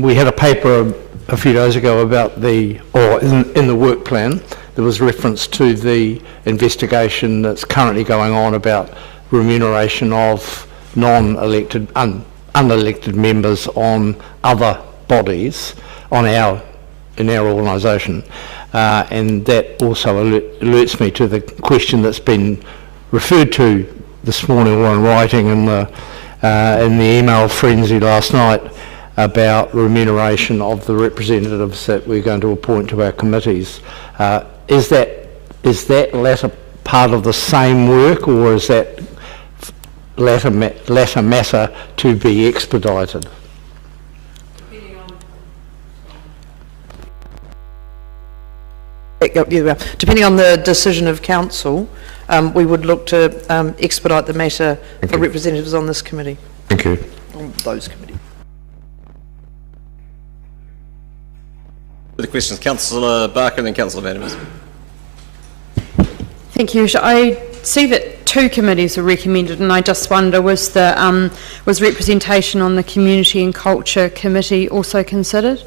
we had a paper a few days ago about the, or in the work plan, there was reference to the investigation that's currently going on about remuneration of non-elected, unelected members on other bodies in our organisation. And that also alerts me to the question that's been referred to this morning or in writing in the email frenzy last night about remuneration of the representatives that we're going to appoint to our committees. Is that latter part of the same work, or is that latter matter to be expedited? Depending on the decision of council, we would look to expedite the matter for representatives on this committee. Thank you. On those committees. Further questions? Councillor Barker and then Councillor Vandermeer. Thank you. I see that 2 committees are recommended, and I just wonder, was representation on the Community and Culture Committee also considered?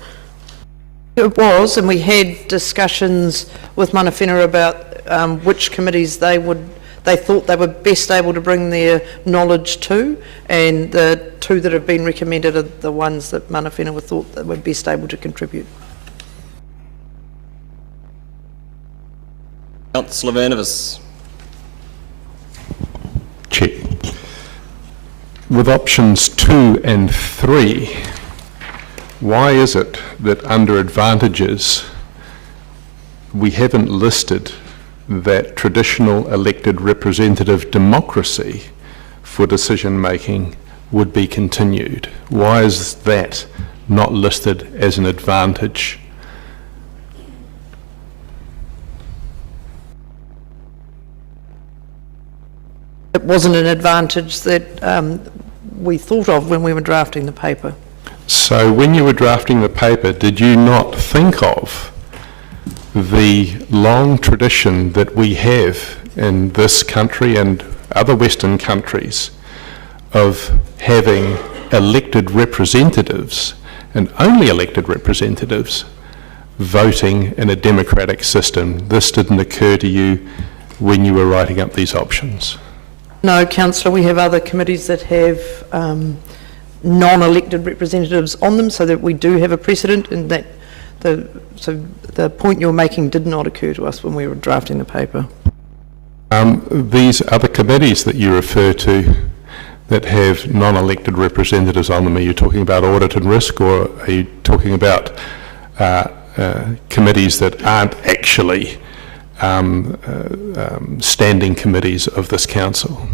It was, and we had discussions with Mana Whenua about which committees they thought they were best able to bring their knowledge to, and the 2 that have been recommended are the ones that Mana Whenua thought they were best able to contribute. Councillor Vandermeer. Chair. With options 2 and 3, why is it that under advantages we haven't listed that traditional elected representative democracy for decision making would be continued? Why is that not listed as an advantage? It wasn't an advantage that we thought of when we were drafting the paper. So when you were drafting the paper, did you not think of the long tradition that we have in this country and other Western countries of having elected representatives, and only elected representatives, voting in a democratic system? This didn't occur to you when you were writing up these options? No, Councillor, we have other committees that have non-elected representatives on them, so that we do have a precedent, and that so the point you're making did not occur to us when we were drafting the paper. These other committees that you refer to that have non-elected representatives on them, are you talking about audit and risk, or are you talking about committees that aren't actually standing committees of this council?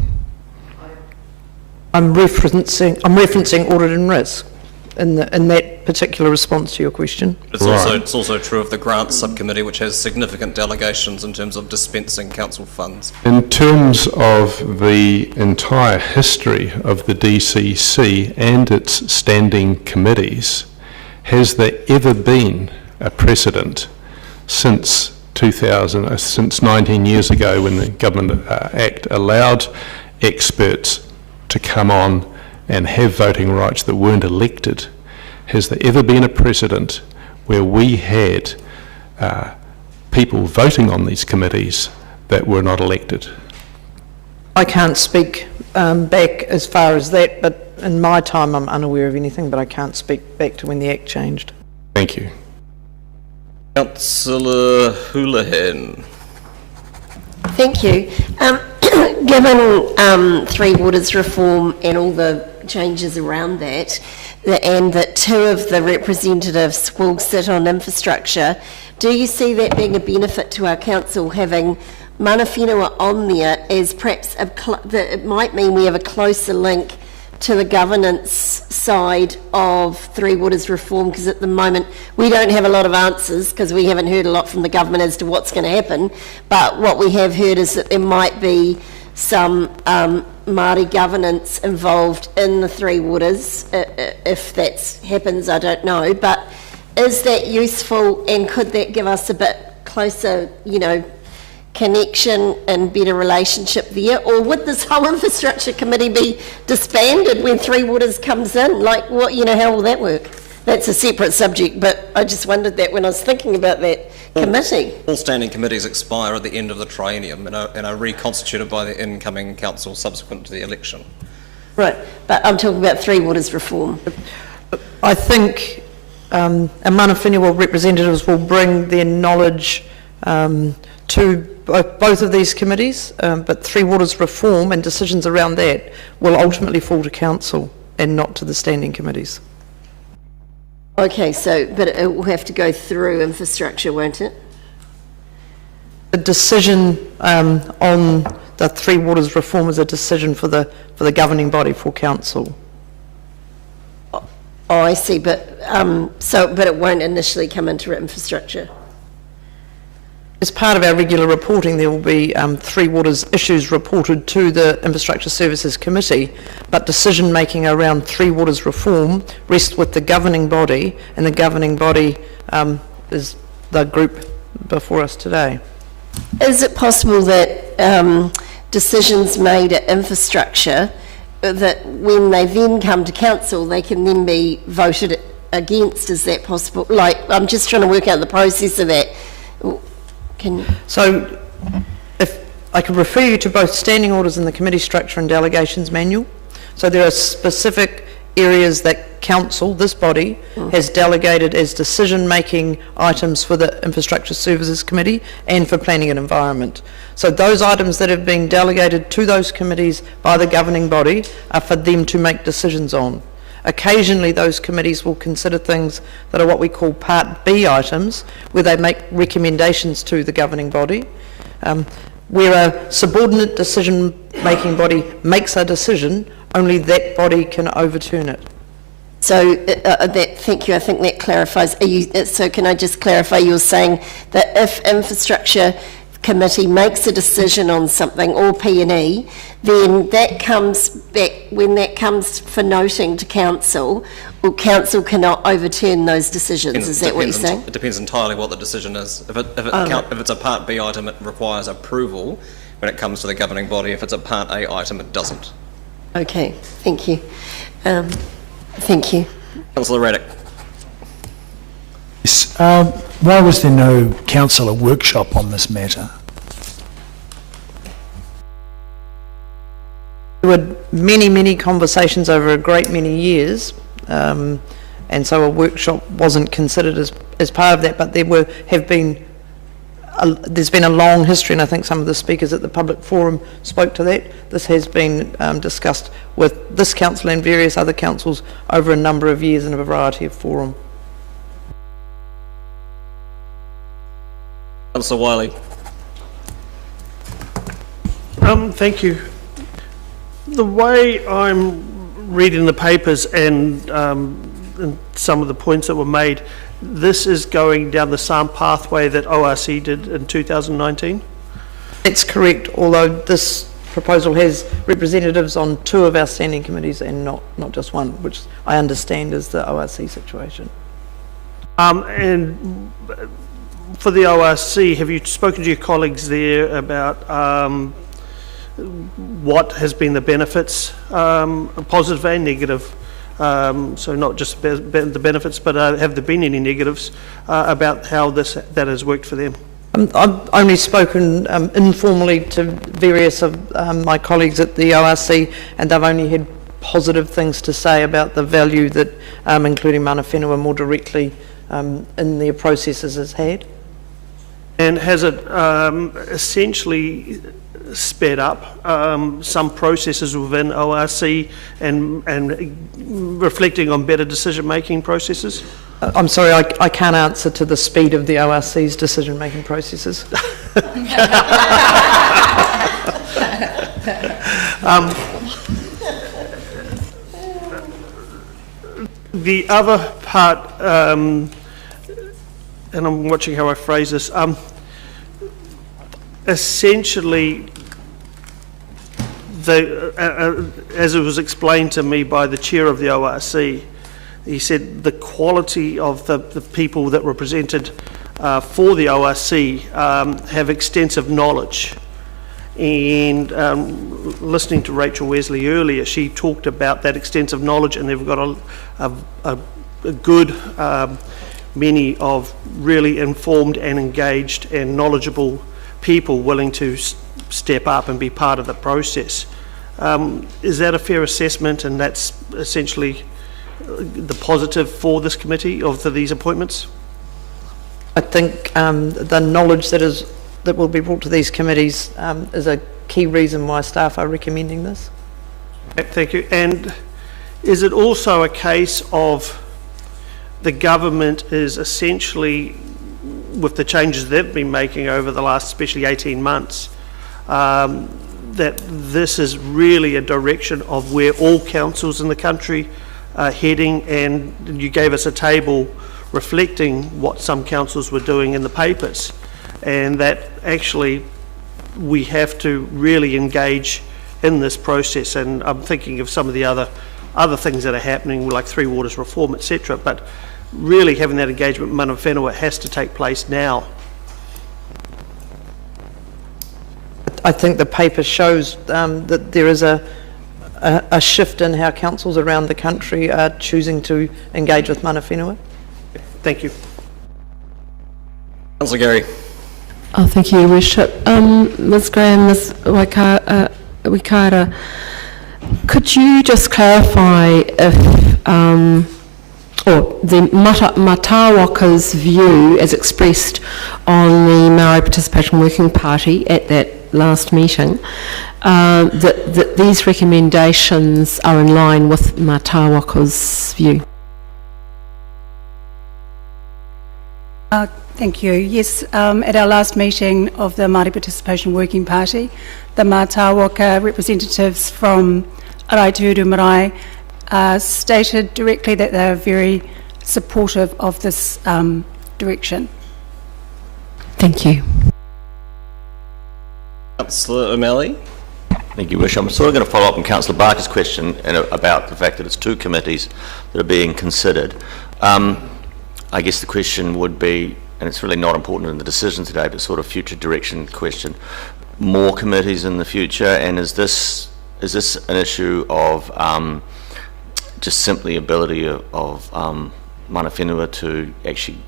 I'm referencing audit and risk in that particular response to your question. It's also true of the grants subcommittee, which has significant delegations in terms of dispensing council funds. In terms of the entire history of the DCC and its standing committees, has there ever been a precedent since 19 years ago, when the Government Act allowed experts to come on and have voting rights that weren't elected? Has there ever been a precedent where we had people voting on these committees that were not elected? I can't speak back as far as that, but in my time I'm unaware of anything, but I can't speak back to when the Act changed. Thank you. Councillor Houlihan. Thank you. Given Three Waters reform and all the changes around that, and that 2 of the representatives will sit on infrastructure, do you see that being a benefit to our council, having Mana Whenua on there, as perhaps that it might mean we have a closer link to the governance side of Three Waters reform? Because at the moment we don't have a lot of answers because we haven't heard a lot from the government as to what's going to happen, but what we have heard is that there might be some Māori governance involved in the Three Waters. If that happens, I don't know, but is that useful, and could that give us a bit closer, you know, connection and better relationship there? Or would this whole infrastructure committee be disbanded when Three Waters comes in? Like, what, you know, how will that work? That's a separate subject, but I just wondered that when I was thinking about that committee. All standing committees expire at the end of the triennium and are reconstituted by the incoming council subsequent to the election. Right, but I'm talking about Three Waters reform. I think and mana whenua representatives will bring their knowledge to both of these committees, but Three Waters reform and decisions around that will ultimately fall to council and not to the standing committees. Okay, so, but it will have to go through infrastructure, won't it? The decision on the Three Waters reform is a decision for the governing body, for council. Oh, I see, but but it won't initially come into infrastructure. As part of our regular reporting, there will be Three Waters issues reported to the Infrastructure Services Committee, but decision-making around Three Waters reform rests with the governing body, and the governing body is the group before us today. Is it possible that decisions made at infrastructure, that when they then come to council, they can then be voted against? Is that possible? Like, I'm just trying to work out the process of that. So, if I could refer you to both standing orders in the committee structure and delegations manual. So there are specific areas that council, this body, has delegated as decision-making items for the Infrastructure Services Committee and for Planning and Environment. So those items that have been delegated to those committees by the governing body are for them to make decisions on. Occasionally those committees will consider things that are what we call Part B items, where they make recommendations to the governing body. Where a subordinate decision-making body makes a decision, only that body can overturn it. So, thank you, I think that clarifies. So can I just clarify, you're saying that if infrastructure committee makes a decision on something, or P&E, then that comes back, when that comes for noting to council, well, council cannot overturn those decisions. Is that what you're saying? It depends entirely what the decision is. If it's a Part B item, it requires approval when it comes to the governing body. If it's a Part A item, it doesn't. Okay, thank you. Thank you. Councillor Raddick. Yes. Why was there no councillor workshop on this matter? There were many conversations over a great many years, and so a workshop wasn't considered as part of that, but there's been a long history, and I think some of the speakers at the public forum spoke to that. This has been discussed with this council and various other councils over a number of years in a variety of forums. Councillor Wiley. Thank you. The way I'm reading the papers and some of the points that were made, this is going down the same pathway that ORC did in 2019? That's correct, although this proposal has representatives on 2 of our standing committees and not just one, which I understand is the ORC situation. And for the ORC, have you spoken to your colleagues there about what has been the benefits, positive and negative? So not just the benefits, but have there been any negatives about how that has worked for them? I've only spoken informally to various of my colleagues at the ORC, and they've only had positive things to say about the value that including mana whenua more directly in their processes has had. And has it essentially sped up some processes within ORC and reflecting on better decision-making processes? I'm sorry, I can't answer to the speed of the ORC's decision-making processes. The other part, and I'm watching how I phrase this, essentially, as it was explained to me by the chair of the ORC, he said the quality of the people that were presented for the ORC have extensive knowledge. And listening to Rachel Wesley earlier, she talked about that extensive knowledge, and they've got a good many of really informed and engaged and knowledgeable people willing to step up and be part of the process. Is that a fair assessment, and that's essentially the positive for this committee for these appointments? I think the knowledge that will be brought to these committees is a key reason why staff are recommending this. Thank you. And is it also a case of the government is essentially, with the changes they've been making over the last especially 18 months, that this is really a direction of where all councils in the country are heading, and you gave us a table reflecting what some councils were doing in the papers, and that actually we have to really engage in this process. And I'm thinking of some of the other things that are happening, like Three Waters reform, etc. But really having that engagement with mana whenua has to take place now. I think the paper shows that there is a shift in how councils around the country are choosing to engage with mana whenua. Thank you. Councillor Gary. Oh, thank you, Your Worship. Ms Graham, Ms Wikaira, could you just clarify if, or the Mātāwaka's view as expressed on the Māori Participation Working Party at that last meeting, that these recommendations are in line with Mātāwaka's view? Thank you. Yes, at our last meeting of the Māori Participation Working Party, the Mātāwaka representatives from Araituru Marae stated directly that they are very supportive of this direction. Thank you. Councillor O'Malley. Thank you, Wish. I'm sort of going to follow up on Councillor Barker's question about the fact that it's two committees that are being considered. I guess the question would be, and it's really not important in the decision today, but sort of future direction question, more committees in the future, and is this an issue of just simply ability of mana whenua to actually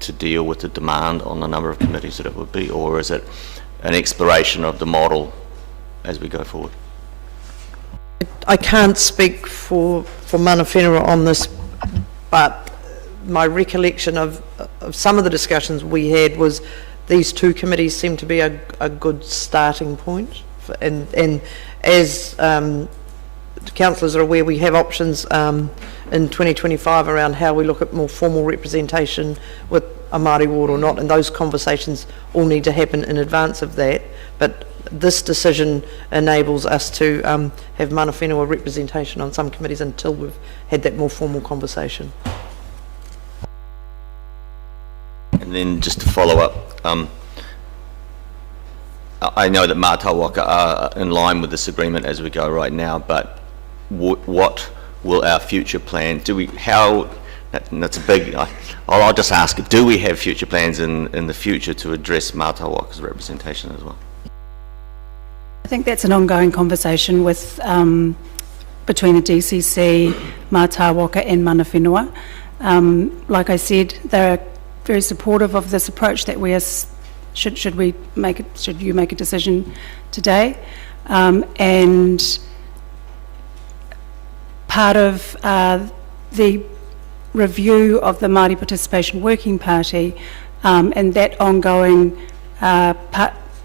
to deal with the demand on the number of committees that it would be, or is it an exploration of the model as we go forward? I can't speak for mana whenua on this, but my recollection of some of the discussions we had was these two committees seem to be a good starting point. And as councillors are aware, we have options in 2025 around how we look at more formal representation with a Māori ward or not, and those conversations all need to happen in advance of that. But this decision enables us to have mana whenua representation on some committees until we've had that more formal conversation. And then just to follow up, I know that Mātāwaka are in line with this agreement as we go right now, but what will our future plan, that's a big, I'll just ask, do we have future plans in the future to address Mātāwaka's representation as well? I think that's an ongoing conversation with between the DCC, Mātāwaka and mana whenua. Like I said, they're very supportive of this approach that we are, should you make a decision today, and part of the review of the Māori Participation Working Party and that ongoing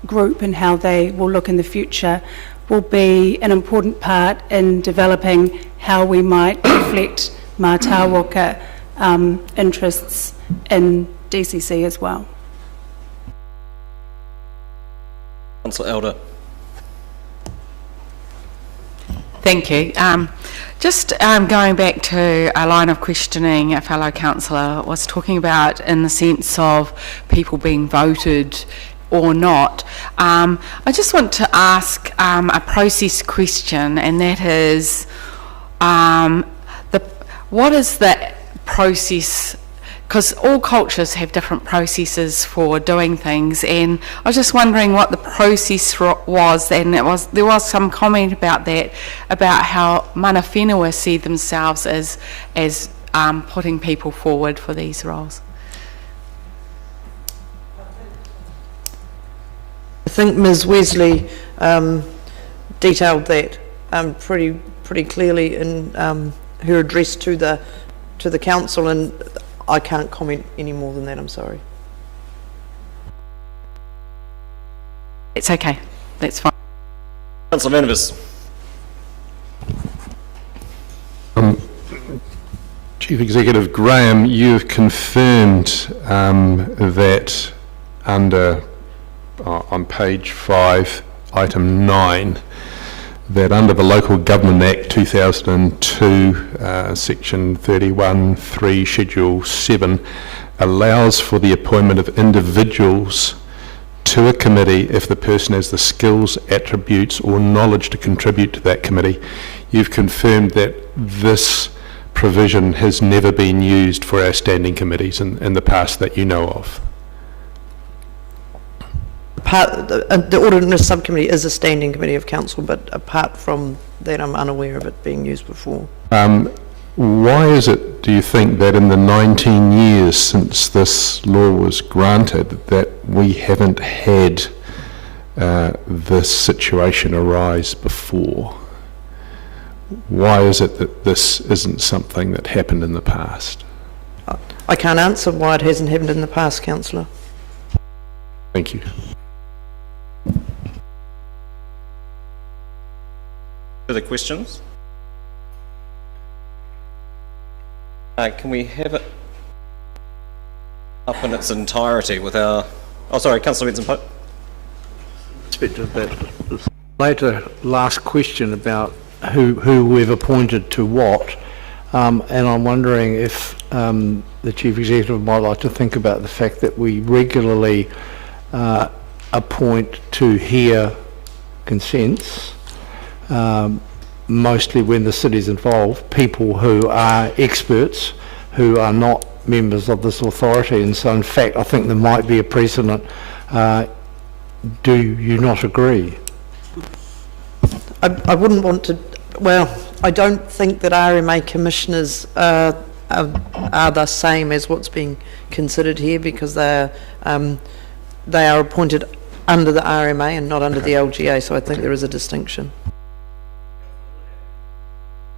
group and how they will look in the future will be an important part in developing how we might reflect Mātāwaka interests in DCC as well. Councillor Elder. Thank you. Just going back to a line of questioning a fellow councillor was talking about in the sense of people being voted or not. I just want to ask a process question, and that is, what is the process? Because all cultures have different processes for doing things, and I was just wondering what the process was, and there was some comment about that, about how mana whenua see themselves as putting people forward for these roles. I think Ms Wesley detailed that pretty clearly in her address to the council, and I can't comment any more than that, I'm sorry. It's okay, that's fine. Councillor Vandervis. Chief Executive Graham, you've confirmed that under, on page 5, item 9, that under the Local Government Act 2002, section 31(3), schedule 7, allows for the appointment of individuals to a committee if the person has the skills, attributes or knowledge to contribute to that committee. You've confirmed that this provision has never been used for our standing committees in the past that you know of. The Audit and Risk Subcommittee is a standing committee of council, but apart from that, I'm unaware of it being used before. Why is it, do you think, that in the 19 years since this law was granted that we haven't had this situation arise before? Why is it that this isn't something that happened in the past? I can't answer why it hasn't happened in the past, councillor. Thank you. Further questions? Can we have it up in its entirety with our... Oh, sorry, Councillor Benson-Pope. Later, last question about who we've appointed to what, and I'm wondering if the Chief Executive might like to think about the fact that we regularly appoint to hear consents, mostly when the city's involved, people who are experts, who are not members of this authority, and so in fact I think there might be a precedent. Do you not agree? I wouldn't want to, well, I don't think that RMA commissioners are the same as what's being considered here, because they are appointed under the RMA and not under the LGA, so I think there is a distinction.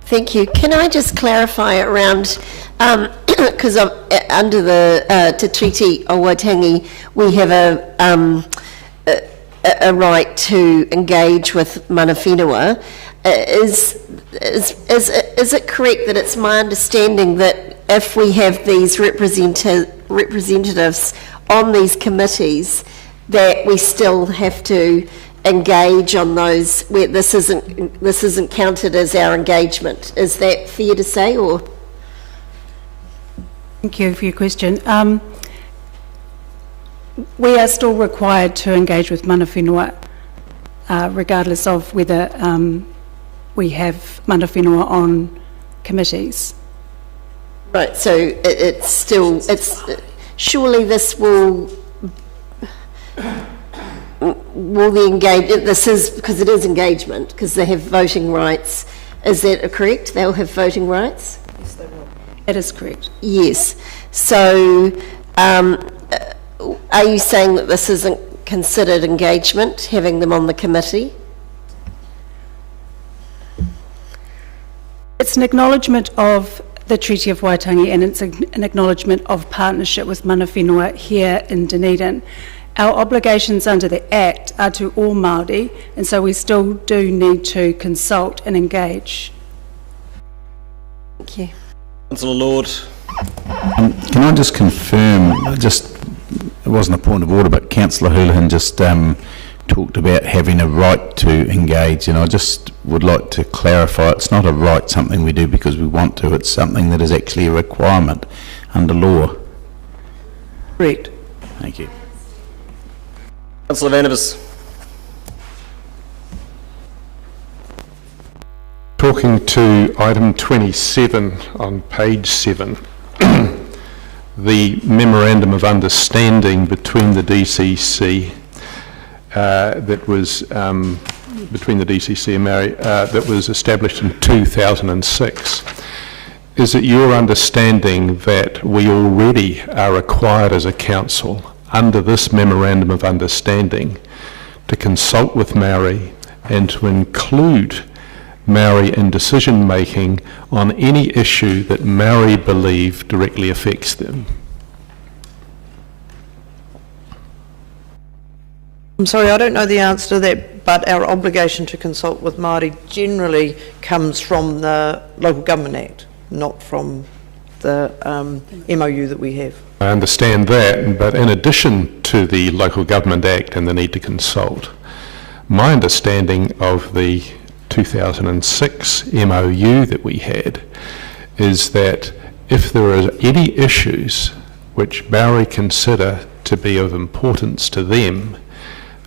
Thank you. Can I just clarify around, because under the Te Treaty o Waitangi, we have a right to engage with mana whenua. Is it correct that it's my understanding that if we have these representatives on these committees, that we still have to engage on those where this isn't counted as our engagement? Is that fair to say, or? Thank you for your question. We are still required to engage with mana whenua, regardless of whether we have mana whenua on committees. Right, so surely this will the engage, this is, because it is engagement, because they have voting rights. Is that correct? They'll have voting rights? Yes, they will. That is correct. Yes. So, are you saying that this isn't considered engagement, having them on the committee? It's an acknowledgement of the Treaty of Waitangi, and it's an acknowledgement of partnership with mana whenua here in Dunedin. Our obligations under the Act are to all Māori, and so we still do need to consult and engage. Thank you. Councillor Lord. Can I just confirm, it wasn't a point of order, but Councillor Houlihan just talked about having a right to engage, and I just would like to clarify it's not a right, something we do because we want to, it's something that is actually a requirement under law. Correct. Thank you. Councillor Vandervis. Talking to item 27 on page 7, the memorandum of understanding between the DCC that was between the DCC and Māori that was established in 2006. Is it your understanding that we already are required as a council under this memorandum of understanding to consult with Māori and to include Māori in decision making on any issue that Māori believe directly affects them? I'm sorry, I don't know the answer to that, but our obligation to consult with Māori generally comes from the Local Government Act, not from the MOU that we have. I understand that, but in addition to the Local Government Act and the need to consult, my understanding of the 2006 MOU that we had is that if there are any issues which Māori consider to be of importance to them,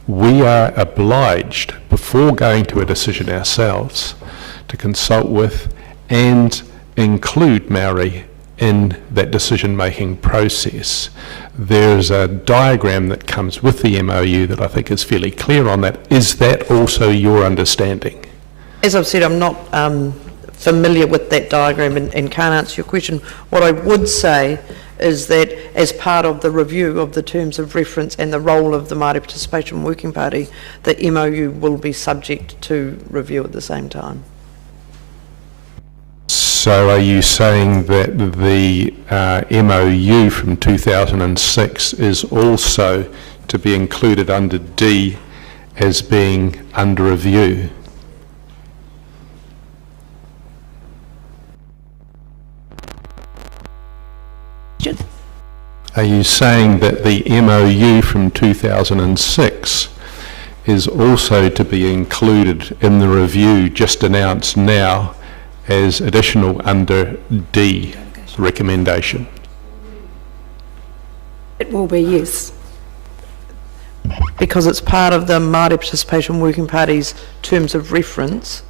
we are obliged, before going to a decision ourselves, to consult with and include Māori in that decision-making process. There's a diagram that comes with the MOU that I think is fairly clear on that. Is that also your understanding? As I've said, I'm not familiar with that diagram and can't answer your question. What I would say is that as part of the review of the terms of reference and the role of the Māori Participation Working Party, the MOU will be subject to review at the same time. So are you saying that the MOU from 2006 is also to be included under D as being under review? Are you saying that the MOU from 2006 is also to be included in the review just announced now as additional under D recommendation? It will be, yes. Because it's part of the Māori Participation Working Party's terms of reference,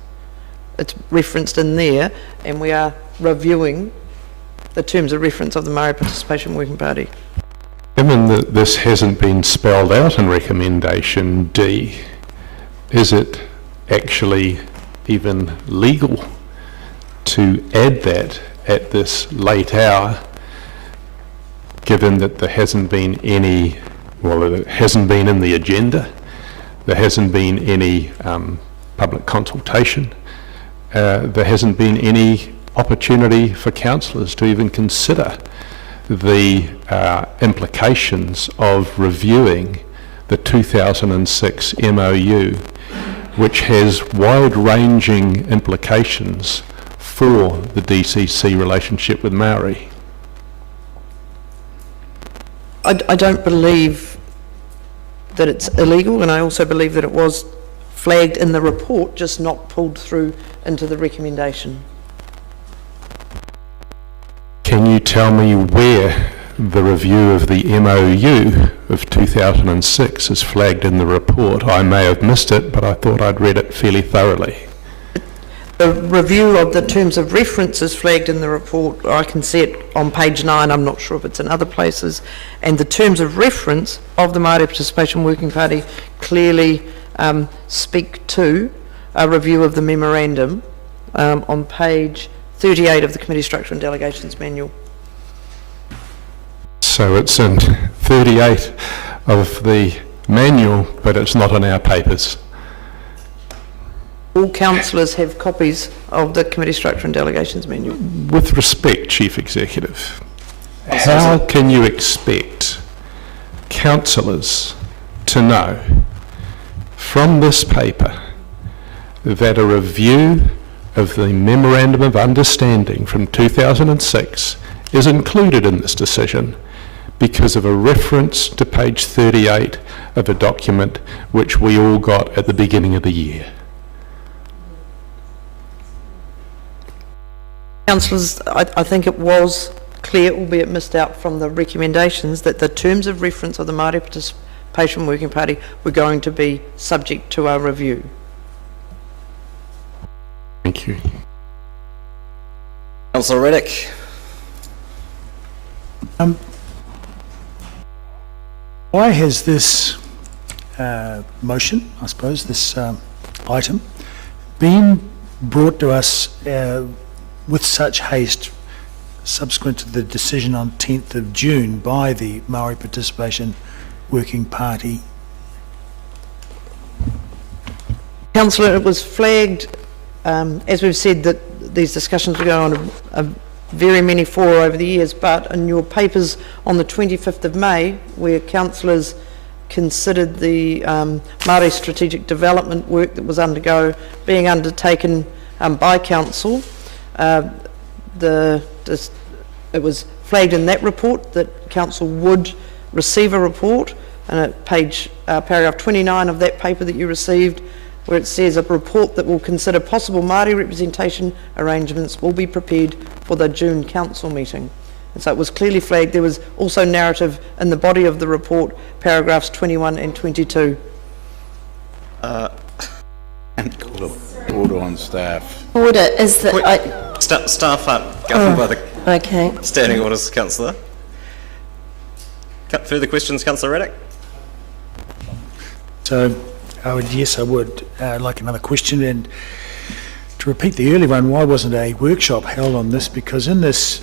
it's referenced in there, and we are reviewing the terms of reference of the Māori Participation Working Party. Given that this hasn't been spelled out in recommendation D, is it actually even legal to add that at this late hour, given that there hasn't been any, well, it hasn't been in the agenda, there hasn't been any public consultation, there hasn't been any opportunity for councillors to even consider the implications of reviewing the 2006 MOU, which has wide-ranging implications for the DCC relationship with Māori? I don't believe that it's illegal, and I also believe that it was flagged in the report, just not pulled through into the recommendation. Can you tell me where the review of the MOU of 2006 is flagged in the report? I may have missed it, but I thought I'd read it fairly thoroughly. The review of the terms of reference is flagged in the report. I can see it on page 9, I'm not sure if it's in other places. And the terms of reference of the Māori Participation Working Party clearly speak to a review of the memorandum on page 38 of the Committee Structure and Delegations Manual. So it's in 38 of the manual, but it's not in our papers. All councillors have copies of the Committee Structure and Delegations Manual. With respect, Chief Executive, how can you expect councillors to know from this paper that a review of the Memorandum of Understanding from 2006 is included in this decision because of a reference to page 38 of a document which we all got at the beginning of the year. Councillors, I think it was clear, albeit missed out from the recommendations, that the terms of reference of the Māori Participation Working Party were going to be subject to our review. Thank you. Councillor Reddick. Why has this motion, I suppose, this item, been brought to us with such haste subsequent to the decision on 10th of June by the Māori Participation Working Party? Councillor, it was flagged, as we've said, that these discussions were going on a very many fora over the years, but in your papers on the 25th of May, where councillors considered the Māori strategic development work that was being undertaken by council, it was flagged in that report that council would receive a report, and at paragraph 29 of that paper that you received, where it says a report that will consider possible Māori representation arrangements will be prepared for the June council meeting. And so it was clearly flagged. There was also narrative in the body of the report, paragraphs 21 and 22. Order on staff. Order is that Staff aren't governed by the standing orders, Councillor. Further questions, Councillor Reddick? So, I would like another question, and to repeat the earlier one, why wasn't a workshop held on this? Because in this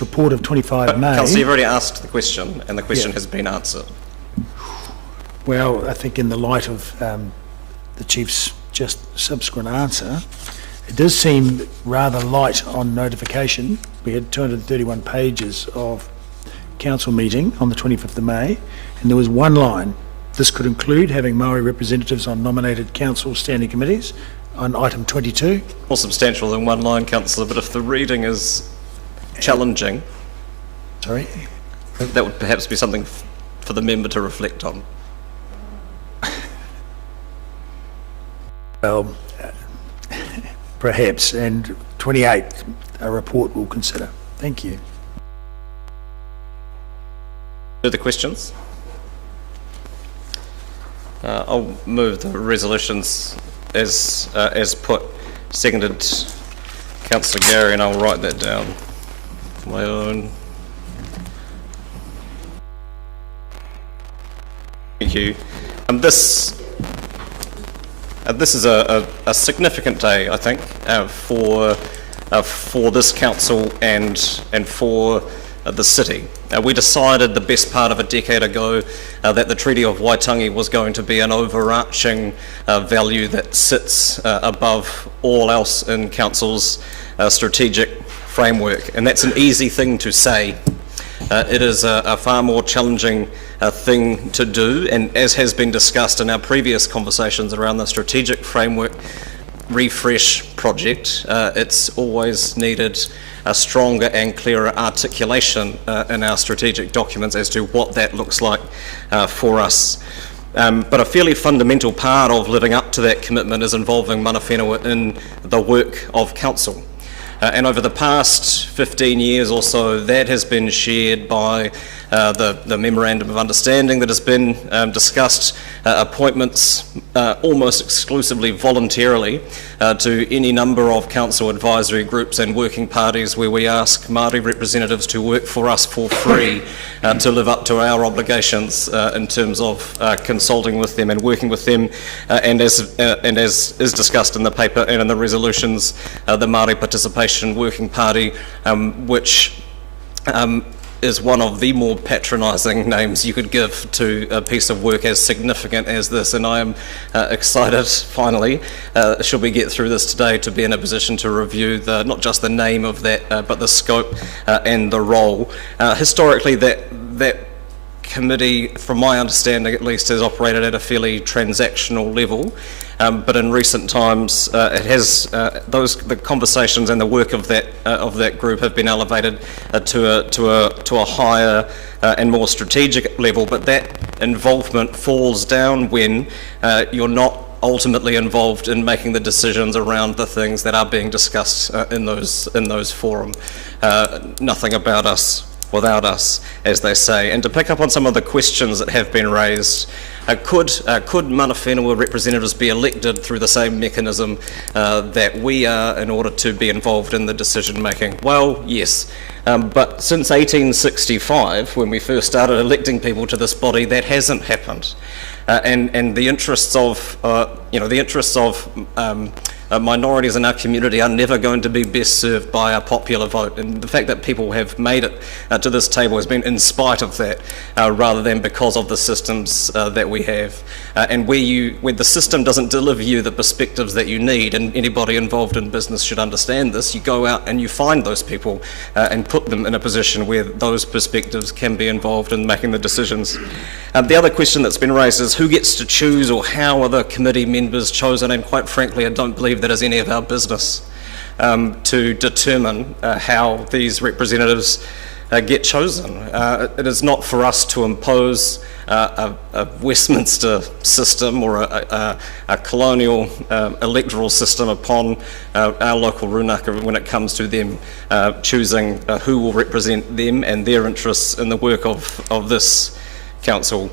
report of 25 May... Councillor, you've already asked the question, and the question has been answered. Well, I think in the light of the Chief's just subsequent answer, it does seem rather light on notification. We had 231 pages of council meeting on the 25th of May, and there was one line. This could include having Māori representatives on nominated council standing committees on item 22. More substantial than one line, Councillor, but if the reading is challenging... Sorry? That would perhaps be something for the member to reflect on. Well, perhaps, and 28, a report will consider. Thank you. Further questions? I'll move the resolutions as put. Seconded, Councillor Gary, and I'll write that down for my own. Thank you. This is a significant day, I think, for this council and for the city. We decided the best part of a decade ago that the Treaty of Waitangi was going to be an overarching value that sits above all else in council's strategic framework, and that's an easy thing to say. It is a far more challenging thing to do, and as has been discussed in our previous conversations around the strategic framework refresh project, it's always needed a stronger and clearer articulation in our strategic documents as to what that looks like for us. But a fairly fundamental part of living up to that commitment is involving mana whenua in the work of council. And over the past 15 years or so, that has been shared by the Memorandum of Understanding that has been discussed, appointments almost exclusively voluntarily to any number of council advisory groups and working parties where we ask Māori representatives to work for us for free to live up to our obligations in terms of consulting with them and working with them, and as is discussed in the paper and in the resolutions, the Māori Participation Working Party, which is one of the more patronising names you could give to a piece of work as significant as this, and I am excited, finally, should we get through this today, to be in a position to review not just the name of that, but the scope and the role. Historically, that committee, from my understanding at least, has operated at a fairly transactional level. But in recent times, it has the conversations and the work of that group have been elevated to a higher and more strategic level. But that involvement falls down when you're not ultimately involved in making the decisions around the things that are being discussed in those forums. Nothing about us without us, as they say. And to pick up on some of the questions that have been raised, could mana whenua representatives be elected through the same mechanism that we are in order to be involved in the decision making? Well, yes. But since 1865, when we first started electing people to this body, that hasn't happened. And the interests of minorities in our community are never going to be best served by a popular vote. And the fact that people have made it to this table has been in spite of that, rather than because of the systems that we have. And where the system doesn't deliver you the perspectives that you need, and anybody involved in business should understand this, you go out and you find those people and put them in a position where those perspectives can be involved in making the decisions. The other question that's been raised is who gets to choose, or how are the committee members chosen? And quite frankly, I don't believe that is any of our business to determine how these representatives get chosen. It is not for us to impose a Westminster system or a colonial electoral system upon our local rūnaka when it comes to them choosing who will represent them and their interests in the work of this council.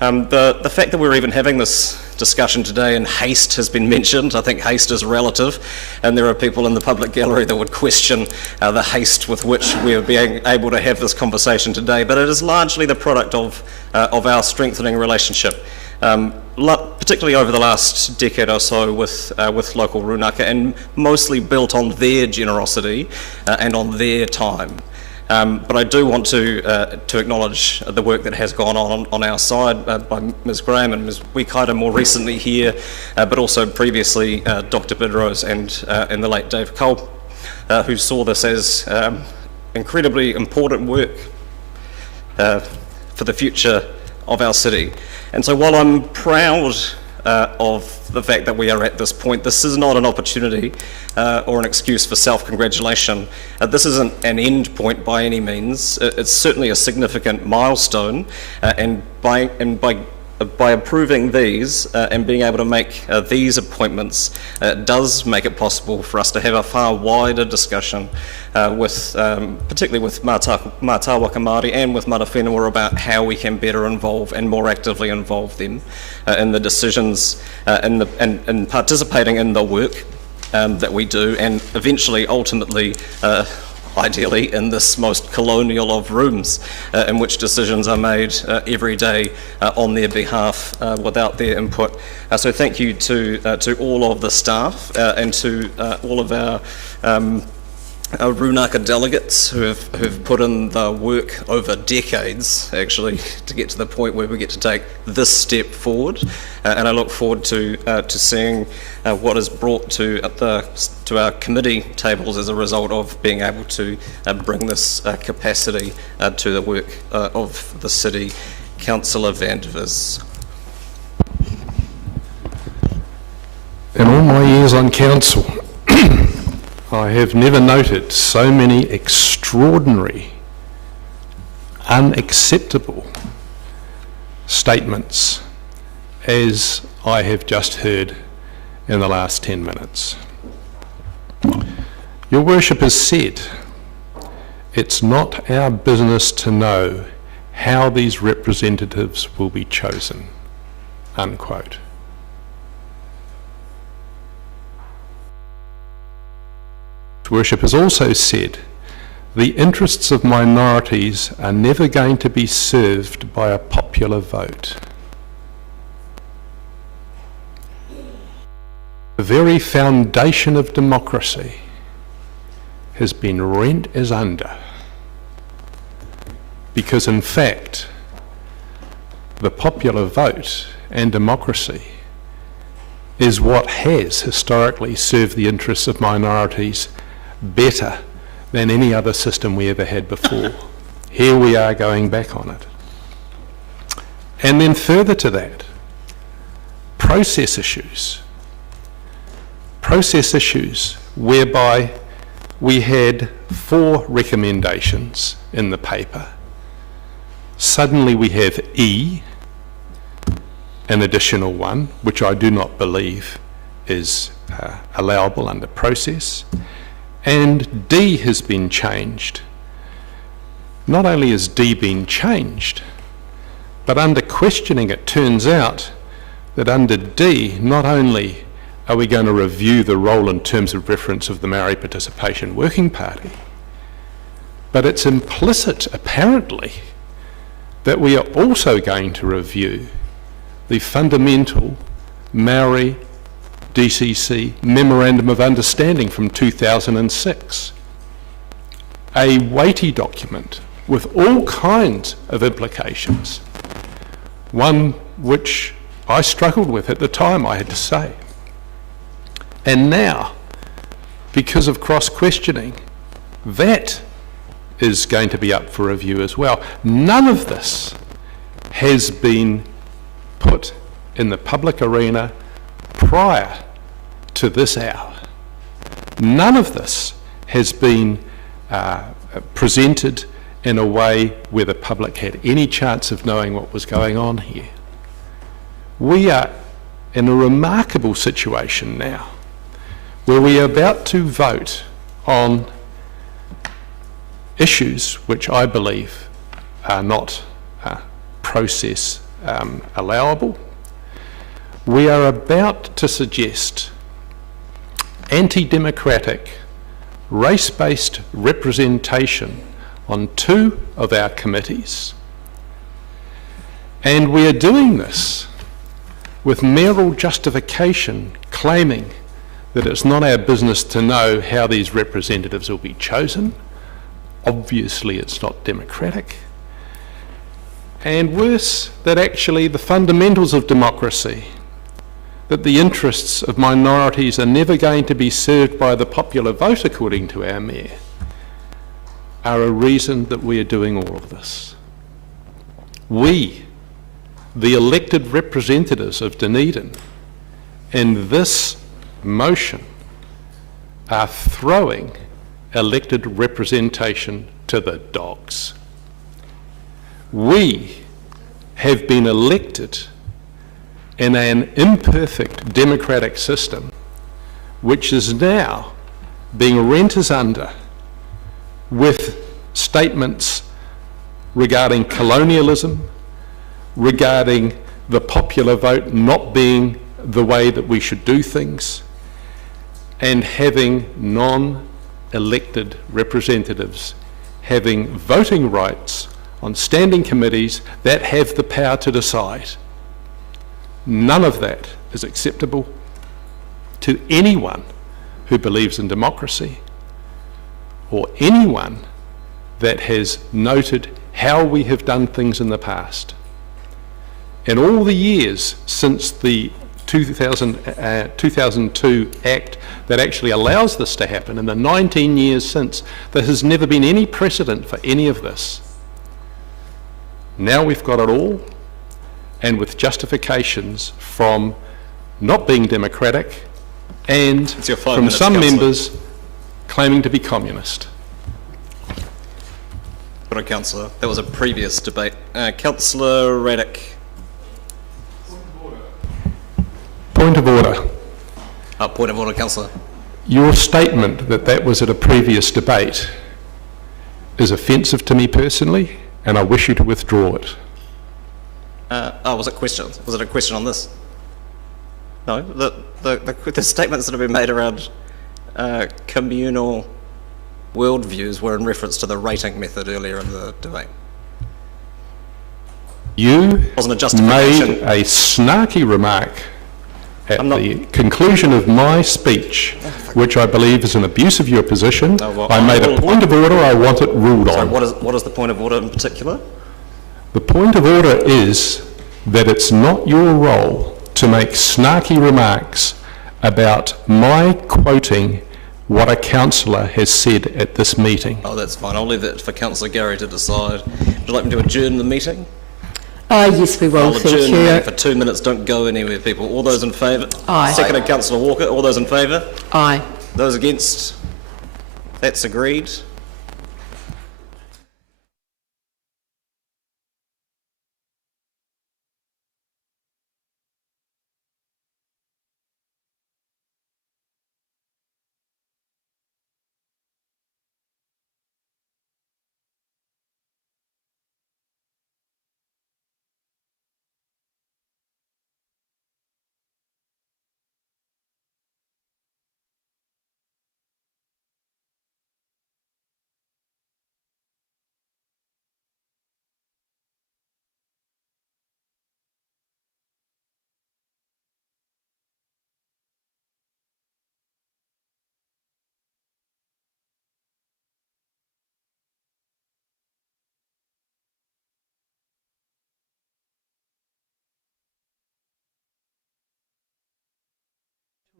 The fact that we're even having this discussion today, and haste has been mentioned. I think haste is relative, and there are people in the public gallery that would question the haste with which we are being able to have this conversation today, but it is largely the product of our strengthening relationship, particularly over the last decade or so with local rūnaka, and mostly built on their generosity and on their time. But I do want to acknowledge the work that has gone on our side by Ms Graham and Ms Wikaita more recently here, but also previously Dr Bidrose and the late Dave Cole, who saw this as incredibly important work for the future of our city. And so while I'm proud of the fact that we are at this point, this is not an opportunity or an excuse for self-congratulation. This isn't an end point by any means. It's certainly a significant milestone, and by approving these and being able to make these appointments, it does make it possible for us to have a far wider discussion particularly with Mātāwaka Māori and with mana whenua about how we can better involve and more actively involve them in the decisions and participating in the work that we do, and eventually, ultimately, ideally, in this most colonial of rooms in which decisions are made every day on their behalf without their input. So thank you to all of the staff and to all of our rūnaka delegates who have put in the work over decades, actually, to get to the point where we get to take this step forward. And I look forward to seeing what is brought to our committee tables as a result of being able to bring this capacity to the work of the city. Councillor Van der Vis. In all my years on council, I have never noted so many extraordinary, unacceptable statements as I have just heard in the last 10 minutes. Your Worship has said it's not our business to know how these representatives will be chosen, unquote. Worship has also said the interests of minorities are never going to be served by a popular vote. The very foundation of democracy has been rent asunder, because in fact the popular vote and democracy is what has historically served the interests of minorities better than any other system we ever had before. Here we are going back on it. And then further to that, process issues whereby we had 4 recommendations in the paper. Suddenly we have E, an additional one, which I do not believe is allowable under process, and D has been changed. Not only has D been changed, but under questioning it turns out that under D, not only are we going to review the role in terms of reference of the Māori Participation Working Party, but it's implicit, apparently, that we are also going to review the fundamental Māori DCC Memorandum of Understanding from 2006, a weighty document with all kinds of implications, one which I struggled with at the time, I had to say. And now, because of cross-questioning, that is going to be up for review as well. None of this has been put in the public arena prior to this hour. None of this has been presented in a way where the public had any chance of knowing what was going on here. We are in a remarkable situation now where we are about to vote on issues which I believe are not process allowable. We are about to suggest anti-democratic, race-based representation on 2 of our committees. And we are doing this with mayoral justification, claiming that it's not our business to know how these representatives will be chosen. Obviously it's not democratic. And worse, that actually the fundamentals of democracy, that the interests of minorities are never going to be served by the popular vote, according to our mayor, are a reason that we are doing all of this. We, the elected representatives of Dunedin, in this motion, are throwing elected representation to the dogs. We have been elected in an imperfect democratic system which is now being rent asunder with statements regarding colonialism, regarding the popular vote not being the way that we should do things, and having non-elected representatives having voting rights on standing committees that have the power to decide. None of that is acceptable to anyone who believes in democracy or anyone that has noted how we have done things in the past. In all the years since the 2002 Act that actually allows this to happen, in the 19 years since, there has never been any precedent for any of this. Now we've got it all, and with justifications from not being democratic and from some members claiming to be communist. Councillor, that was a previous debate. Councillor Raddick. Point of order. Point of order, Councillor. Your statement that that was at a previous debate is offensive to me personally, and I wish you to withdraw it. Was it questions? Was it a question on this? No, the statements that have been made around communal worldviews were in reference to the rating method earlier in the debate. You wasn't a justification. made a snarky remark at the conclusion of my speech, which I believe is an abuse of your position. I made a point of order, I want it ruled on. What is the point of order in particular? The point of order is that it's not your role to make snarky remarks about my quoting what a councillor has said at this meeting. Oh, that's fine. I'll leave that for Councillor Gary to decide. Would you like me to adjourn the meeting? Yes, we will, I'll thank adjourn the you. meeting for 2 minutes. Don't go anywhere, people. All those in favour? Aye. Seconded, Councillor Walker. All those in favour? Aye. Those against? That's agreed.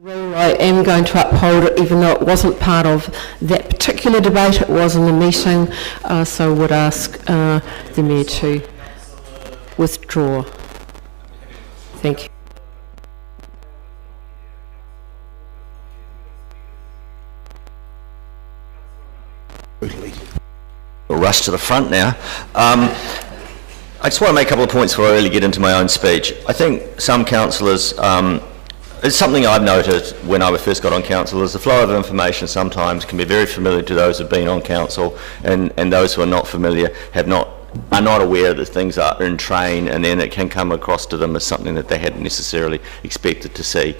Rule, I am going to uphold it, even though it wasn't part of that particular debate, it was in the meeting, so would ask the Mayor to withdraw. Thank you. We'll rush to the front now. I just want to make a couple of points before I really get into my own speech. I think some councillors, it's something I've noted when I first got on council, is the flow of information sometimes can be very familiar to those who've been on council, and those who are not familiar are not aware that things are in train, and then it can come across to them as something that they hadn't necessarily expected to see.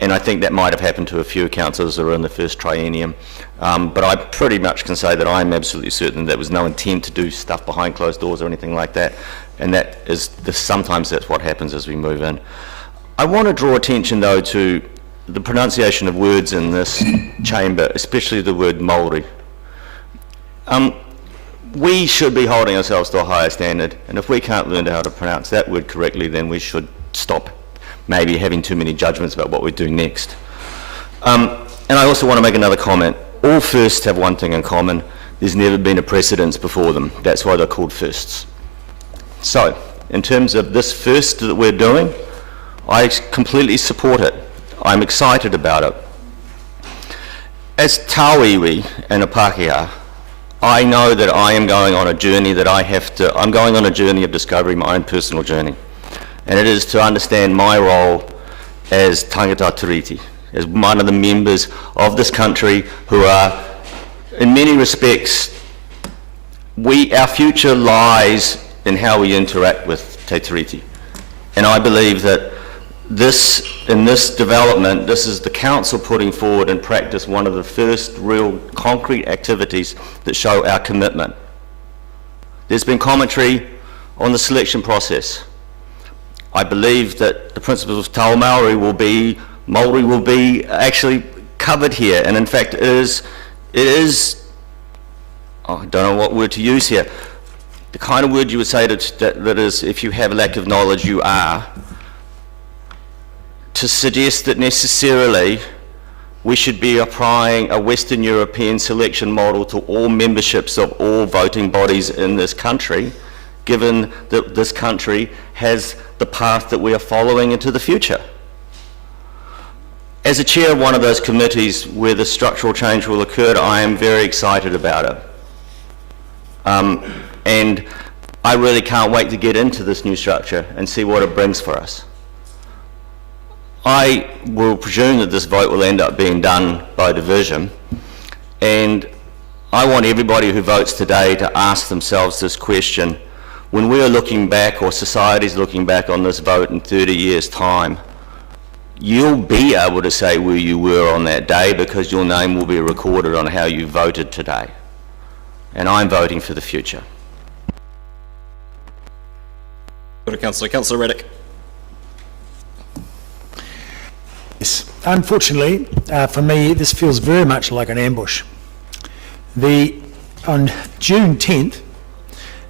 And I think that might have happened to a few councillors who were in the first triennium. But I pretty much can say that I'm absolutely certain there was no intent to do stuff behind closed doors or anything like that. And that is, sometimes that's what happens as we move in. I want to draw attention though to the pronunciation of words in this chamber, especially the word Māori. We should be holding ourselves to a higher standard, and if we can't learn how to pronounce that word correctly, then we should stop maybe having too many judgments about what we do next. And I also want to make another comment. All firsts have one thing in common: there's never been a precedence before them. That's why they're called firsts. So, in terms of this first that we're doing, I completely support it. I'm excited about it. As Tāwiwi and a Pākehā, I know that I am going on a journey that I'm going on a journey of discovery, my own personal journey. And it is to understand my role as tangata tiriti, as one of the members of this country who are, in many respects, our future lies in how we interact with te tiriti. And I believe that in this development, this is the council putting forward in practice one of the first real concrete activities that show our commitment. There's been commentary on the selection process. I believe that the principles of Tau Māori will be actually covered here, and in fact it is, I don't know what word to use here, the kind of word you would say that is, if you have a lack of knowledge, you are, to suggest that necessarily we should be applying a Western European selection model to all memberships of all voting bodies in this country, given that this country has the path that we are following into the future. As a chair of one of those committees where the structural change will occur, I am very excited about it. And I really can't wait to get into this new structure and see what it brings for us. I will presume that this vote will end up being done by division, and I want everybody who votes today to ask themselves this question: when we are looking back, or society's looking back on this vote in 30 years' time, you'll be able to say where you were on that day because your name will be recorded on how you voted today. And I'm voting for the future. Councillor Reddick. Yes, unfortunately, for me, this feels very much like an ambush. On June 10th,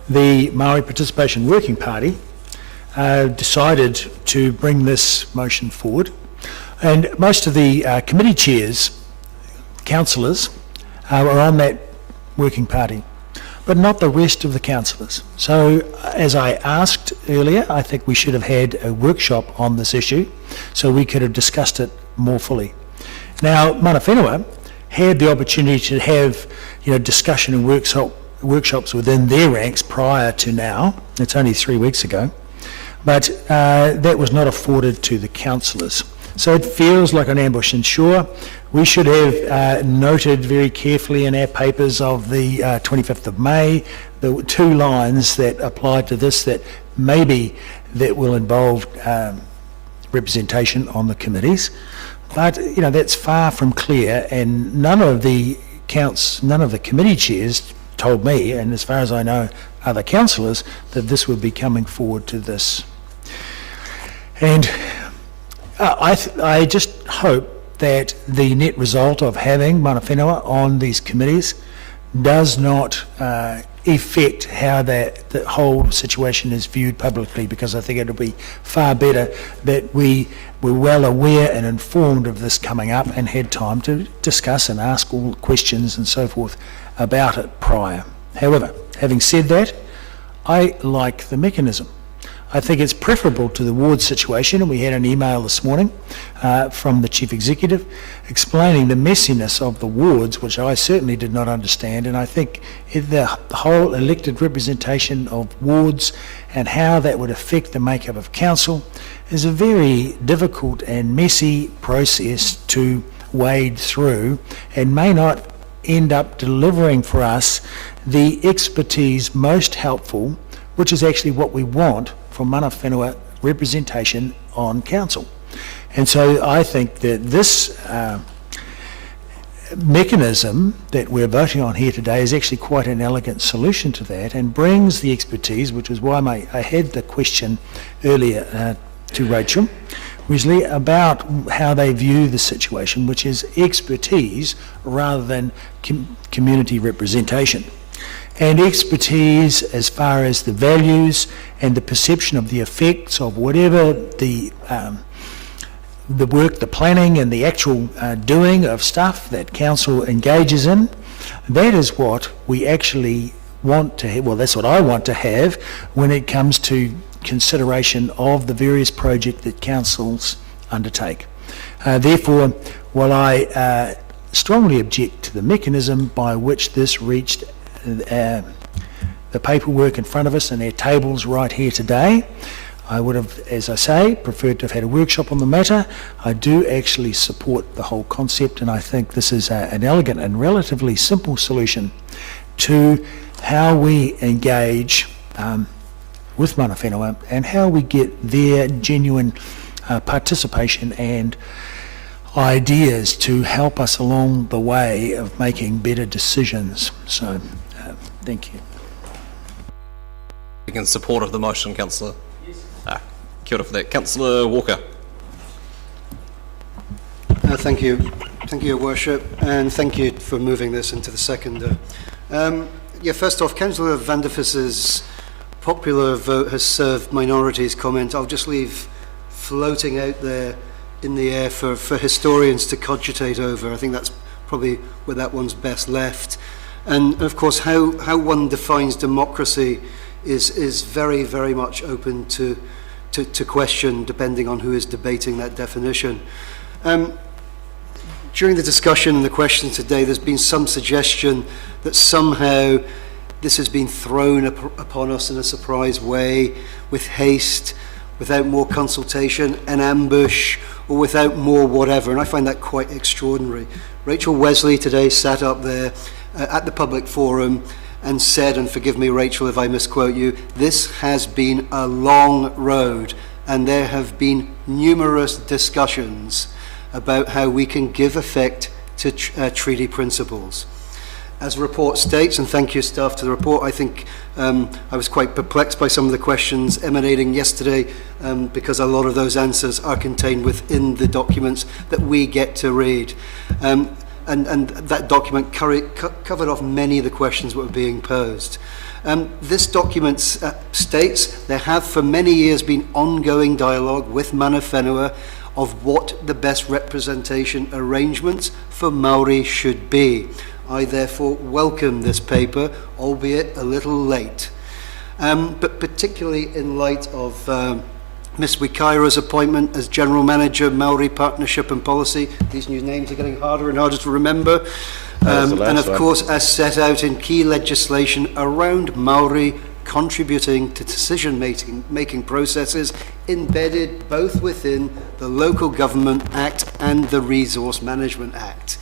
the Māori Participation Working Party decided to bring this motion forward, and most of the committee chairs, councillors, were on that working party. but not the rest of the councillors. So, as I asked earlier, I think we should have had a workshop on this issue so we could have discussed it more fully. Now, Mana Whenua had the opportunity to have, discussion and workshops within their ranks prior to now. It's only 3 weeks ago, but that was not afforded to the councillors. So it feels like an ambush, and sure, we should have noted very carefully in our papers of the 25th of May, the 2 lines that apply to this that maybe that will involve representation on the committees. But, that's far from clear, and none of the committee chairs told me, and as far as I know, other councillors, that this would be coming forward to this. And I just hope that the net result of having Mana Whenua on these committees does not affect how the whole situation is viewed publicly, because I think it'll be far better that we were well aware and informed of this coming up and had time to discuss and ask all the questions and so forth about it prior. However, having said that, I like the mechanism. I think it's preferable to the ward situation, and we had an email this morning from the Chief Executive explaining the messiness of the wards, which I certainly did not understand, and I think the whole elected representation of wards and how that would affect the makeup of council is a very difficult and messy process to wade through, and may not end up delivering for us the expertise most helpful, which is actually what we want for Mana Whenua representation on council. And so I think that this mechanism that we're voting on here today is actually quite an elegant solution to that, and brings the expertise, which is why I had the question earlier to Rachel Wesley about how they view the situation, which is expertise rather than community representation. And expertise as far as the values and the perception of the effects of whatever the work, the planning and the actual doing of stuff that council engages in, that is what we actually want to have. Well, that's what I want to have when it comes to consideration of the various projects that councils undertake. Therefore, while I strongly object to the mechanism by which this reached the paperwork in front of us and our tables right here today, I would have, as I say, preferred to have had a workshop on the matter. I do actually support the whole concept, and I think this is an elegant and relatively simple solution to how we engage with Mana Whenua and how we get their genuine participation and ideas to help us along the way of making better decisions. So, thank you. In support of the motion, Councillor? Yes. Kia ora for that. Councillor Walker. Thank you. Thank you, Your Worship, and thank you for moving this into the seconder. First off, Councillor Vandervis's popular vote has served minorities comment. I'll just leave floating out there in the air for historians to cogitate over. I think that's probably where that one's best left. And of course, how one defines democracy is very, very much open to question, depending on who is debating that definition. During the discussion and the questions today, there's been some suggestion that somehow this has been thrown upon us in a surprise way, with haste, without more consultation, an ambush, or without more whatever, and I find that quite extraordinary. Rachel Wesley today sat up there at the public forum and said, and forgive me, Rachel, if I misquote you, this has been a long road, and there have been numerous discussions about how we can give effect to treaty principles. As the report states, and thank you staff to the report, I think I was quite perplexed by some of the questions emanating yesterday because a lot of those answers are contained within the documents that we get to read. And that document covered off many of the questions that were being posed. This document states there have for many years been ongoing dialogue with Mana Whenua of what the best representation arrangements for Māori should be. I therefore welcome this paper, albeit a little late. But particularly in light of Ms Wikaira's appointment as General Manager, Māori Partnership and Policy. These new names are getting harder and harder to remember. And of course, as set out in key legislation around Māori contributing to decision-making processes embedded both within the Local Government Act and the Resource Management Act.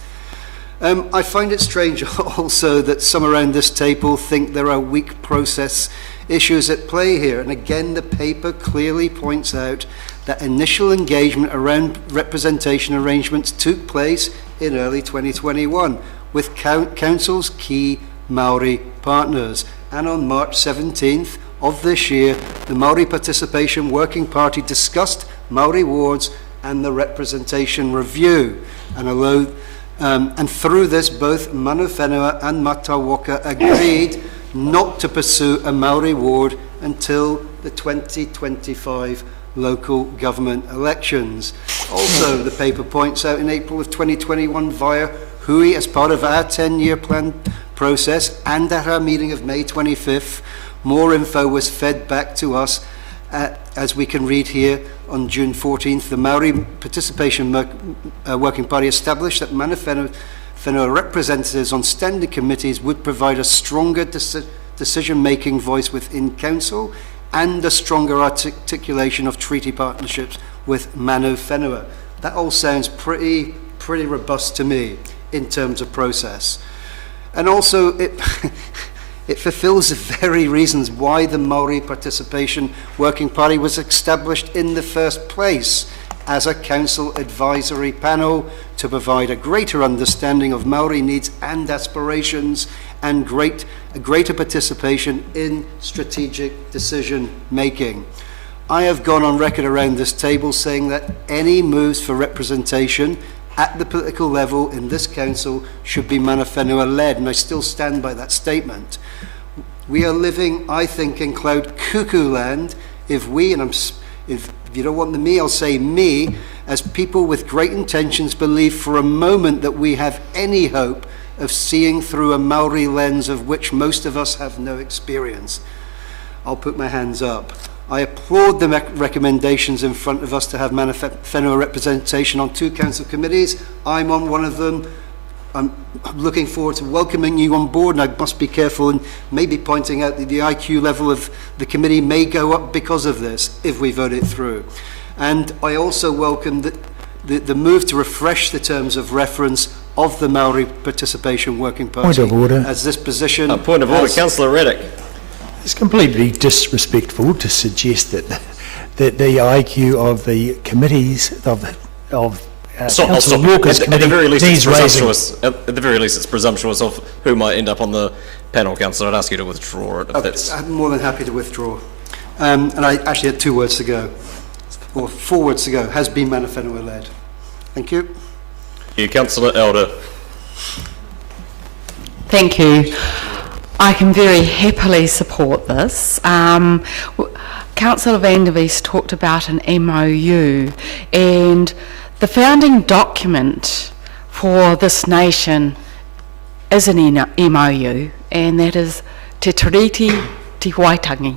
I find it strange also that some around this table think there are weak process issues at play here. And again, the paper clearly points out that initial engagement around representation arrangements took place in early 2021 with Council's key Māori partners. And on March 17th of this year, the Māori Participation Working Party discussed Māori wards and the representation review. And through this, both Manu Whenua and Mātauranga agreed not to pursue a Māori ward until the 2025 local government elections. Also, the paper points out in April of 2021 via Hui, as part of our 10-year plan process, and at our meeting of May 25th, more info was fed back to us, as we can read here on June 14th. The Māori Participation Working Party established that Mana Whenua representatives on standing committees would provide a stronger decision-making voice within Council and a stronger articulation of treaty partnerships with Manu Whenua. That all sounds pretty robust to me in terms of process. And also, it fulfills the very reasons why the Māori Participation Working Party was established in the first place, as a council advisory panel to provide a greater understanding of Māori needs and aspirations and greater participation in strategic decision making. I have gone on record around this table saying that any moves for representation at the political level in this council should be Mana Whenua led, and I still stand by that statement. We are living, I think, in cloud cuckoo land if we, and if you don't want the me, I'll say me, as people with great intentions believe for a moment that we have any hope of seeing through a Māori lens of which most of us have no experience. I'll put my hands up. I applaud the recommendations in front of us to have Mana Whenua representation on 2 council committees. I'm on one of them. I'm looking forward to welcoming you on board, and I must be careful and maybe pointing out that the IQ level of the committee may go up because of this if we vote it through. And I also welcome the move to refresh the terms of reference of the Māori Participation Working Party. Point of order. As this position... Point of order, Councillor Reddick. It's completely disrespectful to suggest that the IQ of the committees Councillor Walker's committee needs raising. At the very least, it's presumptuous of who might end up on the panel, Councillor. I'd ask you to withdraw it if that's... I'm more than happy to withdraw. And I actually had 2 words to go, or 4 words to go. Has been Mana Whenua led. Thank you. You, Councillor Elder. Thank you. I can very happily support this. Councillor van der Wies talked about an MOU, and the founding document for this nation is an MOU, and that is Te Tiriti Te Waitangi.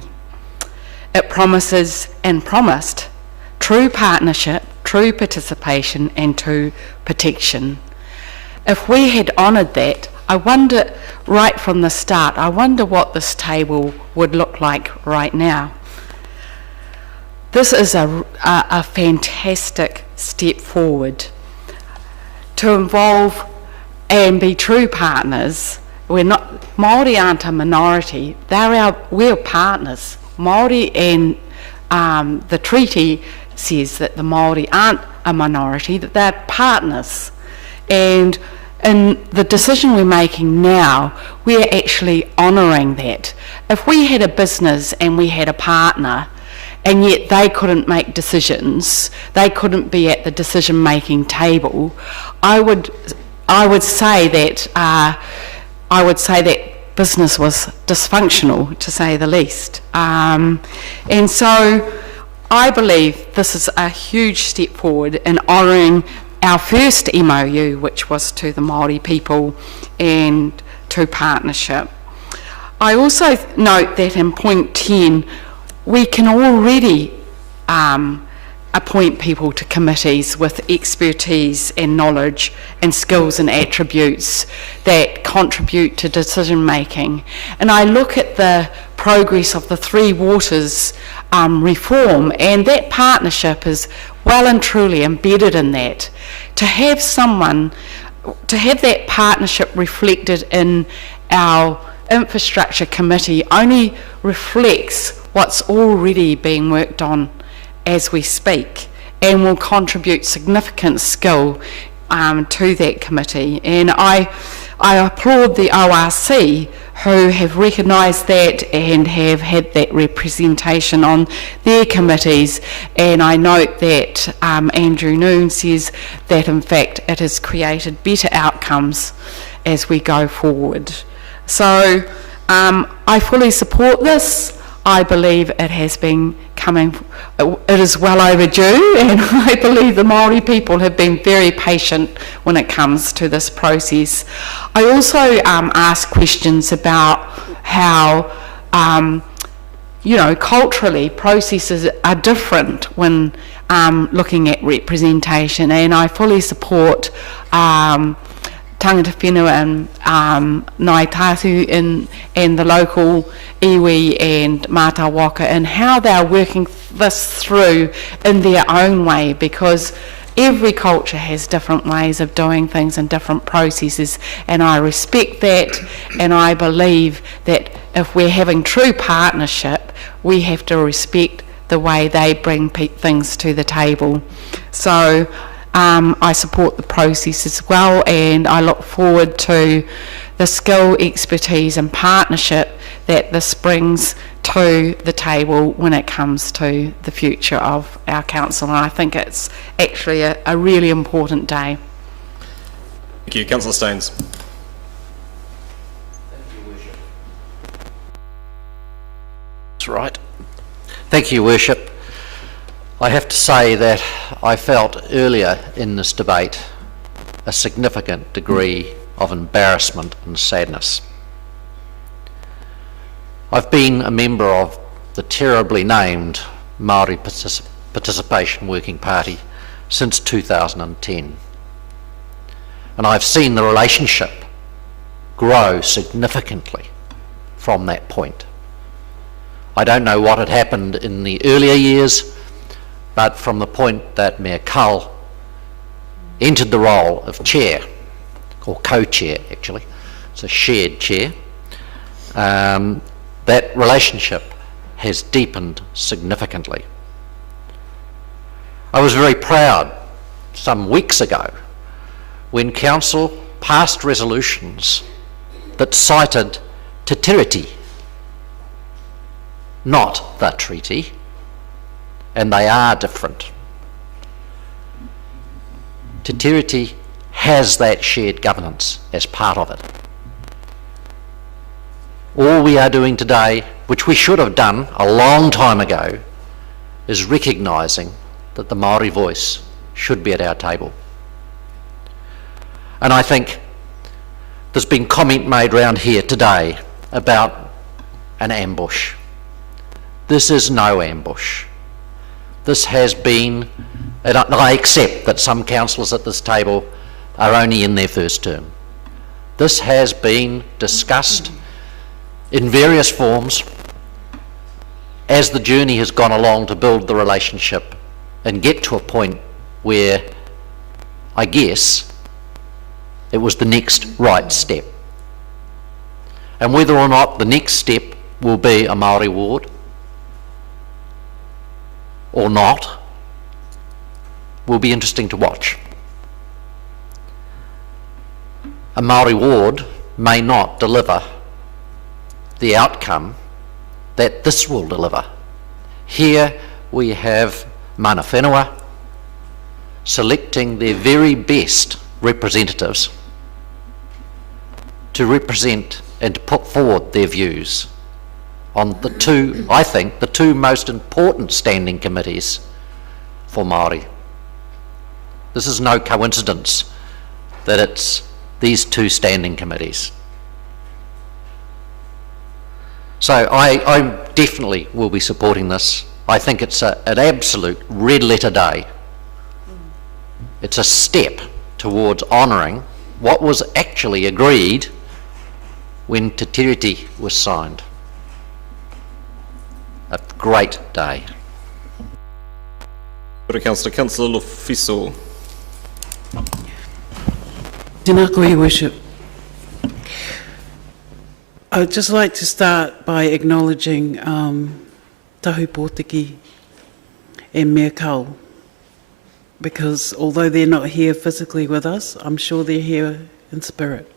It promises and promised true partnership, true participation and true protection. If we had honoured that, I wonder, right from the start, I wonder what this table would look like right now. This is a fantastic step forward to involve and be true partners. Māori aren't a minority, we're partners. Māori, and the treaty says that the Māori aren't a minority, that they're partners. And in the decision we're making now, we're actually honouring that. If we had a business and we had a partner, and yet they couldn't make decisions, they couldn't be at the decision-making table, I would say that business was dysfunctional, to say the least. And so I believe this is a huge step forward in honouring our first MOU, which was to the Māori people and to partnership. I also note that in point 10, we can already appoint people to committees with expertise and knowledge and skills and attributes that contribute to decision making. And I look at the progress of the Three Waters reform, and that partnership is well and truly embedded in that. To have that partnership reflected in our infrastructure committee only reflects what's already being worked on as we speak, and will contribute significant skill to that committee. And I applaud the ORC who have recognised that and have had that representation on their committees, and I note that Andrew Noon says that in fact it has created better outcomes as we go forward. So I fully support this. I believe it has been coming, it is well overdue, and I believe the Māori people have been very patient when it comes to this process. I also ask questions about how, culturally processes are different when looking at representation, and I fully support tangata whenua and Ngāi Tātu and the local iwi and Mātai Waka, and how they're working this through in their own way, because every culture has different ways of doing things and different processes, and I respect that, and I believe that if we're having true partnership, we have to respect the way they bring things to the table. So I support the process as well, and I look forward to the skill, expertise and partnership that this brings to the table when it comes to the future of our council. And I think it's actually a really important day. Thank you. Councillor Staines. That's right. Thank you, Worship. I have to say that I felt earlier in this debate a significant degree of embarrassment and sadness. I've been a member of the terribly named Māori Participation Working Party since 2010, and I've seen the relationship grow significantly from that point. I don't know what had happened in the earlier years, but from the point that Mayor Cull entered the role of chair, or co-chair actually, it's a shared chair, that relationship has deepened significantly. I was very proud some weeks ago when Council passed resolutions that cited Te Tiriti, not the treaty, and they are different. Te Tiriti has that shared governance as part of it. All we are doing today, which we should have done a long time ago, is recognising that the Māori voice should be at our table. And I think there's been comment made around here today about an ambush. This is no ambush. This has been, and I accept that some councillors at this table are only in their first term. This has been discussed in various forms as the journey has gone along to build the relationship and get to a point where I guess it was the next right step. And whether or not the next step will be a Māori ward or not will be interesting to watch. A Māori ward may not deliver the outcome that this will deliver. Here we have mana whenua selecting their very best representatives to represent and to put forward their views on the two, I think, the two most important standing committees for Māori. This is no coincidence that it's these two standing committees. So I definitely will be supporting this. I think it's an absolute red letter day. It's a step towards honouring what was actually agreed when Te Tiriti was signed. A great day. Councillor Lofiso. Tēnā koe, Your Worship. I'd just like to start by acknowledging Tahu Pōtiki and Mea Kau, because although they're not here physically with us, I'm sure they're here in spirit.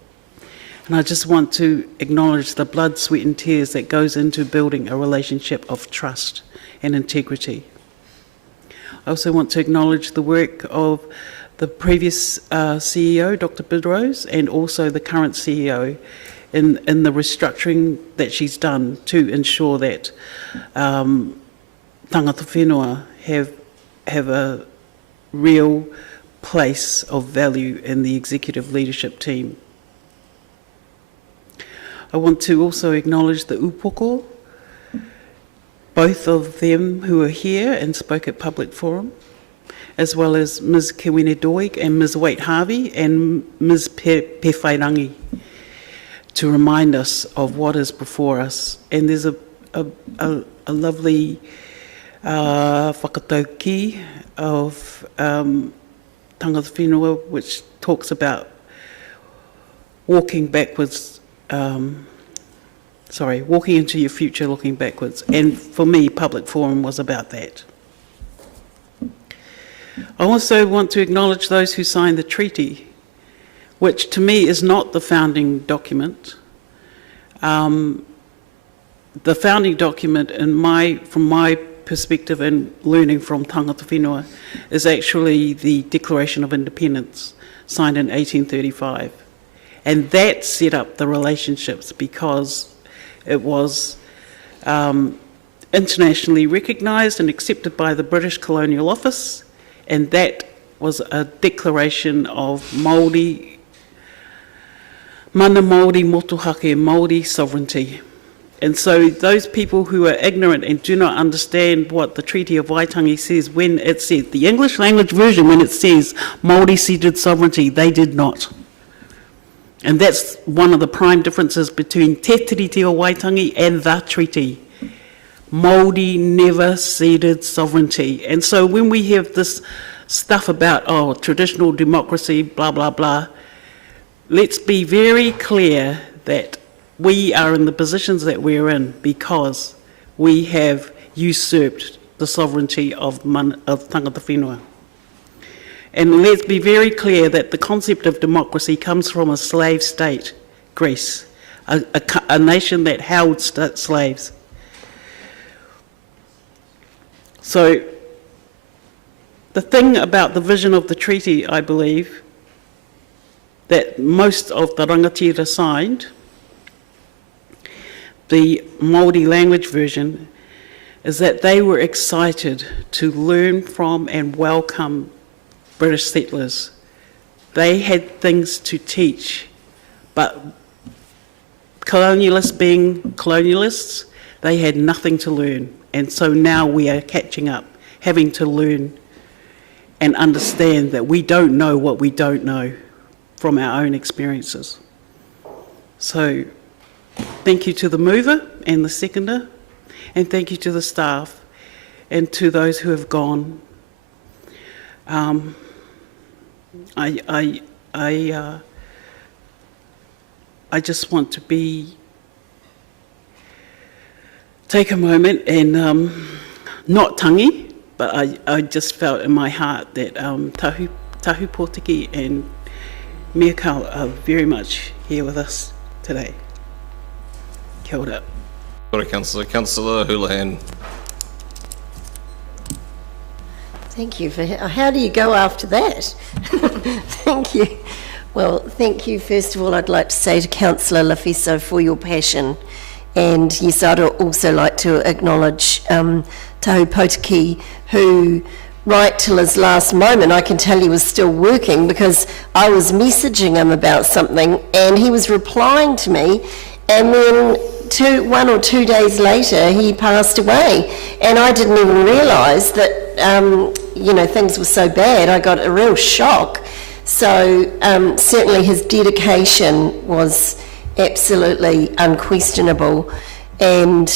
And I just want to acknowledge the blood, sweat and tears that goes into building a relationship of trust and integrity. I also want to acknowledge the work of the previous CEO, Dr. Bidrose, and also the current CEO in the restructuring that she's done to ensure that tangata whenua have a real place of value in the executive leadership team. I want to also acknowledge the upoko, both of them who are here and spoke at public forum, as well as Ms. Kewine Doig and Ms. Wait Harvey and Ms. Pewhairangi, to remind us of what is before us. And there's a lovely whakatauki of tangata whenua, which talks about walking backwards, walking into your future looking backwards. And for me, public forum was about that. I also want to acknowledge those who signed the treaty, which to me is not the founding document. The founding document, from my perspective and learning from tangata whenua, is actually the Declaration of Independence, signed in 1835. And that set up the relationships because it was internationally recognised and accepted by the British Colonial Office, and that was a declaration of Māori, mana Māori motuhake, Māori sovereignty. And so those people who are ignorant and do not understand what the Treaty of Waitangi says when it says, the English language version, when it says Māori ceded sovereignty, they did not. And that's one of the prime differences between Te Tiriti o Waitangi and the treaty. Māori never ceded sovereignty. And so when we have this stuff about, traditional democracy, blah, blah, blah, let's be very clear that we are in the positions that we're in because we have usurped the sovereignty of tangata whenua. And let's be very clear that the concept of democracy comes from a slave state, Greece, a nation that held slaves. So the thing about the vision of the treaty, I believe, that most of the rangatira signed, the Māori language version, is that they were excited to learn from and welcome British settlers. They had things to teach, but colonialists being colonialists, they had nothing to learn. And so now we are catching up, having to learn and understand that we don't know what we don't know from our own experiences. So thank you to the mover and the seconder, and thank you to the staff and to those who have gone. I just want to take a moment and not tangi, but I just felt in my heart that Tahu Pōtiki and Mea Kau are very much here with us today. Kia ora. Councillor Houlihan. Thank you. How do you go after that? Thank you. Well, thank you. First of all, I'd like to say to Councillor Lofiso for your passion. And yes, I'd also like to acknowledge Tahu Pōtiki, who right till his last moment. I can tell he was still working because I was messaging him about something and he was replying to me, and then 1 or 2 days later he passed away, and I didn't even realise that things were so bad. I got a real shock. So certainly his dedication was absolutely unquestionable, and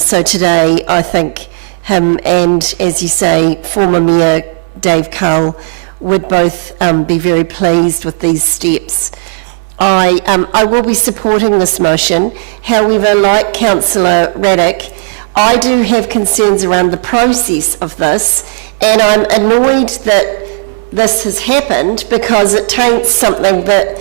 so today I think him and, as you say, former Mayor Dave Cull would both be very pleased with these steps. I will be supporting this motion. However, like Councillor Raddick, I do have concerns around the process of this, and I'm annoyed that this has happened because it taints something that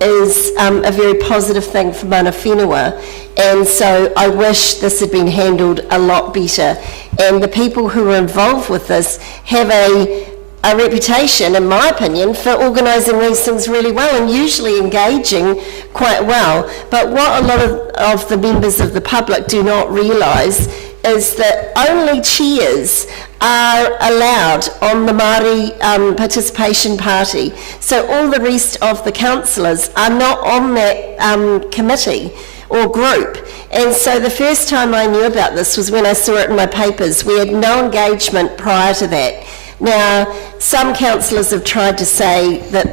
is a very positive thing for mana whenua, and so I wish this had been handled a lot better. And the people who are involved with this have a reputation, in my opinion, for organising these things really well and usually engaging quite well. But what a lot of the members of the public do not realise is that only chairs are allowed on the Māori participation party. So all the rest of the councillors are not on that committee or group. And so the first time I knew about this was when I saw it in my papers. We had no engagement prior to that. Now, some councillors have tried to say that,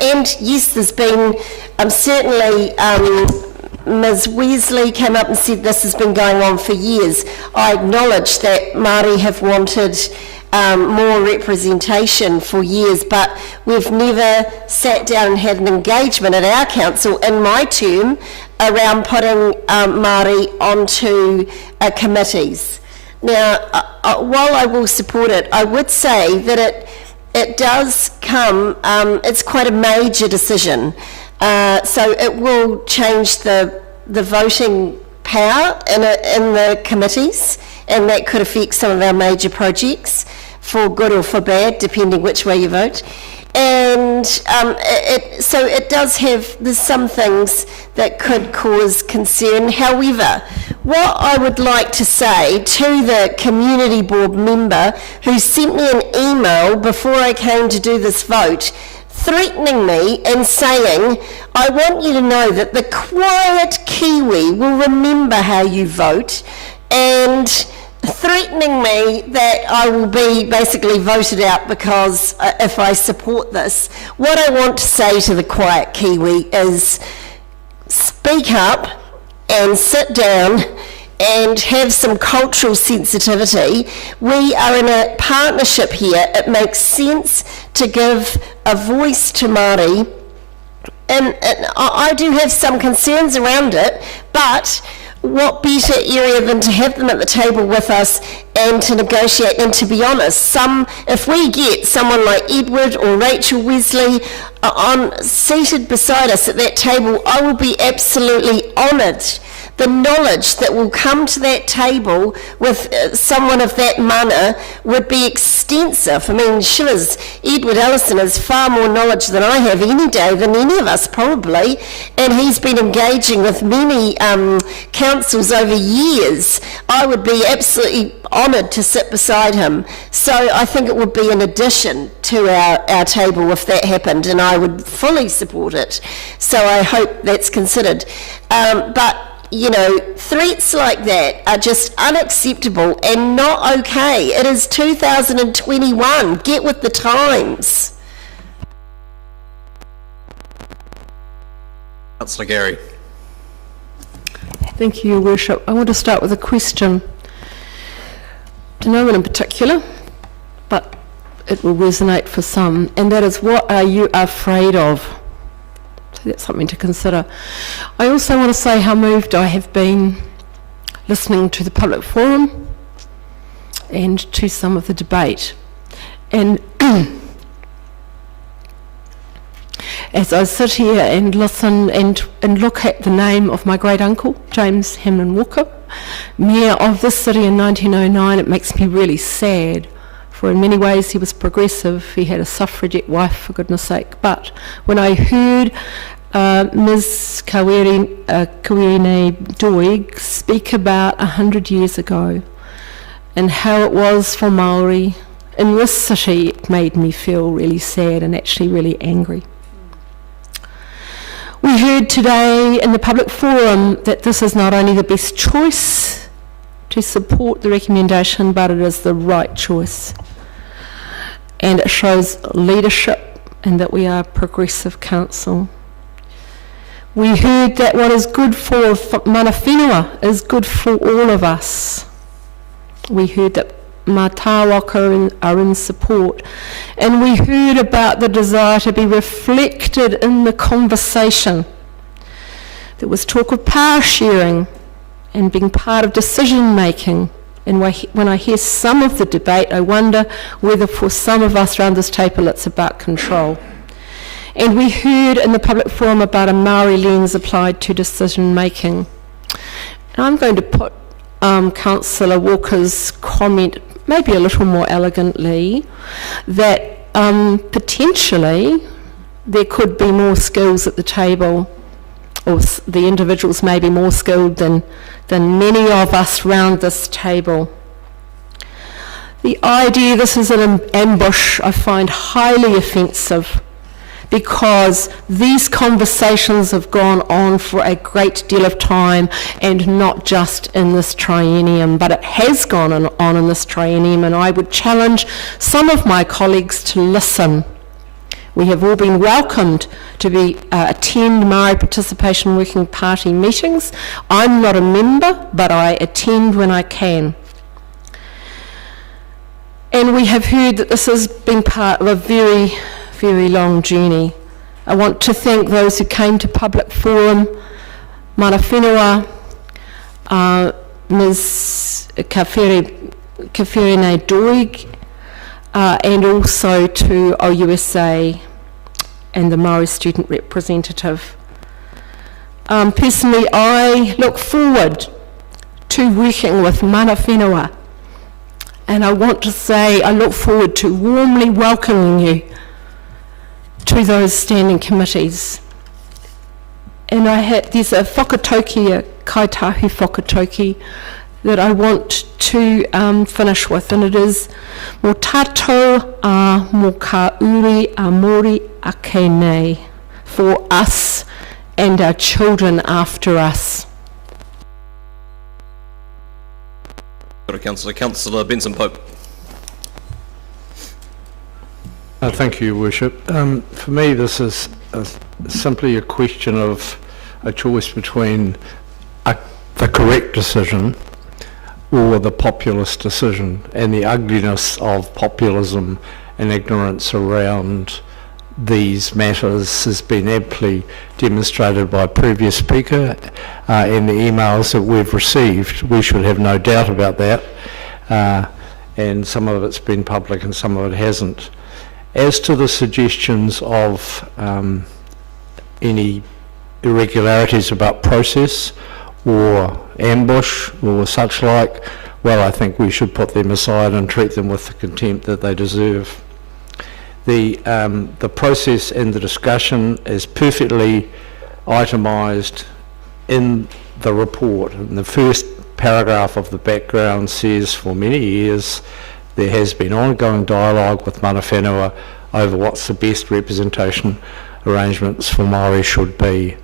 and yes, there's been certainly Ms Weasley came up and said this has been going on for years. I acknowledge that Māori have wanted more representation for years, but we've never sat down and had an engagement at our council in my term around putting Māori onto committees. Now, while I will support it, I would say that it does come, it's quite a major decision. So it will change the voting power in the committees, and that could affect some of our major projects for good or for bad, depending which way you vote. And so it does have, there's some things that could cause concern. However, what I would like to say to the community board member who sent me an email before I came to do this vote, threatening me and saying, I want you to know that the quiet Kiwi will remember how you vote, and threatening me that I will be basically voted out because if I support this. What I want to say to the quiet Kiwi is speak up and sit down and have some cultural sensitivity. We are in a partnership here. It makes sense to give a voice to Māori, and I do have some concerns around it, but what better area than to have them at the table with us and to negotiate. And to be honest, if we get someone like Edward or Rachel Wesley seated beside us at that table, I will be absolutely honoured. The knowledge that will come to that table with someone of that mana would be extensive. I mean, shivers, Edward Ellison has far more knowledge than I have any day than any of us probably, and he's been engaging with many councils over years. I would be absolutely honoured to sit beside him. So I think it would be an addition to our table if that happened, and I would fully support it. So I hope that's considered. But you know, threats like that are just unacceptable and not okay. It is 2021. Get with the times. Councillor Gary. Thank you, Your Worship. I want to start with a question to no one in particular, but it will resonate for some, and that is, what are you afraid of? So that's something to consider. I also want to say how moved I have been listening to the public forum and to some of the debate. And as I sit here and listen and look at the name of my great uncle, James Hamlin Walker, Mayor of this city in 1909, it makes me really sad. For in many ways he was progressive. He had a suffragette wife, for goodness sake. But when I heard Ms. Kawere Doig speak about 100 years ago and how it was for Māori in this city, it made me feel really sad and actually really angry. We heard today in the public forum that this is not only the best choice to support the recommendation, but it is the right choice. And it shows leadership and that we are a progressive council. We heard that what is good for mana whenua is good for all of us. We heard that Mātāwaka are in support, and we heard about the desire to be reflected in the conversation. There was talk of power sharing and being part of decision making, and when I hear some of the debate, I wonder whether for some of us around this table it's about control. And we heard in the public forum about a Māori lens applied to decision making. And I'm going to put Councillor Walker's comment maybe a little more elegantly, that potentially there could be more skills at the table, or the individuals may be more skilled than many of us round this table. The idea this is an ambush I find highly offensive, because these conversations have gone on for a great deal of time, and not just in this triennium, but it has gone on in this triennium, and I would challenge some of my colleagues to listen. We have all been welcomed to attend Māori Participation Working Party meetings. I'm not a member, but I attend when I can. And we have heard that this has been part of a very, very long journey. I want to thank those who came to public forum, mana whenua, Ms. Kawherene Doig, and also to OUSA and the Māori student representative. Personally, I look forward to working with mana whenua, and I want to say I look forward to warmly welcoming you to those standing committees. And there's a whakatauki, a kaitahu whakatauki, that I want to finish with, and it is mō tātou mō ka uri a mori ake nei, for us and our children after us. Councillor Benson-Pope. Thank you, Your Worship. For me, this is simply a question of a choice between the correct decision or the populist decision, and the ugliness of populism and ignorance around these matters has been amply demonstrated by previous speaker in the emails that we've received. We should have no doubt about that, and some of it's been public and some of it hasn't. As to the suggestions of any irregularities about process or ambush or such like, well, I think we should put them aside and treat them with the contempt that they deserve. The process and the discussion is perfectly itemised in the report. And the first paragraph of the background says, for many years there has been ongoing dialogue with mana whenua over what's the best representation arrangements for Māori should be.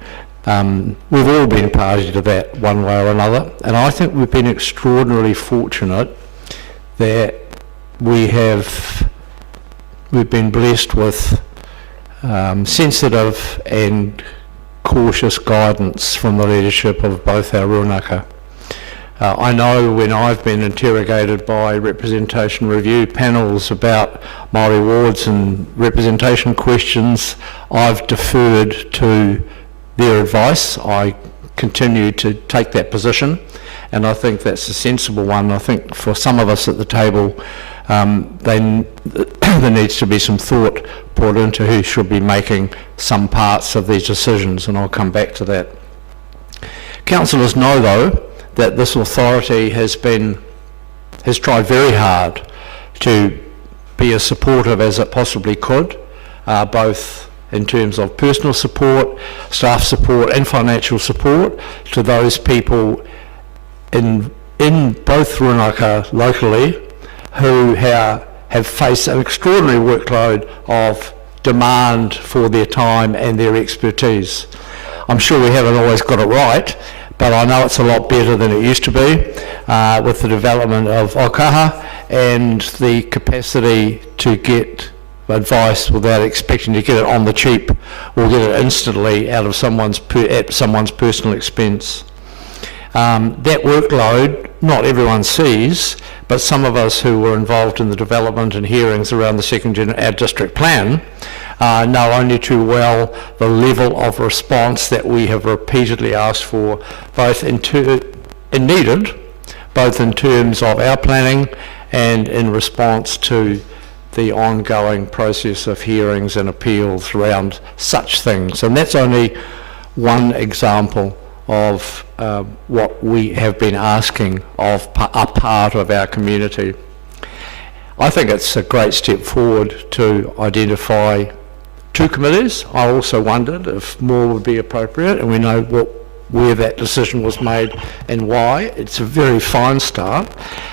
We've all been party to that one way or another, and I think we've been extraordinarily fortunate that we've been blessed with sensitive and cautious guidance from the leadership of both our rūnaka. I know when I've been interrogated by representation review panels about Māori wards and representation questions, I've deferred to their advice. I continue to take that position, and I think that's a sensible one. I think for some of us at the table, there needs to be some thought put into who should be making some parts of these decisions, and I'll come back to that. Councillors know, though, that this authority has tried very hard to be as supportive as it possibly could, both in terms of personal support, staff support and financial support to those people in both rūnaka locally who have have faced an extraordinary workload of demand for their time and their expertise. I'm sure we haven't always got it right, but I know it's a lot better than it used to be with the development of Okaha and the capacity to get advice without expecting to get it on the cheap or get it instantly out of at someone's personal expense. That workload, not everyone sees, but some of us who were involved in the development and hearings around our district plan know only too well the level of response that we have repeatedly asked for, both needed, both in terms of our planning and in response to the ongoing process of hearings and appeals around such things. And that's only one example of what we have been asking of a part of our community. I think it's a great step forward to identify 2 committees. I also wondered if more would be appropriate, and we know where that decision was made and why. It's a very fine start,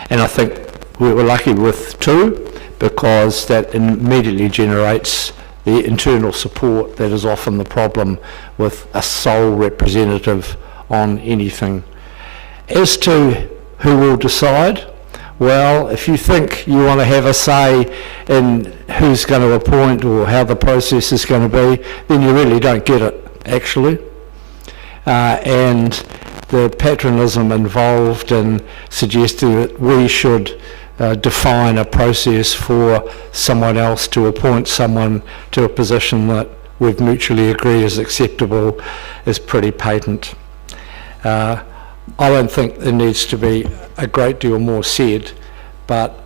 and I think we were lucky with 2 because that immediately generates the internal support that is often the problem with a sole representative on anything. As to who will decide, well, if you think you want to have a say in who's going to appoint or how the process is going to be, then you really don't get it, actually. And the patronism involved in suggesting that we should define a process for someone else to appoint someone to a position that we've mutually agreed is acceptable is pretty patent. I don't think there needs to be a great deal more said, but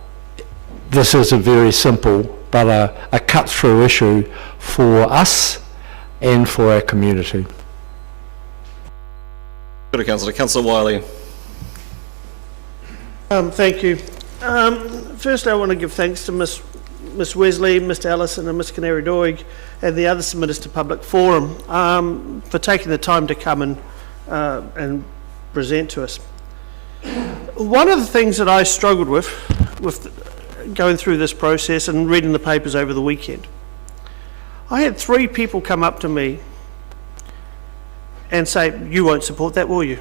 this is a very simple but a cut-through issue for us and for our community. Good, Councillor. Councillor Wiley. Thank you. Firstly, I want to give thanks to Miss Wesley, Mr Ellison and Ms Canary Doig and the other submitters to Public Forum for taking the time to come and present to us. One of the things that I struggled with going through this process and reading the papers over the weekend, I had 3 people come up to me and say, "You won't support that, will you?"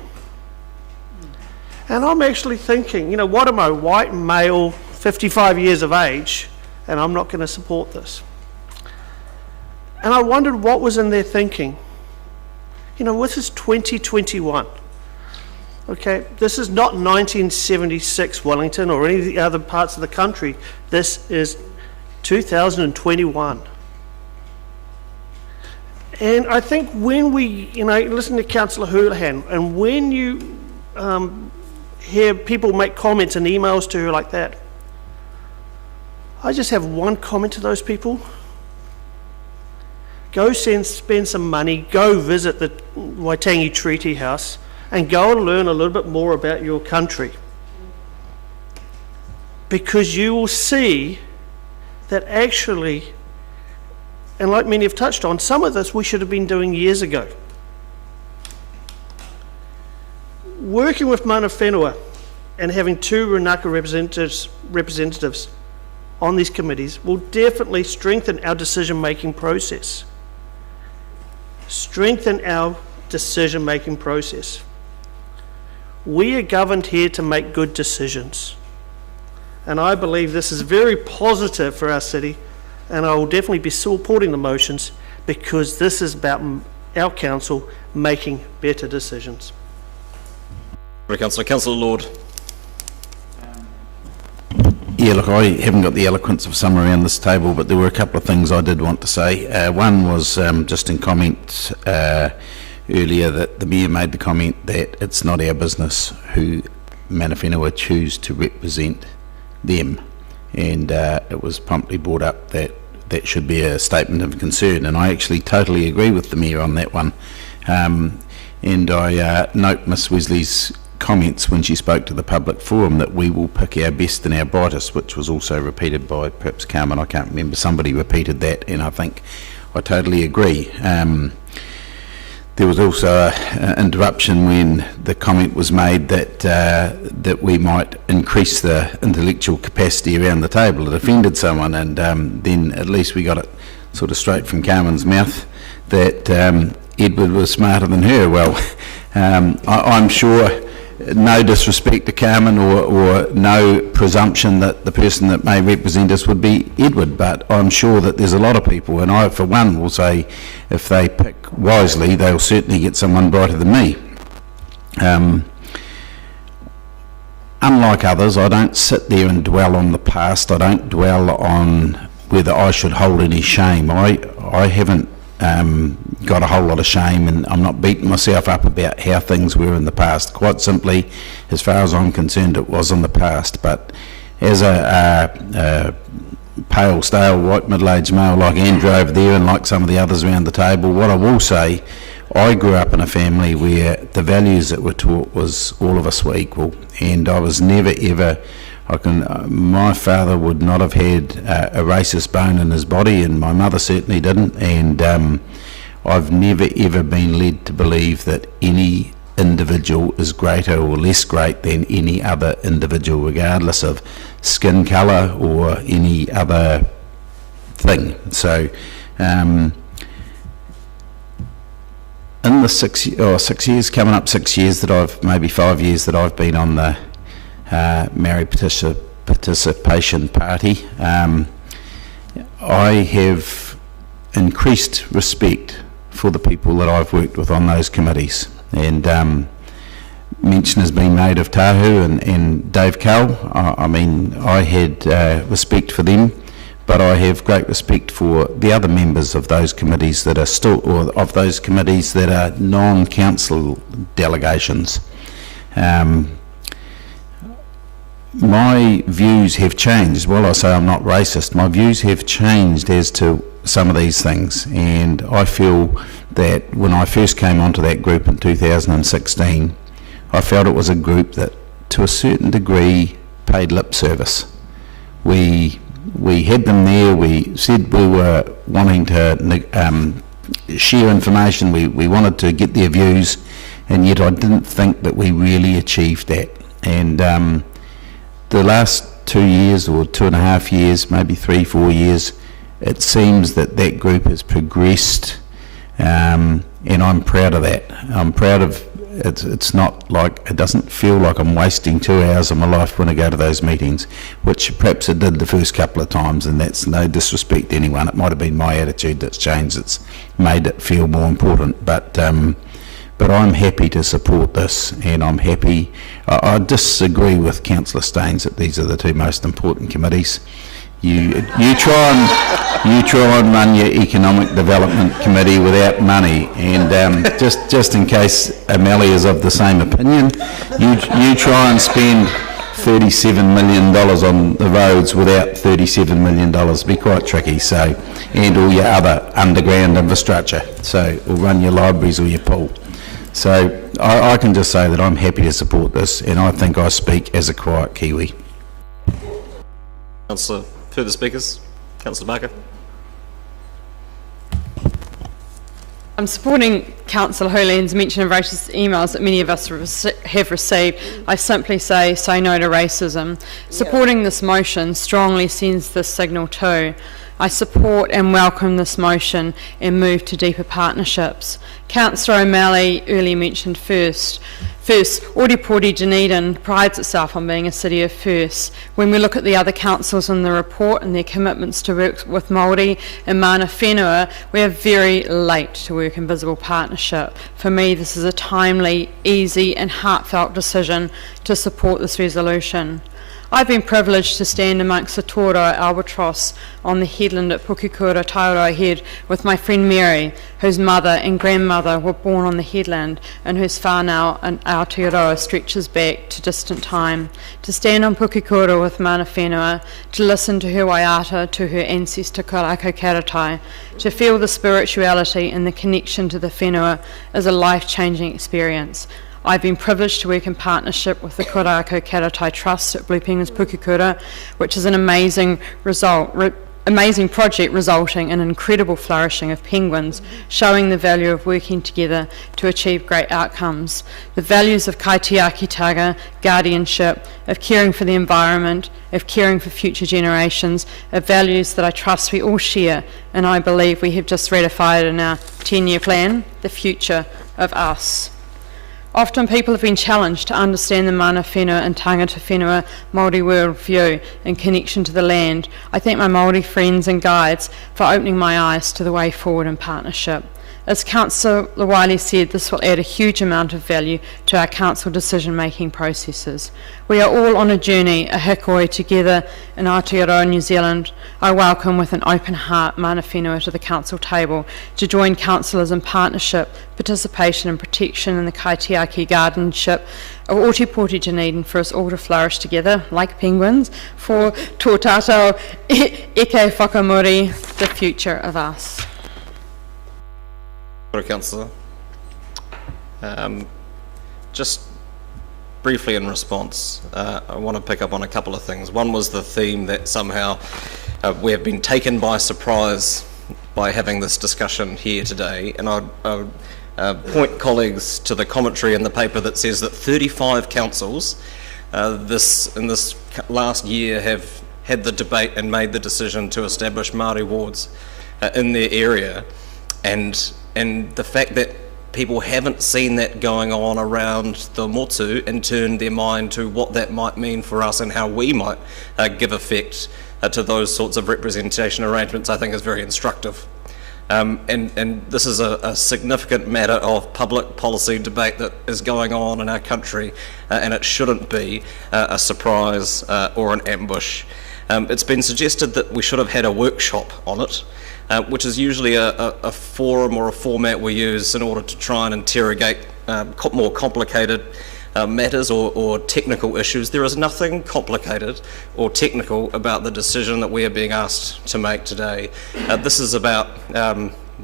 And I'm actually thinking, you know, what am I, white male, 55 years of age, and I'm not going to support this? And I wondered what was in their thinking. You know, this is 2021. Okay, this is not 1976 Wellington or any of the other parts of the country. This is 2021. And I think when we, you know, listen to Councillor Houlihan, and when you hear people make comments and emails to her like that, I just have one comment to those people. Go spend some money, go visit the Waitangi Treaty House, and go and learn a little bit more about your country. Because you will see that actually, and like many have touched on, some of this we should have been doing years ago. Working with Mana Whenua and having 2 Ranaka representatives on these committees will definitely strengthen our decision-making process. We are governed here to make good decisions. And I believe this is very positive for our city, and I will definitely be supporting the motions because this is about our council making better decisions. Councillor Lord. Yeah, look, I haven't got the eloquence of some around this table, but there were a couple of things I did want to say. One was just in comment earlier that the Mayor made the comment that it's not our business who Mana Whenua choose to represent them, and it was promptly brought up that that should be a statement of concern, and I actually totally agree with the Mayor on that one. And I note Miss Wesley's comments when she spoke to the public forum that we will pick our best and our brightest, which was also repeated by perhaps Carmen, I can't remember, somebody repeated that, and I think I totally agree. there was also an interruption when the comment was made that that we might increase the intellectual capacity around the table. It offended someone, and then at least we got it sort of straight from Carmen's mouth that Edward was smarter than her. Well, I'm sure, no disrespect to Carmen or no presumption that the person that may represent us would be Edward, but I'm sure that there's a lot of people, and I for one will say if they pick wisely they'll certainly get someone brighter than me. Unlike others, I don't sit there and dwell on the past. I don't dwell on whether I should hold any shame. I haven't got a whole lot of shame, and I'm not beating myself up about how things were in the past. Quite simply, as far as I'm concerned, it was in the past. But as a pale, stale, white, middle-aged male like Andrew over there and like some of the others around the table, what I will say, I grew up in a family where the values that were taught was all of us were equal, and I was never ever, my father would not have had a racist bone in his body, and my mother certainly didn't, and I've never ever been led to believe that any individual is greater or less great than any other individual, regardless of skin colour or any other thing. So in the 6 years, coming up 6 years that I've, maybe 5 years that I've been on the Māori Participation Party, I have increased respect for the people that I've worked with on those committees, and mention has been made of Tahu and Dave Cull. I mean, I had respect for them, but I have great respect for the other members of those committees that are still, or of those committees that are non-council delegations. My views have changed. Well, I say I'm not racist. My views have changed as to some of these things, and I feel that when I first came onto that group in 2016, I felt it was a group that, to a certain degree, paid lip service. We had them there. We said we were wanting to share information. We wanted to get their views, and yet I didn't think that we really achieved that. And the last 2 years or 2.5 years, maybe 3-4 years, it seems that that group has progressed, and I'm proud of that. I'm proud of it. It's not like, it doesn't feel like I'm wasting 2 hours of my life when I go to those meetings, which perhaps it did the first couple of times, and that's no disrespect to anyone. It might have been my attitude that's changed. It's made it feel more important, but I'm happy to support this, and I'm happy. I disagree with Councillor Staines that these are the two most important committees. You try and run your economic development committee without money, and just in case Amelia is of the same opinion, you try and spend $37 million on the roads without $37 million. Be quite tricky. So, and all your other underground infrastructure. So, or run your libraries or your pool. So I can just say that I'm happy to support this, and I think I speak as a quiet Kiwi. Councillor, further speakers? Councillor Barker. I'm supporting Councillor Hooleen's mention of racist emails that many of us have received. I simply say no to racism. Supporting this motion strongly sends this signal too. I support and welcome this motion and move to deeper partnerships. Councillor O'Malley earlier mentioned first, Ōripori Dunedin prides itself on being a city of firsts. When we look at the other councils in the report and their commitments to work with Māori and mana whenua, we are very late to work in visible partnership. For me, this is a timely, easy and heartfelt decision to support this resolution. I've been privileged to stand amongst the tōra albatross on the headland at Pukekura, Taiaroa Head, with my friend Mary, whose mother and grandmother were born on the headland and whose whānau and Aotearoa stretches back to distant time. To stand on Pukekura with mana whenua, to listen to her waiata, to her ancestor Karako Karatai, to feel the spirituality and the connection to the whenua is a life-changing experience. I've been privileged to work in partnership with the Karako Karatai Trust at Blue Penguins Pukekura, which is an amazing result, amazing project resulting in incredible flourishing of penguins, showing the value of working together to achieve great outcomes. The values of kaitiakitanga, guardianship, of caring for the environment, of caring for future generations, are values that I trust we all share, and I believe we have just ratified in our 10-year plan, the future of us. Often people have been challenged to understand the mana whenua and tangata whenua Māori worldview in connection to the land. I thank my Māori friends and guides for opening my eyes to the way forward in partnership. As Councillor Wiley said, this will add a huge amount of value to our council decision-making processes. We are all on a journey, a hikoi together in Aotearoa, New Zealand. I welcome with an open heart mana whenua to the council table to join councillors in partnership, participation and protection in the kaitiaki guardianship of Ōtepoti Dunedin for us all to flourish together, like penguins, for tō tātou eke whakamuri, the future of us. Councillor. Just briefly in response, I want to pick up on a couple of things. One was the theme that somehow we have been taken by surprise by having this discussion here today, and I'd point colleagues to the commentary in the paper that says that 35 councils in this last year have had the debate and made the decision to establish Māori wards in their area, and the fact that people haven't seen that going on around the motu and turned their mind to what that might mean for us and how we might give effect to those sorts of representation arrangements, I think is very instructive. And this is a significant matter of public policy debate that is going on in our country, and it shouldn't be a surprise or an ambush. It's been suggested that we should have had a workshop on it, which is usually a forum or a format we use in order to try and interrogate more complicated matters or technical issues. There is nothing complicated or technical about the decision that we are being asked to make today. This is about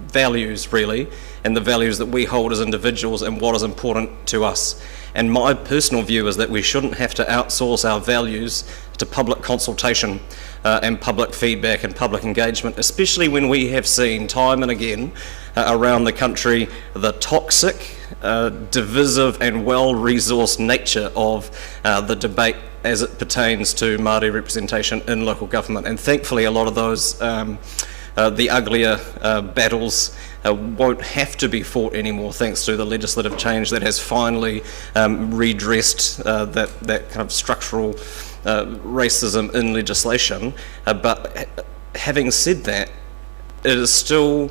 values, really, and the values that we hold as individuals and what is important to us. And my personal view is that we shouldn't have to outsource our values to public consultation and public feedback and public engagement, especially when we have seen time and again around the country the toxic, divisive and well-resourced nature of the debate as it pertains to Māori representation in local government. And thankfully a lot of those, the uglier battles won't have to be fought anymore thanks to the legislative change that has finally redressed that kind of structural racism in legislation. But having said that, it is still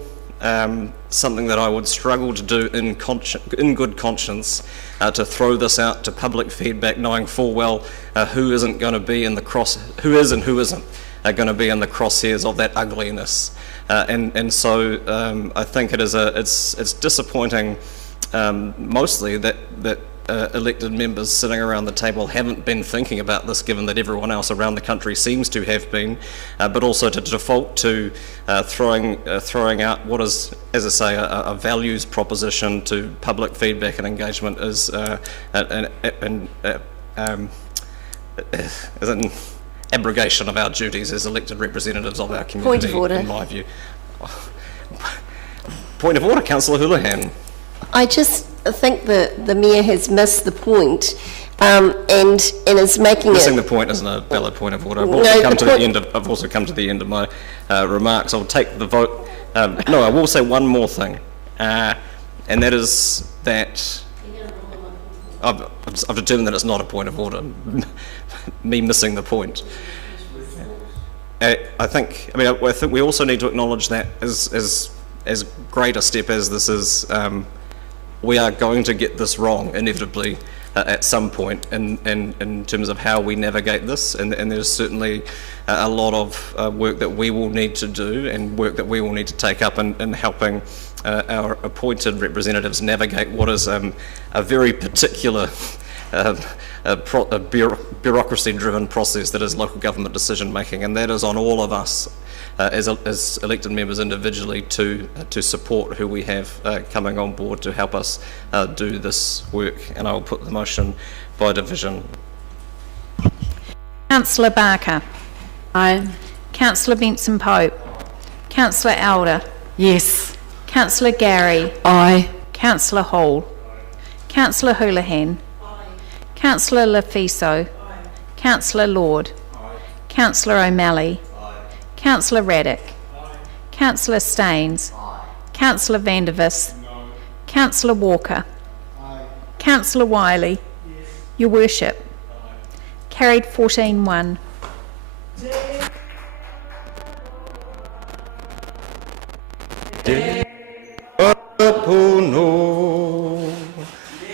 something that I would struggle to do in good conscience, to throw this out to public feedback, knowing full well who isn't going to be in the who is and who isn't going to be in the crosshairs of that ugliness. And so I think it's disappointing mostly that elected members sitting around the table haven't been thinking about this, given that everyone else around the country seems to have been, but also to default to throwing out what is, as I say, a values proposition to public feedback and engagement is an abrogation of our duties as elected representatives of our community. Point of order. In my view. Point of order, Councillor Houlihan. I just think that the Mayor has missed the point, and is making Missing the point isn't a valid point of order. I've also come to the end of my remarks. I'll take the vote. No, I will say one more thing, and that is that I've determined that it's not a point of order. Me missing the point. I think we also need to acknowledge that as great a step as this is, we are going to get this wrong inevitably at some point in terms of how we navigate this, and there's certainly a lot of work that we will need to do and work that we will need to take up in helping our appointed representatives navigate what is a very particular bureaucracy-driven process that is local government decision-making, and that is on all of us as elected members individually to support who we have coming on board to help us do this work. And I will put the motion by division. Councillor Barker. Aye. Councillor Benson Pope. Councillor Elder. Yes. Councillor Gary. Aye. Councillor Hall. Councillor Houlihan. Councillor Lafiso. Councillor Lord. Councillor O'Malley. Councillor Raddick. Councillor Staines. Councillor Vandervis. Councillor Walker. Councillor Wiley. Your Worship. Carried 14-1. Pono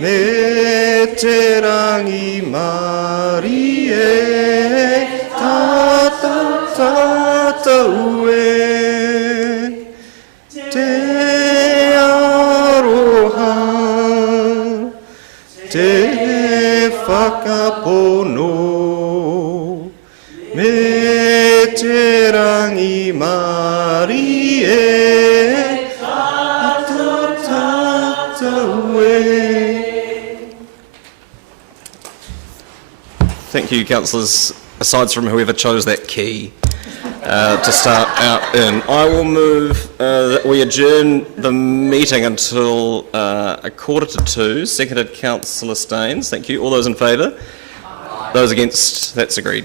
me te rangi Māori e tata ue te aroha te whakapono me te rangi Māori e Thank you, councillors, aside from whoever chose that key to start out in. I will move that we adjourn the meeting until 1:45, seconded councillor Staines. Thank you. All those in favour? Those against? That's agreed.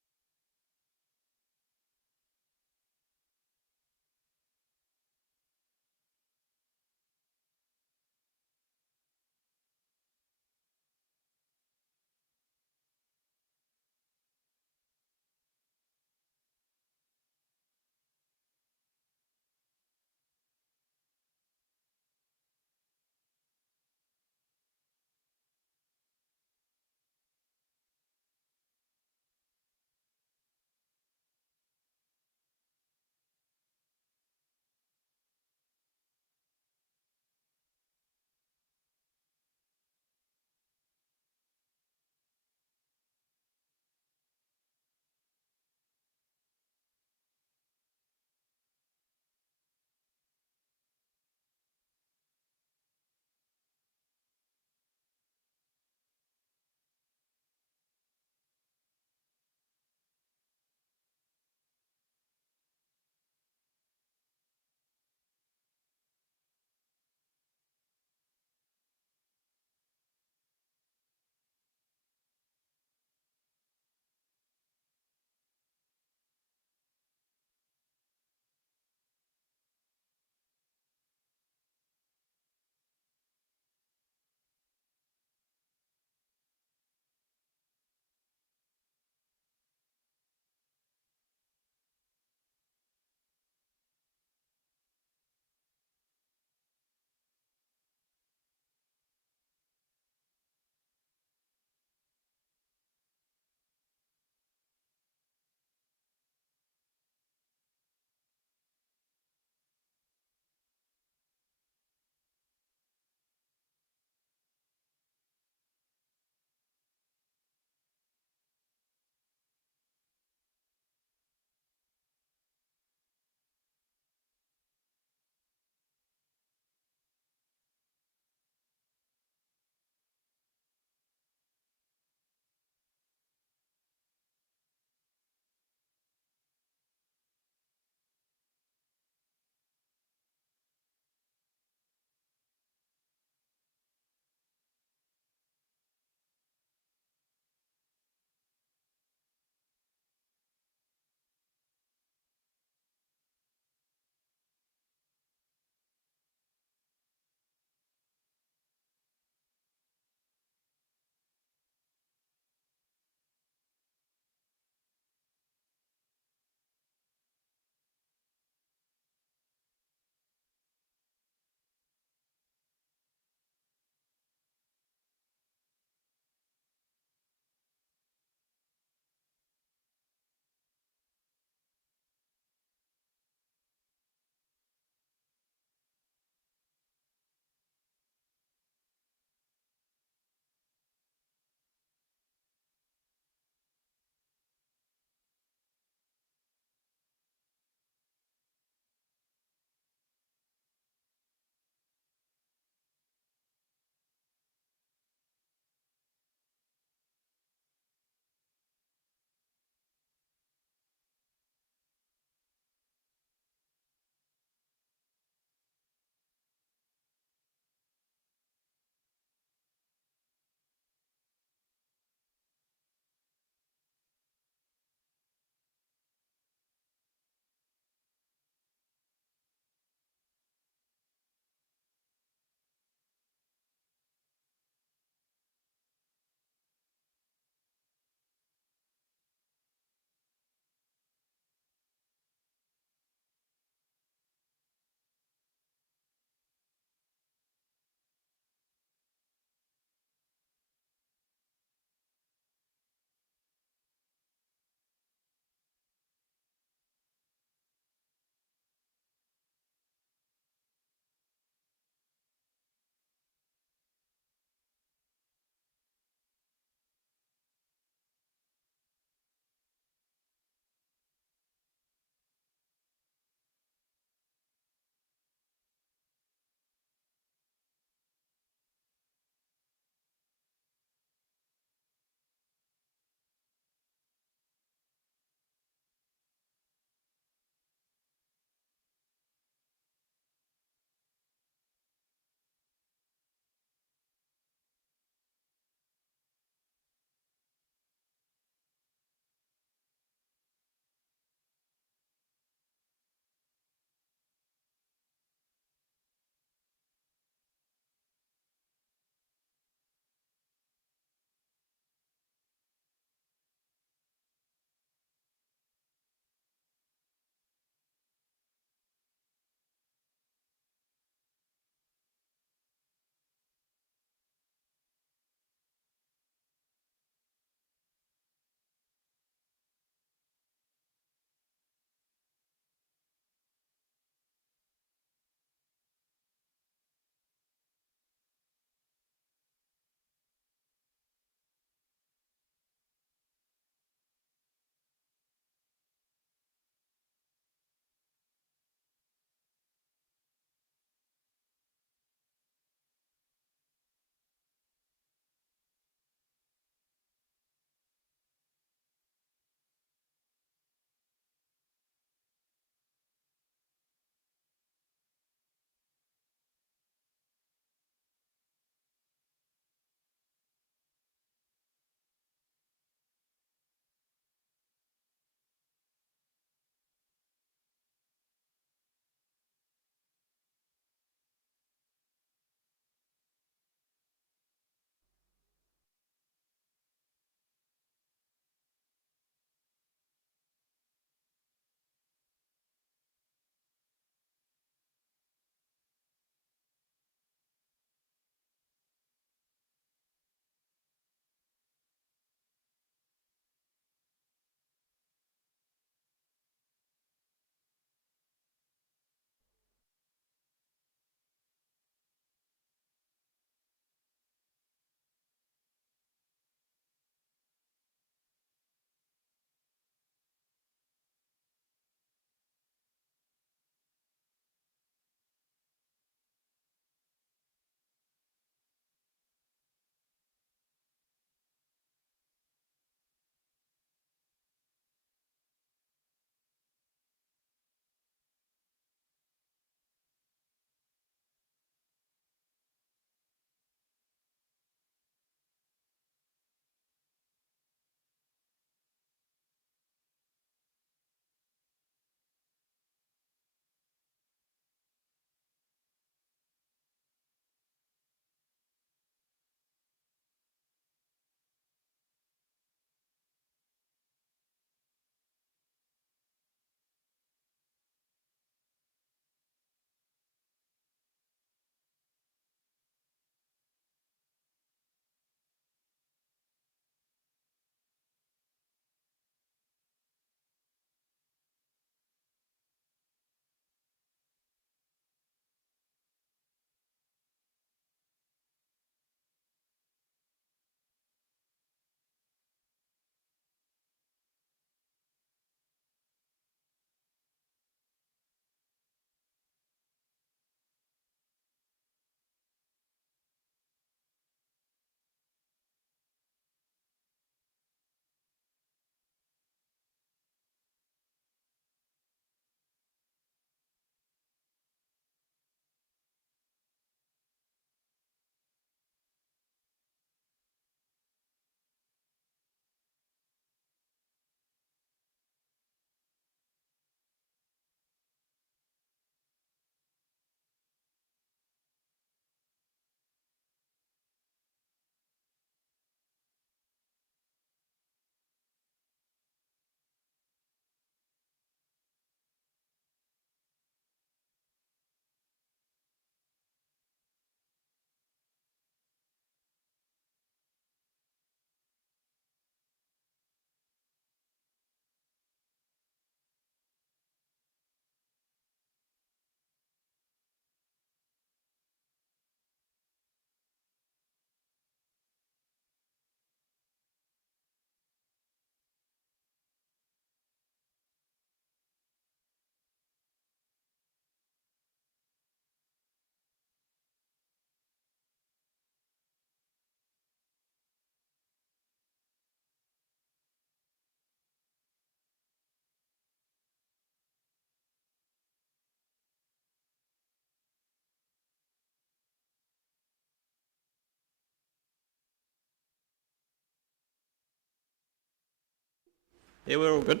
Yeah, we're all good.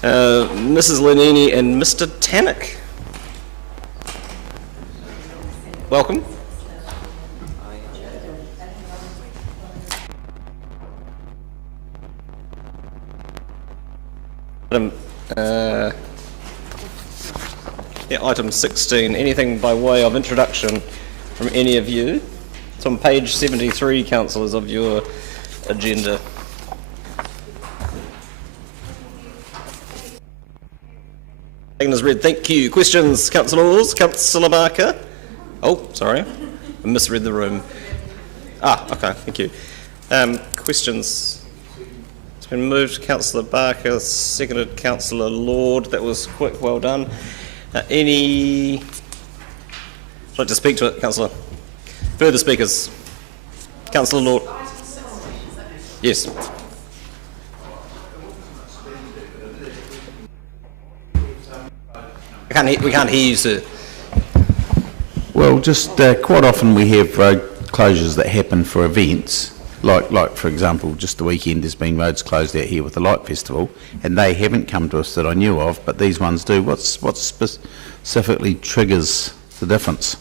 Mrs. Lanini and Mr. Tannock. Welcome. Item 16. Anything by way of introduction from any of you? It's on page 73, councillors, of your agenda. Taken as read. Thank you. Questions, councillors? Councillor Barker? Oh, sorry. I misread the room. Okay. Thank you. Questions? It's been moved. Councillor Barker, seconded Councillor Lord. That was quick. Well done. Any... Would you like to speak to it, councillor? Further speakers? Councillor Lord. Yes. We can't hear you, sir. Well, just quite often we have road closures that happen for events, like for example, just the weekend there's been roads closed out here with the Light Festival, and they haven't come to us that I knew of, but these ones do. What specifically triggers the difference?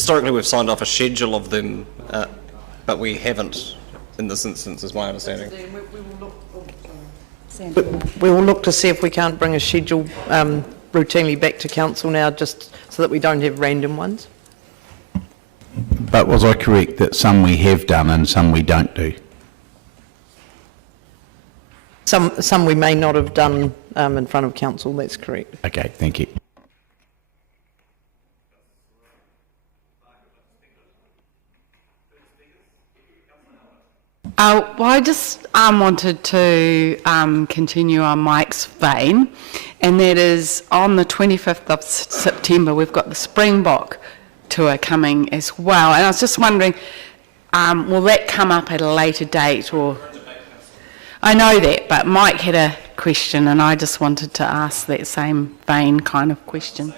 Historically, we've signed off a schedule of them, but we haven't in this instance, is my understanding. We will look to see if we can't bring a schedule routinely back to council now, just so that we don't have random ones. But was I correct that some we have done and some we don't do? Some we may not have done in front of council, that's correct. Okay, thank you. Well, I just wanted to continue on Mike's vein, and that is on the 25th of September, we've got the Springbok tour coming as well. And I was just wondering, will that come up at a later date? Or I know that, but Mike had a question, and I just wanted to ask that same vein kind of question.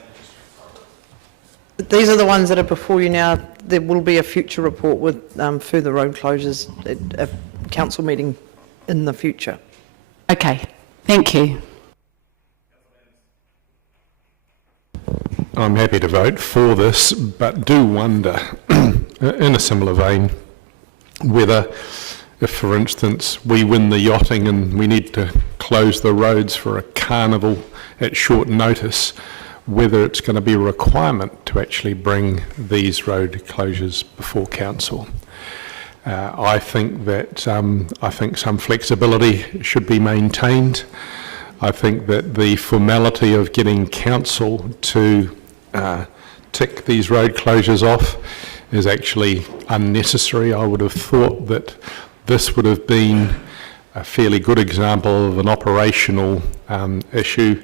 These are the ones that are before you now. There will be a future report with further road closures at a council meeting in the future. Okay, thank you. I'm happy to vote for this, but do wonder, in a similar vein, whether, if for instance we win the yachting and we need to close the roads for a carnival at short notice, whether it's going to be a requirement to actually bring these road closures before council. I think some flexibility should be maintained. I think that the formality of getting council to tick these road closures off is actually unnecessary. I would have thought that this would have been a fairly good example of an operational issue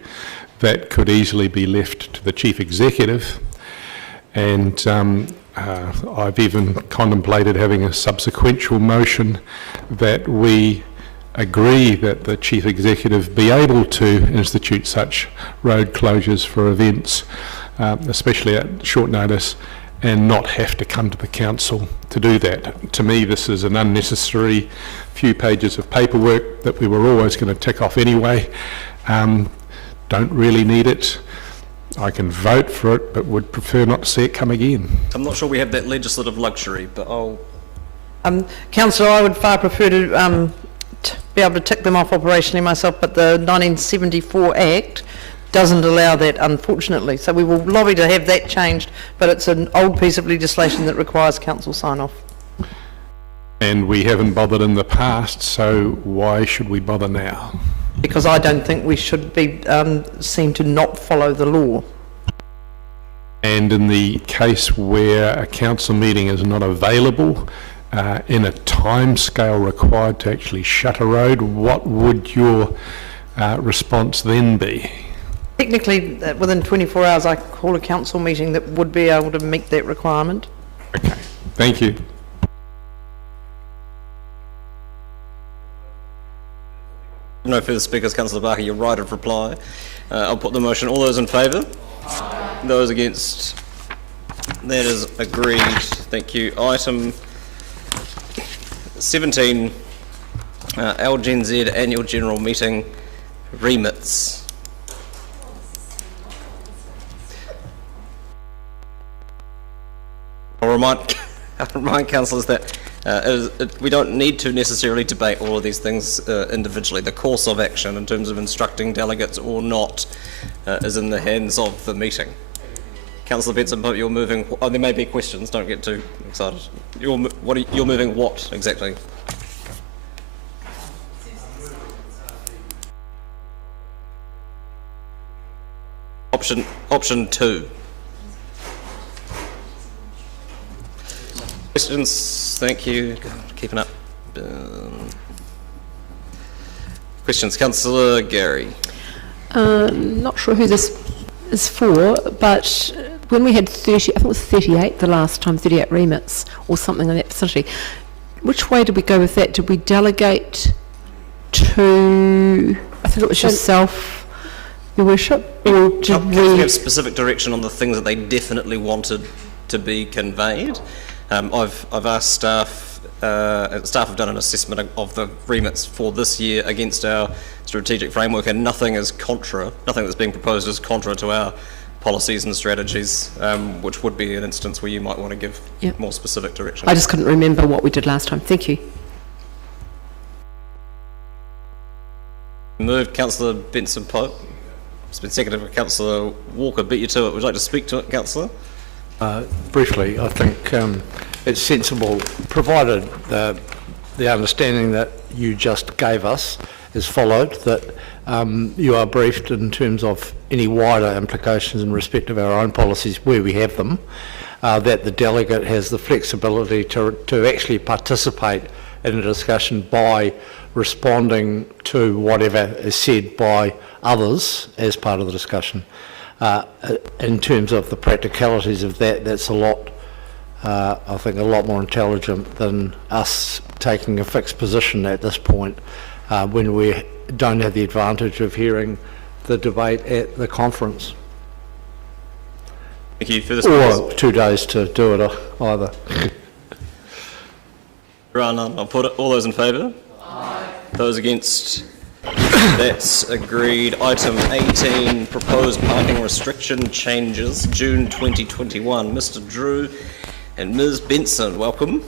that could easily be left to the Chief Executive, and I've even contemplated having a subsequential motion that we agree that the Chief Executive be able to institute such road closures for events, especially at short notice, and not have to come to the council to do that. To me, this is an unnecessary few pages of paperwork that we were always going to tick off anyway. Don't really need it. I can vote for it, but would prefer not to see it come again. I'm not sure we have that legislative luxury, but I'll... Councillor, I would far prefer to be able to tick them off operationally myself, but the 1974 Act doesn't allow that, unfortunately. So we will lobby to have that changed, but it's an old piece of legislation that requires council sign-off. And we haven't bothered in the past, so why should we bother now? Because I don't think we should be seen to not follow the law. And in the case where a council meeting is not available in a time scale required to actually shut a road, what would your response then be? Technically, within 24 hours, I could call a council meeting that would be able to meet that requirement. Okay, thank you. No further speakers. Councillor Barker, your right of reply. I'll put the motion. All those in favour? Those against? That is agreed. Thank you. Item 17, LGNZ Annual General Meeting remits. I'll remind councillors that we don't need to necessarily debate all of these things individually. The course of action in terms of instructing delegates or not is in the hands of the meeting. Councillor Benson, but you're moving. Oh, there may be questions. Don't get too excited. You're moving what exactly? Option 2. Questions? Thank you. Keeping up. Questions, Councillor Gary. Not sure who this is for, but when we had 30, I think it was 38 the last time, 38 remits or something in that vicinity, which way did we go with that? Did we delegate to, I think it was yourself, Your Worship, or did we have specific direction on the things that they definitely wanted to be conveyed? I've asked staff, staff have done an assessment of the remits for this year against our strategic framework, and nothing that's being proposed is contra to our policies and strategies, which would be an instance where you might want to give more specific direction. I just couldn't remember what we did last time. Thank you. Moved, Councillor Benson Pope. It's been seconded by Councillor Walker. Beat you to it. Would you like to speak to it, Councillor? Briefly, I think it's sensible, provided the understanding that you just gave us is followed, that you are briefed in terms of any wider implications in respect of our own policies where we have them, that the delegate has the flexibility to actually participate in a discussion by responding to whatever is said by others as part of the discussion. In terms of the practicalities of that, that's a lot, I think, a lot more intelligent than us taking a fixed position at this point when we don't have the advantage of hearing the debate at the conference. Thank you for this. Or 2 days to do it either. There are none. I'll put it. All those in favour? Aye. Those against? That's agreed. Item 18, proposed parking restriction changes, June 2021. Mr. Drew and Ms. Benson, welcome.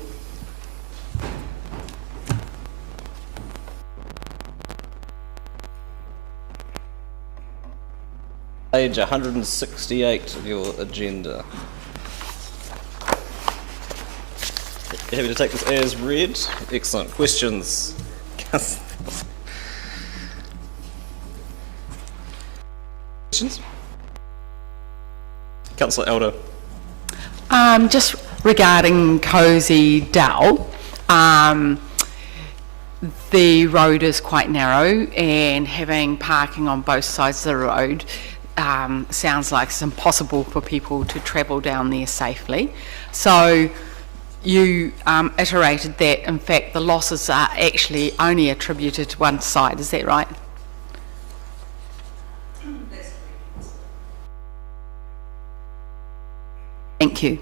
Page 168 of your agenda. You happy to take this as read? Excellent. Questions? Questions? Councillor Elder. Just regarding Cozy Dell, the road is quite narrow, and having parking on both sides of the road sounds like it's impossible for people to travel down there safely. So you iterated that, in fact, the losses are actually only attributed to one side. Is that right? Thank you.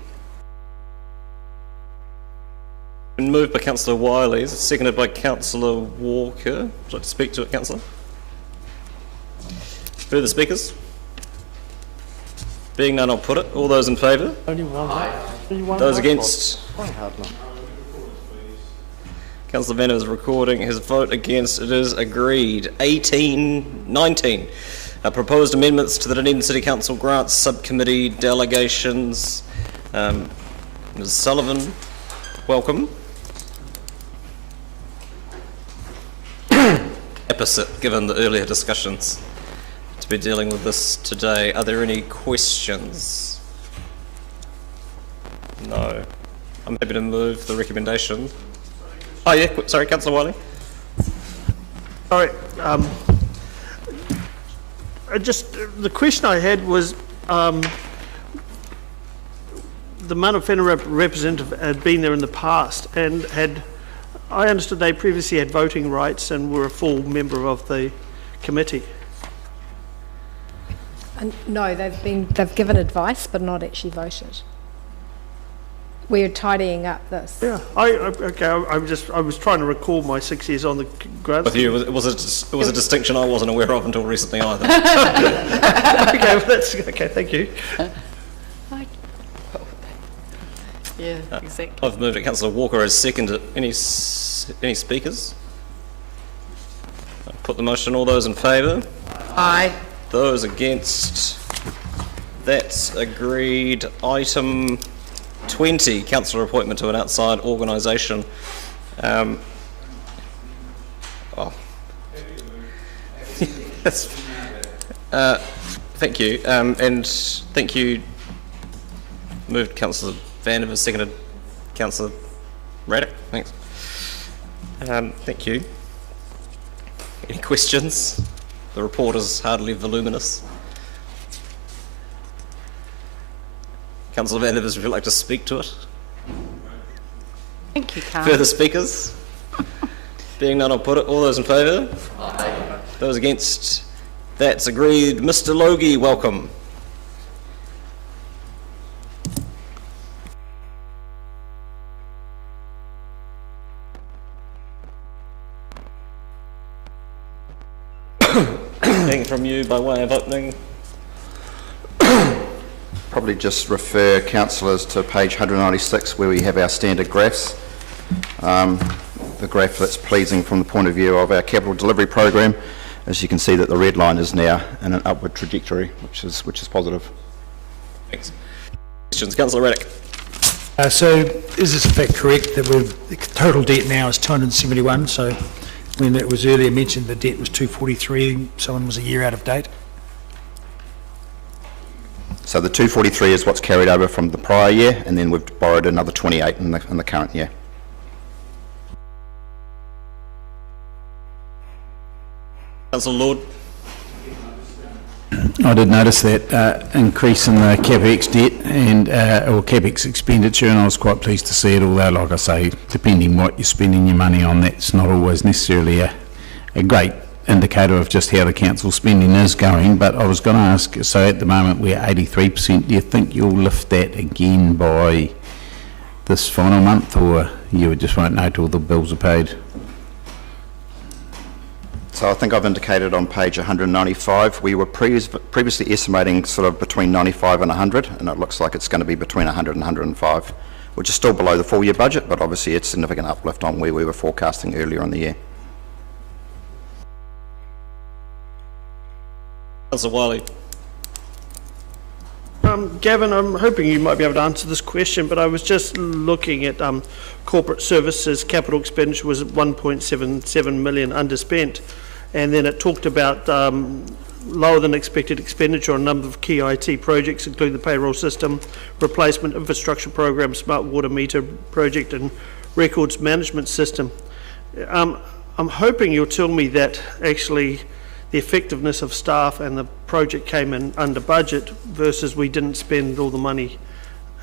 Been moved by Councillor Wiley, seconded by Councillor Walker. Would you like to speak to it, Councillor? Further speakers? Being none, I'll put it. All those in favour? Only one. Those against? Councillor Venner is recording his vote against. It is agreed. 19. Proposed amendments to the Dunedin City Council Grants Subcommittee delegations. Ms. Sullivan, welcome. Opposite, given the earlier discussions, to be dealing with this today. Are there any questions? No. I'm happy to move the recommendation. Oh yeah, sorry, Councillor Wiley. Sorry, the question I had was, the Mana Whenua representative had been there in the past and I understood they previously had voting rights and were a full member of the committee. No, they've given advice but not actually voted. we're tidying up this. Yeah, okay, I was trying to recall my 6 years on the grad. With you, it was a distinction I wasn't aware of until recently either. Okay, well, okay, thank you. Yeah, exactly. I've moved it. Councillor Walker has seconded. Any speakers? I'll put the motion. All those in favour? Aye. Those against? That's agreed. Item 20, councillor appointment to an outside organisation. Yes. Thank you. And thank you. Moved councillor Vanderver, seconded councillor Raddick. Thanks. Thank you. Any questions? The report is hardly voluminous. Councillor Vanderver, would you like to speak to it? Thank you, Carl. Further speakers? Being none, I'll put it. All those in favour? Aye. Those against? That's agreed. Mr. Logie, welcome. Anything from you by way of opening? Probably just refer councillors to page 196 where we have our standard graphs. The graph that's pleasing from the point of view of our capital delivery program, as you can see that the red line is now in an upward trajectory, which is positive. Thanks. Questions, Councillor Raddick. So is this in fact correct that the total debt now is 271? So when it was earlier mentioned the debt was 243, someone was a year out of date? So the 243 is what's carried over from the prior year, and then we've borrowed another 28 in the current year. Councillor Lord. I did notice that increase in the CapEx debt and or CapEx expenditure, and I was quite pleased to see it, although, like I say, depending what you're spending your money on, that's not always necessarily a great indicator of just how the council spending is going. But I was going to ask, so at the moment we're 83%, do you think you'll lift that again by this final month, or you just won't know till the bills are paid? So I think I've indicated on page 195, we were previously estimating sort of between 95 and 100, and it looks like it's going to be between 100 and 105, which is still below the full year budget, but obviously it's a significant uplift on where we were forecasting earlier in the year. Councillor Wiley. Gavin, I'm hoping you might be able to answer this question, but I was just looking at corporate services capital expenditure was at 1.77 million underspent, and then it talked about lower than expected expenditure on a number of key IT projects, including the payroll system, replacement infrastructure program, smart water meter project, and records management system. I'm hoping you'll tell me that actually the effectiveness of staff and the project came in under budget versus we didn't spend all the money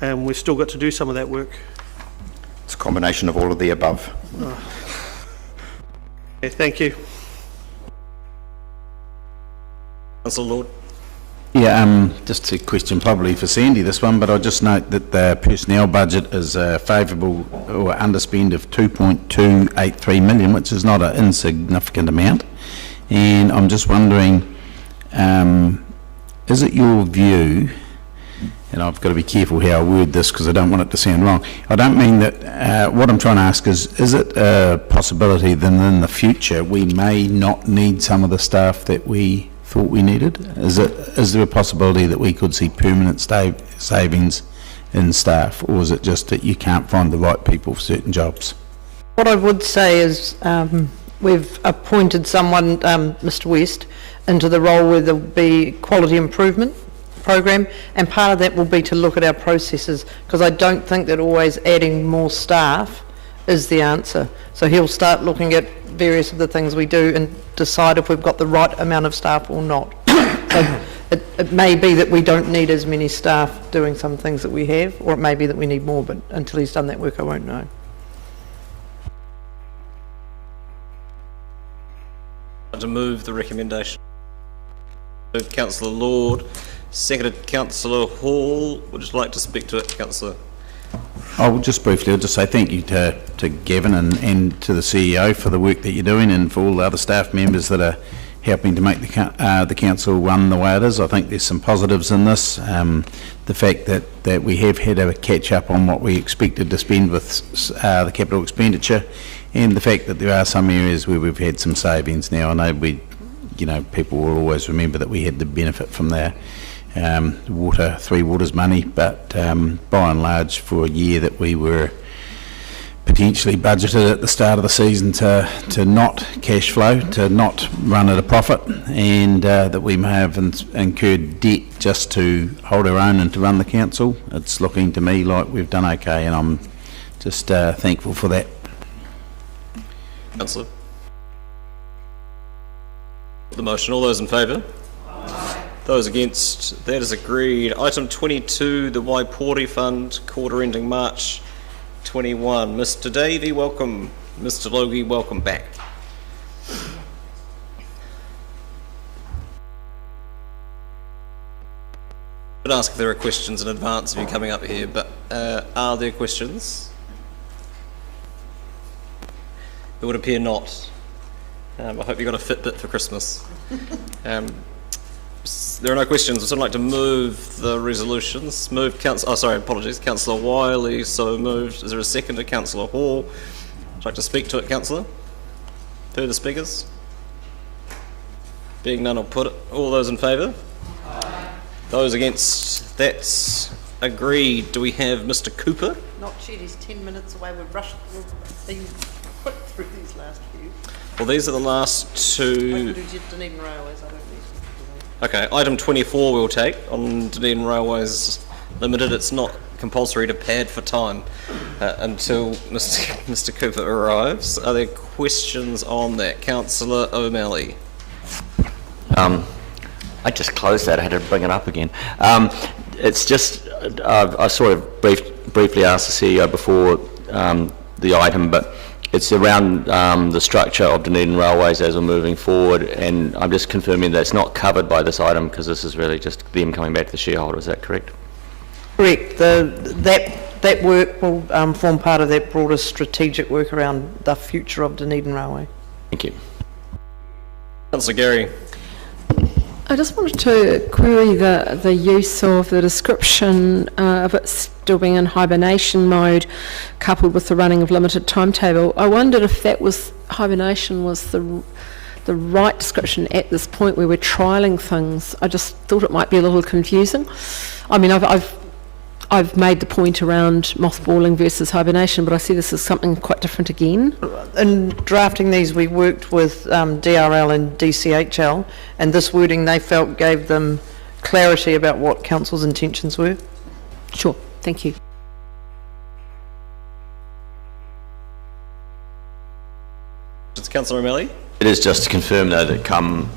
and we've still got to do some of that work. It's a combination of all of the above. Oh. Okay, thank you. Councillor Lord. Yeah, just a question probably for Sandy, this one, but I'll just note that the personnel budget is a favourable or underspend of 2.283 million, which is not an insignificant amount. And I'm just wondering, is it your view, and I've got to be careful how I word this because I don't want it to sound wrong. I don't mean that, what I'm trying to ask is it a possibility that in the future we may not need some of the staff that we thought we needed? Is there a possibility that we could see permanent savings in staff, or is it just that you can't find the right people for certain jobs? What I would say is we've appointed someone, Mr West, into the role where there'll be quality improvement program, and part of that will be to look at our processes, because I don't think that always adding more staff is the answer. So he'll start looking at various of the things we do and decide if we've got the right amount of staff or not. So it may be that we don't need as many staff doing some things that we have, or it may be that we need more, but until he's done that work I won't know. To move the recommendation. Councillor Lord, seconded Councillor Hall. Would you like to speak to it, Councillor I'll just say thank you to Gavin and to the CEO for the work that you're doing, and for all the other staff members that are helping to make the council run the way it is. I think there's some positives in this. The fact that we have had a catch up on what we expected to spend with the capital expenditure, and the fact that there are some areas where we've had some savings. Now, I know people will always remember that we had the benefit from the Three Waters money, but by and large, for a year that we were potentially budgeted at the start of the season to not cash flow, to not run at a profit, and that we may have incurred debt just to hold our own and to run the council, it's looking to me like we've done okay, and I'm just thankful for that. Councillor. The motion, all those in favour? Those against? That is agreed. Item 22, the Waipori Fund, quarter ending March 21. Mr Davey, welcome. Mr Logie, welcome back. I'd ask if there are questions in advance of you coming up here, but are there questions? It would appear not. I hope you got a Fitbit for Christmas. There are no questions. I'd like to move the resolutions. Councillor Wiley, so moved. Is there a second to Councillor Hall? I'd like to speak to it, Councillor. Further speakers? Being none, I'll put it. All those in favour? Those against? That's agreed. Do we have Mr Cooper? Not yet, he's 10 minutes away. We've been quick through these last few. Well, these are the last two. Dunedin Railways, I don't need. Okay, item 24 we'll take on Dunedin Railways Limited. It's not compulsory to pad for time until Mr Cooper arrives. Are there questions on that? Councillor O'Malley. I just closed that. I had to bring it up again. It's just, I sort of briefly asked the CEO before the item, but it's around the structure of Dunedin Railways as we're moving forward, and I'm just confirming that it's not covered by this item because this is really just them coming back to the shareholder. Is that correct? Correct. That work will form part of that broader strategic work around the future of Dunedin Railway. Thank you. Councillor Gary. I just wanted to query the use of the description of it still being in hibernation mode, coupled with the running of limited timetable. I wondered if that was hibernation was the right description at this point where we're trialling things. I just thought it might be a little confusing. I mean, I've made the point around mothballing versus hibernation, but I see this as something quite different again. In drafting these, we worked with DRL and DCHL, and this wording they felt gave them clarity about what council's intentions were. Sure, thank you. Councillor O'Malley? It is just to confirm, though, that come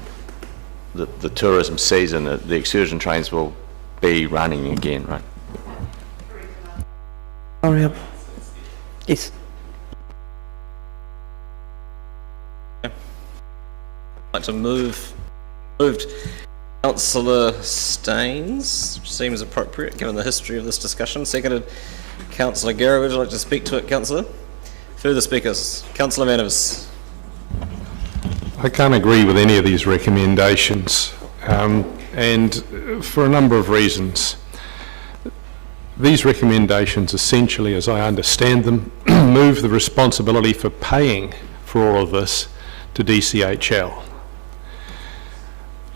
the tourism season, the excursion trains will be running again, right? Sorry. Yes. I'd like to moved Councillor Staines, which seems appropriate given the history of this discussion. Seconded Councillor Gary. Would you like to speak to it, Councillor? Further speakers? Councillor Manners. I can't agree with any of these recommendations, and for a number of reasons. These recommendations essentially, as I understand them, move the responsibility for paying for all of this to DCHL.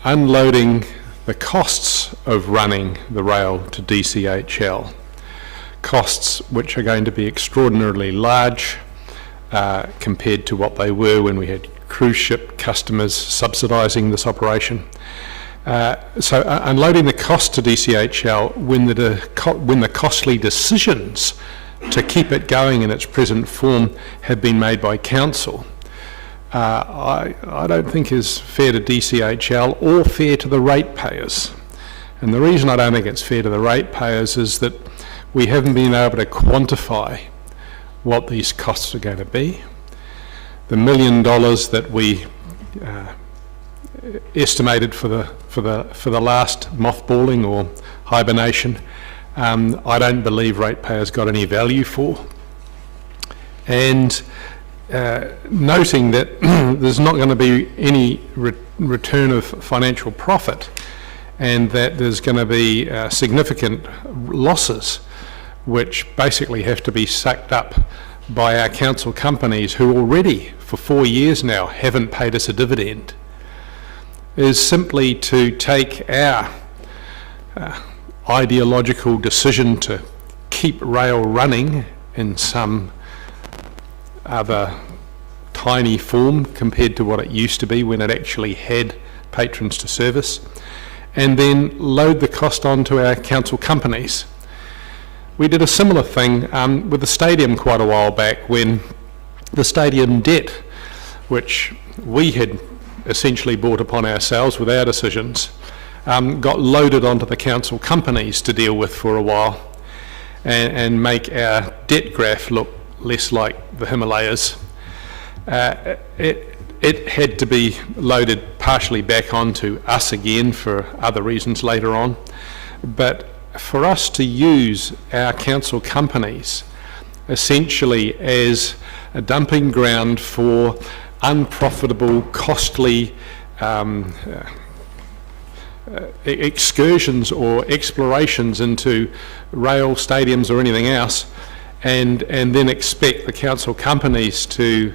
Unloading the costs of running the rail to DCHL, costs which are going to be extraordinarily large compared to what they were when we had cruise ship customers subsidising this operation. So unloading the cost to DCHL when the costly decisions to keep it going in its present form have been made by council, I don't think is fair to DCHL or fair to the ratepayers. And the reason I don't think it's fair to the ratepayers is that we haven't been able to quantify what these costs are going to be. The $1 million that we estimated for the last mothballing or hibernation I don't believe ratepayers got any value for. And noting that there's not going to be any return of financial profit, and that there's going to be significant losses which basically have to be sucked up by our council companies, who already for 4 years now haven't paid us a dividend, is simply to take our ideological decision to keep rail running in some other tiny form compared to what it used to be when it actually had patrons to service, and then load the cost onto our council companies. We did a similar thing with the stadium quite a while back, when the stadium debt, which we had essentially brought upon ourselves with our decisions, got loaded onto the council companies to deal with for a while, and make our debt graph look less like the Himalayas. It had to be loaded partially back onto us again for other reasons later on, but for us to use our council companies essentially as a dumping ground for unprofitable, costly excursions or explorations into rail stadiums or anything else, and then expect the council companies to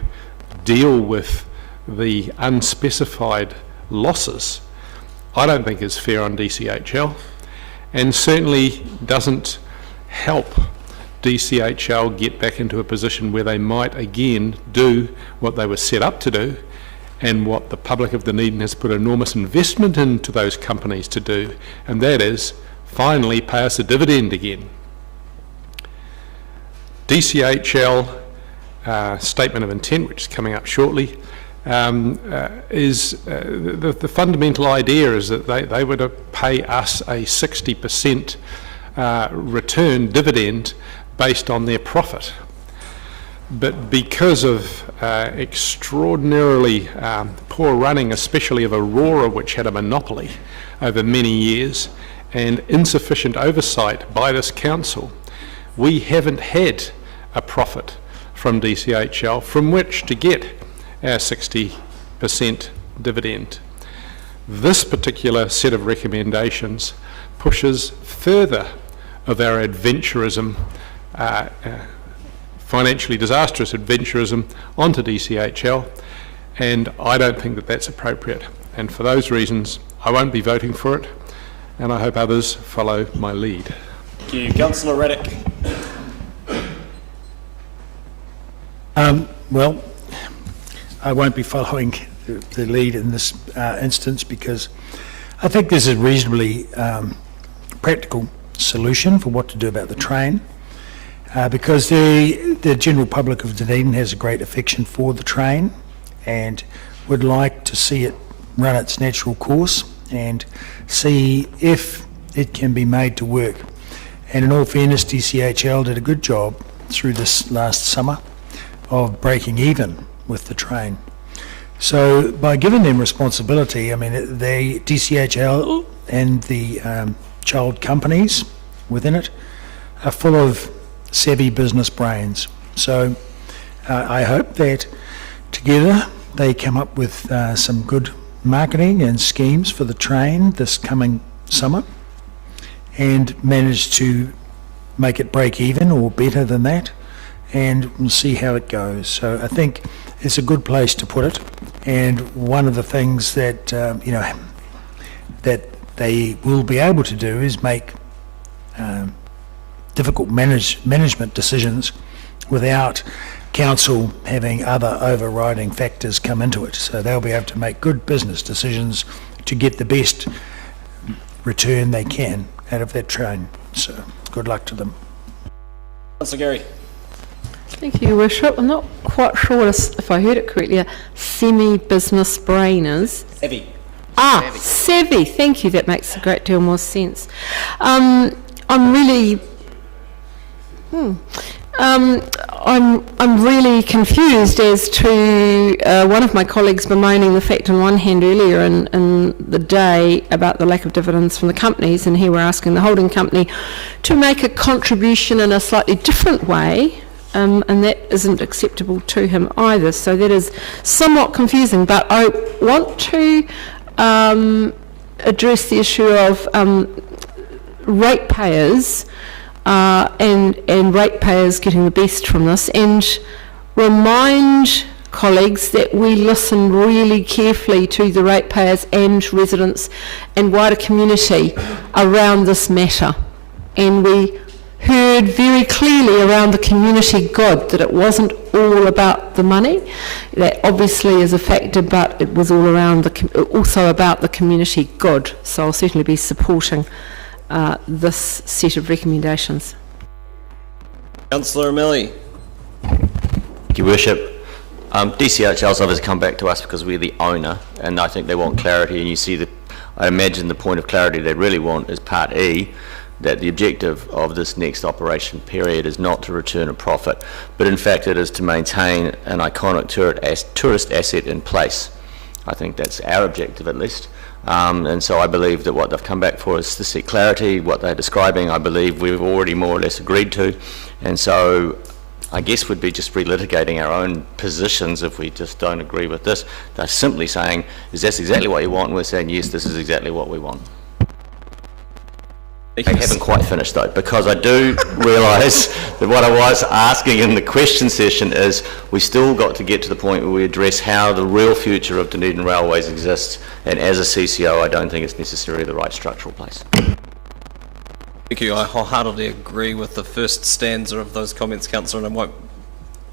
deal with the unspecified losses, I don't think is fair on DCHL, and certainly doesn't help DCHL get back into a position where they might again do what they were set up to do, and what the public of Dunedin has put enormous investment into those companies to do, and that is finally pay us a dividend again. DCHL statement of intent, which is coming up shortly, is the fundamental idea is that they were to pay us a 60% return dividend based on their profit. But because of extraordinarily poor running, especially of Aurora, which had a monopoly over many years, and insufficient oversight by this council, we haven't had a profit from DCHL from which to get our 60% dividend. This particular set of recommendations pushes further of our adventurism, financially disastrous adventurism, onto DCHL, and I don't think that that's appropriate. And for those reasons, I won't be voting for it, and I hope others follow my lead. Thank you. Councillor Raddick. Well, I won't be following the lead in this instance, because I think there's a reasonably practical solution for what to do about the train, because the general public of Dunedin has a great affection for the train and would like to see it run its natural course and see if it can be made to work. And in all fairness, DCHL did a good job through this last summer of breaking even with the train. So by giving them responsibility, I mean, DCHL and the child companies within it are full of savvy business brains. So I hope that together they come up with some good marketing and schemes for the train this coming summer and manage to make it break even or better than that, and we'll see how it goes. So I think it's a good place to put it, and one of the things that that they will be able to do is make difficult management decisions without council having other overriding factors come into it. So they'll be able to make good business decisions to get the best return they can out of that train. So good luck to them. Councillor Gary. Thank you, Your Worship. I'm not quite sure if I heard it correctly. A semi-business brain is? Savvy. Savvy. Thank you. That makes a great deal more sense. I'm really confused as to one of my colleagues bemoaning the fact on one hand earlier in the day about the lack of dividends from the companies, and here we're asking the holding company to make a contribution in a slightly different way, and that isn't acceptable to him either. So that is somewhat confusing, but I want to address the issue of ratepayers and ratepayers getting the best from this, and remind colleagues that we listen really carefully to the ratepayers and residents and wider community around this matter. And we heard very clearly around the community good that it wasn't all about the money. That obviously is a factor, but it was all around also about the community good. So I'll certainly be supporting this set of recommendations. Councillor O'Malley. Thank you, Worship. DCHL's obviously come back to us because we're the owner, and I think they want clarity, and you see I imagine the point of clarity they really want is Part E, that the objective of this next operation period is not to return a profit, but in fact it is to maintain an iconic tourist asset in place. I think that's our objective at least. And so I believe that what they've come back for is to seek clarity. What they're describing, I believe we've already more or less agreed to, and so I guess we'd be just relitigating our own positions if we just don't agree with this. They're simply saying, is this exactly what you want? And we're saying, yes, this is exactly what we want. I haven't quite finished though, because I do realise that what I was asking in the question session is we still got to get to the point where we address how the real future of Dunedin Railways exists, and as a CCO I don't think it's necessarily the right structural place. Thank you. I wholeheartedly agree with the first stanza of those comments, Councillor, and I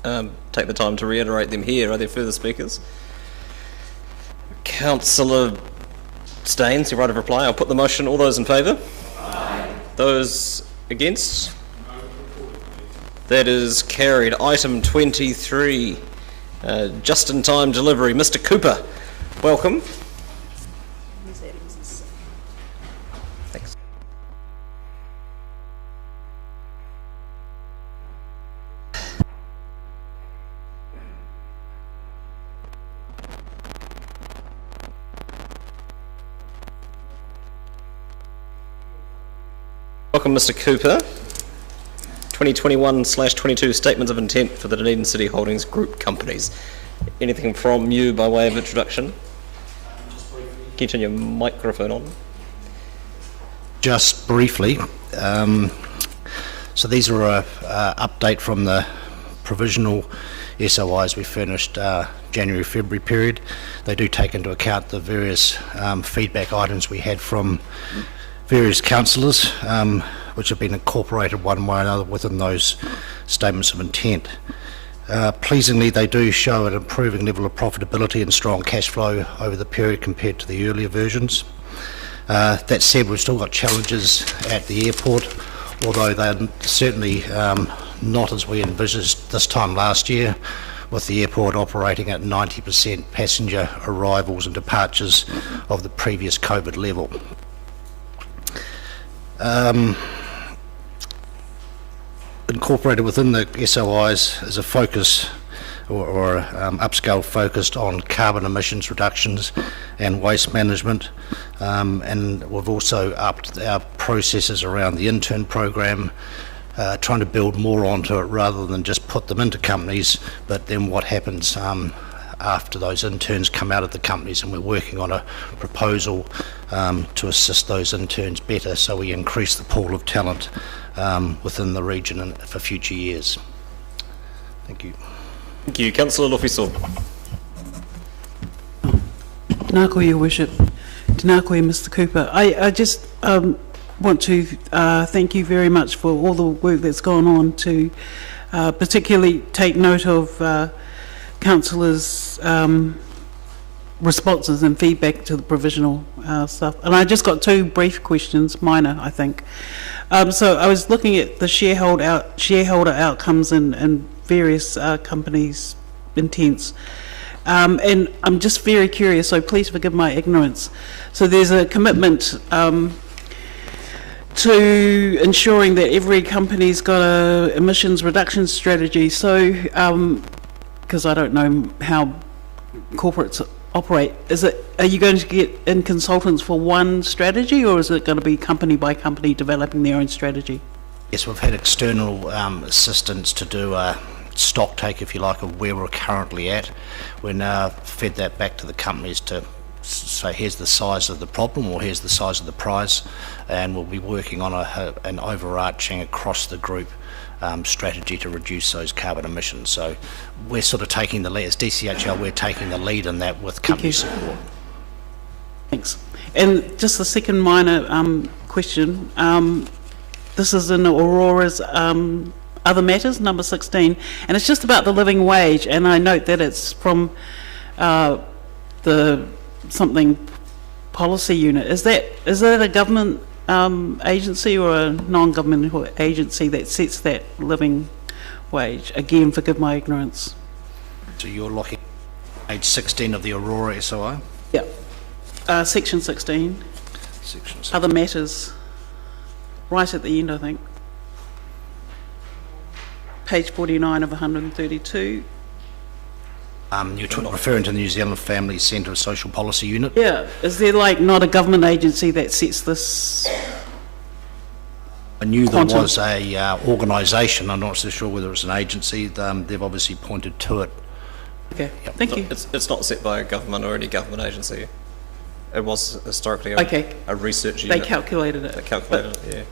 won't take the time to reiterate them here. Are there further speakers? Councillor Staines, your right of reply. I'll put the motion. All those in favour? Aye. Those against? No. That is carried. Item 23, just-in-time delivery. Mr. Cooper, welcome. Welcome, Mr. Cooper. 2021/22 Statements of Intent for the Dunedin City Holdings Group Companies. Anything from you by way of introduction? Can you turn your microphone on? Just briefly. So these are an update from the provisional SOIs we furnished January-February period. They do take into account the various feedback items we had from various councillors, which have been incorporated one way or another within those statements of intent. Pleasingly, they do show an improving level of profitability and strong cash flow over the period compared to the earlier versions. That said, we've still got challenges at the airport, although they're certainly not as we envisaged this time last year, with the airport operating at 90% passenger arrivals and departures of the previous COVID level. Incorporated within the SOIs is a focus or upscale focused on carbon emissions reductions and waste management, and we've also upped our processes around the intern program, trying to build more onto it rather than just put them into companies, but then what happens after those interns come out of the companies, and we're working on a proposal to assist those interns better so we increase the pool of talent within the region and for future years. Thank you. Thank you. Councillor Lofiso. Tēnā koe, Your Worship. Tēnā koe, Mr. Cooper. I just want to thank you very much for all the work that's gone on to particularly take note of councillors' responses and feedback to the provisional stuff. And I just got two brief questions, minor, I think. So I was looking at the shareholder outcomes in various companies' intents. And I'm just very curious, so please forgive my ignorance. So there's a commitment to ensuring that every company's got a emissions reduction strategy. So, because I don't know how corporates operate? Are you going to get in consultants for one strategy, or is it going to be company by company developing their own strategy? Yes, we've had external assistance to do a stock take, if you like, of where we're currently at. We now fed that back to the companies to say, here's the size of the problem, or here's the size of the prize, and we'll be working on an overarching across the group strategy to reduce those carbon emissions. So we're sort of taking the lead, as DCHL, we're taking the lead in that with company support. Thanks. And just the second minor question, this is in Aurora's other matters, number 16, and it's just about the living wage, and I note that it's from the something policy unit. Is that a government agency or a non-governmental agency that sets that living wage? Again, forgive my ignorance. So you're looking at page 16 of the Aurora SOI? Yeah. Section 16. Section 16. Other matters. Right at the end, I think. Page 49 of 132. You're referring to the New Zealand Family Centre Social Policy Unit? Yeah. Is there not a government agency that sets this? I knew there was a organisation. I'm not so sure whether it's an agency. They've obviously pointed to it. Okay, thank you. It's not set by a government or any government agency. It was historically a research unit. They calculated it. They calculated it,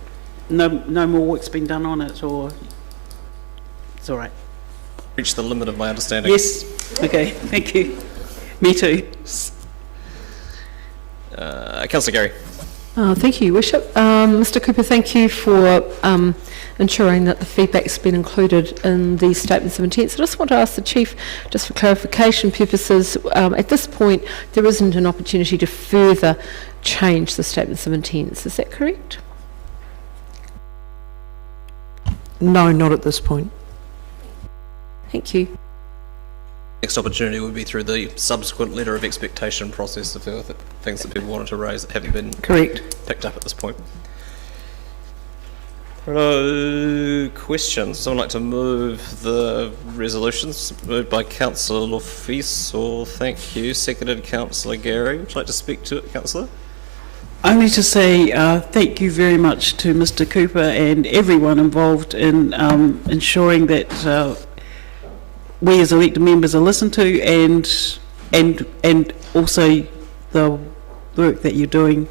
yeah. No more work's been done on it, or it's all right. Reached the limit of my understanding. Yes. Okay. Thank you. Me too. Councillor Gary. Thank you, Your Worship. Mr Cooper, thank you for ensuring that the feedback's been included in the statements of intents. I just want to ask the Chief, just for clarification purposes, at this point there isn't an opportunity to further change the statements of intents. Is that correct? No, not at this point. Thank you. Next opportunity would be through the subsequent letter of expectation process if there were things that people wanted to raise that haven't been picked up at this point. Questions? Someone like to move the resolutions? Moved by Councillor Lofis, thank you. Seconded Councillor Gary. Would you like to speak to it, Councillor? Only to say thank you very much to Mr Cooper and everyone involved in ensuring that we as elected members are listened to, and also the work that you're doing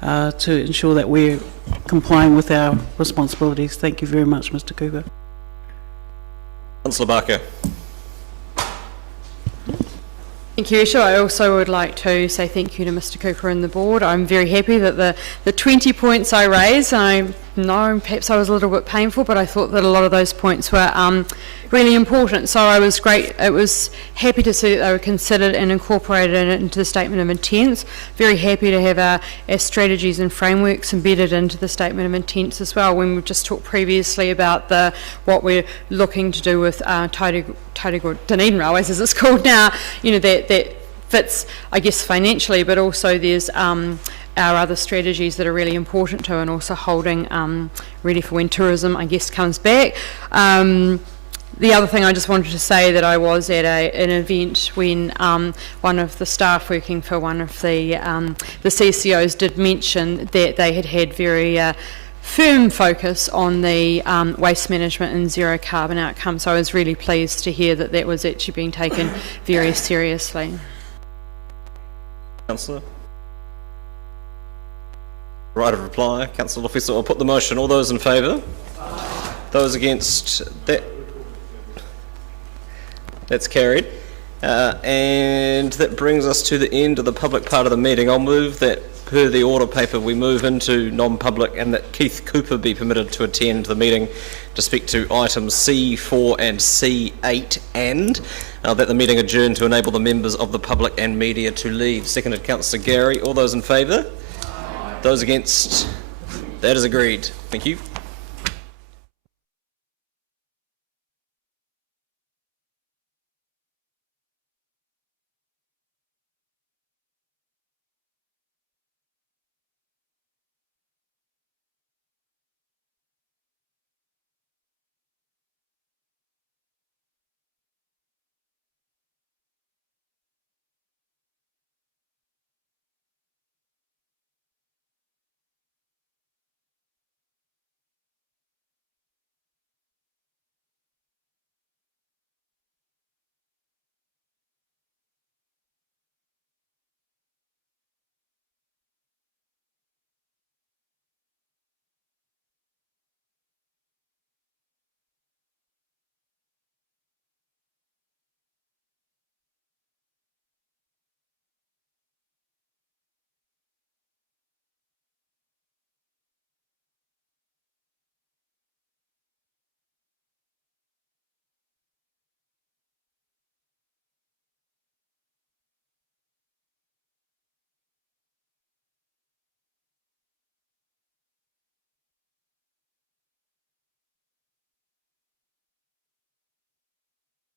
to ensure that we're complying with our responsibilities. Thank you very much, Mr Cooper. Councillor Barker. Thank you, Isha. I also would like to say thank you to Mr Cooper and the board. I'm very happy that the 20 points I raised, I know perhaps I was a little bit painful, but I thought that a lot of those points were really important. So I was happy to see that they were considered and incorporated into the statement of intents. Very happy to have our strategies and frameworks embedded into the statement of intents as well. When we've just talked previously about what we're looking to do with Dunedin Railways, as it's called now, that fits, I guess, financially, but also there's our other strategies that are really important to, and also holding ready for when tourism, I guess, comes back. The other thing I just wanted to say, that I was at an event when one of the staff working for one of the CCOs did mention that they had very firm focus on the waste management and zero carbon outcomes. So I was really pleased to hear that was actually being taken very seriously. Councillor? Right of reply. Councillor Officer, I'll put the motion. All those in favour? Those against? That's carried. And that brings us to the end of the public part of the meeting. I'll move that, per the order paper, we move into non-public, and that Keith Cooper be permitted to attend the meeting to speak to items C4 and C8, and that the meeting adjourn to enable the members of the public and media to leave. Seconded Councillor Gary. All those in favour? Those against? That is agreed. Thank you.